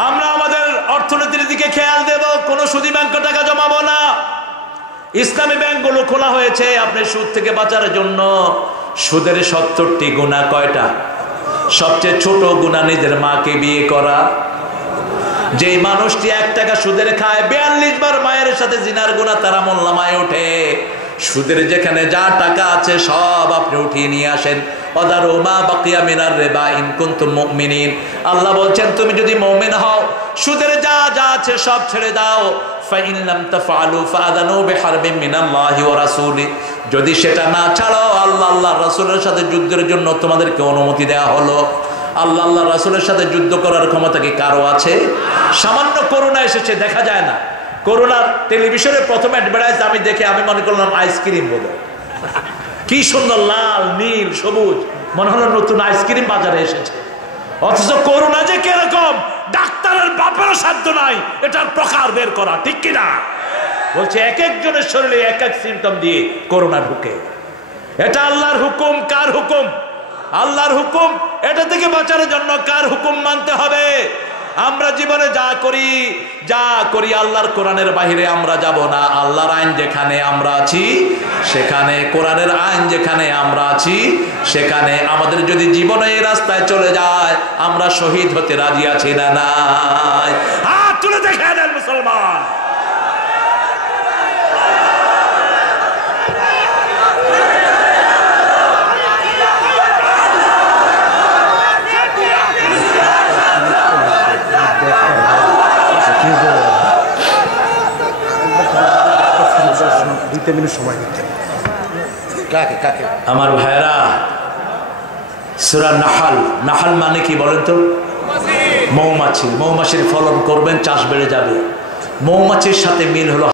আমরা আমাদের অর্থনীতির দিকে খেয়াল দেব, কোন সুদী ব্যাংকে টাকা জমাবো না। ইসলামী ব্যাংকগুলো খোলা হয়েছে আপনি সুদ থেকে বাঁচার জন্য। সুদের 70টি গুনাহ কয়টা? সবচেয়ে ছোট গুনাহ নিজের মাকে বিয়ে করা। যে মানুষটি 1 টাকা সুদের খায় 42 বার মায়ের সাথে জিনার গুনাহ তার আমলনামায় ওঠে। সুদের যেখানে যা টাকা আছে সব আপনি উঠিয়ে নিয়ে আসেন। ওয়াদারু মা বাকিয়া মিনার রিবা ইন কুনতুম মুমিনিন। আল্লাহ বলছেন তুমি যদি মুমিন হও সুদের যা যা আছে সব ছেড়ে দাও। ফাইন লাম তাফআলু ফাআযানু বিহারবিন মিনাল্লাহি ওয়া রাসূলি। যদি সেটা না ছাড়ো আল্লাহ আল্লাহর রাসূলের সাথে যুদ্ধের জন্য তোমাদেরকে অনুমতি দেওয়া হলো। আল্লাহ আল্লাহর রাসূলের সাথে যুদ্ধ করার ক্ষমতা কি কারো আছে? সামান্য করোনা এসেছে, দেখা যায় না। করোনার টেলিভিশনে প্রথম অ্যাডভার্টাইজ আমি দেখে আমি মনে করলাম আইসক্রিম বলে, কি সুন্দর লাল নীল সবুজ, মনে হলো নতুন আইসক্রিম বাজারে এসেছে। অথচ করোনা যে কিরকম ডাক্তারের বাপেরও সাধ্য নাই এটার প্রকার বের করা, ঠিক কিনা? বলছে এক একজনের শরীরে এক এক সিমটম দিয়ে করোনা ঢুকে। এটা আল্লাহর হুকুম। কার হুকুম? আল্লাহর হুকুম। এটা থেকে বাঁচার জন্য কার হুকুম মানতে হবে? আমরা জীবনে যা করি আল্লাহর কোরআনের বাহিরে আমরা যাব না। আল্লাহর আইন যেখানে আমরা আছি সেখানে, কোরআনের আইন যেখানে আমরা আছি সেখানে। আমাদের যদি জীবনে এই রাস্তায় চলে যায় আমরা শহীদ হতে রাজি আছি না নাই? হাত তুলে দেখায় দেন মুসলমান। 2-3 মিনিট সময় দিতেন। আমার ভাইরা, সূরা নাহাল, নাহাল মানে কি বলেন তো? মৌমাছি। মৌমাছির ফলন করবেন, চাষ বেড়ে যাবে। মৌমাছির সাথে মিল হলো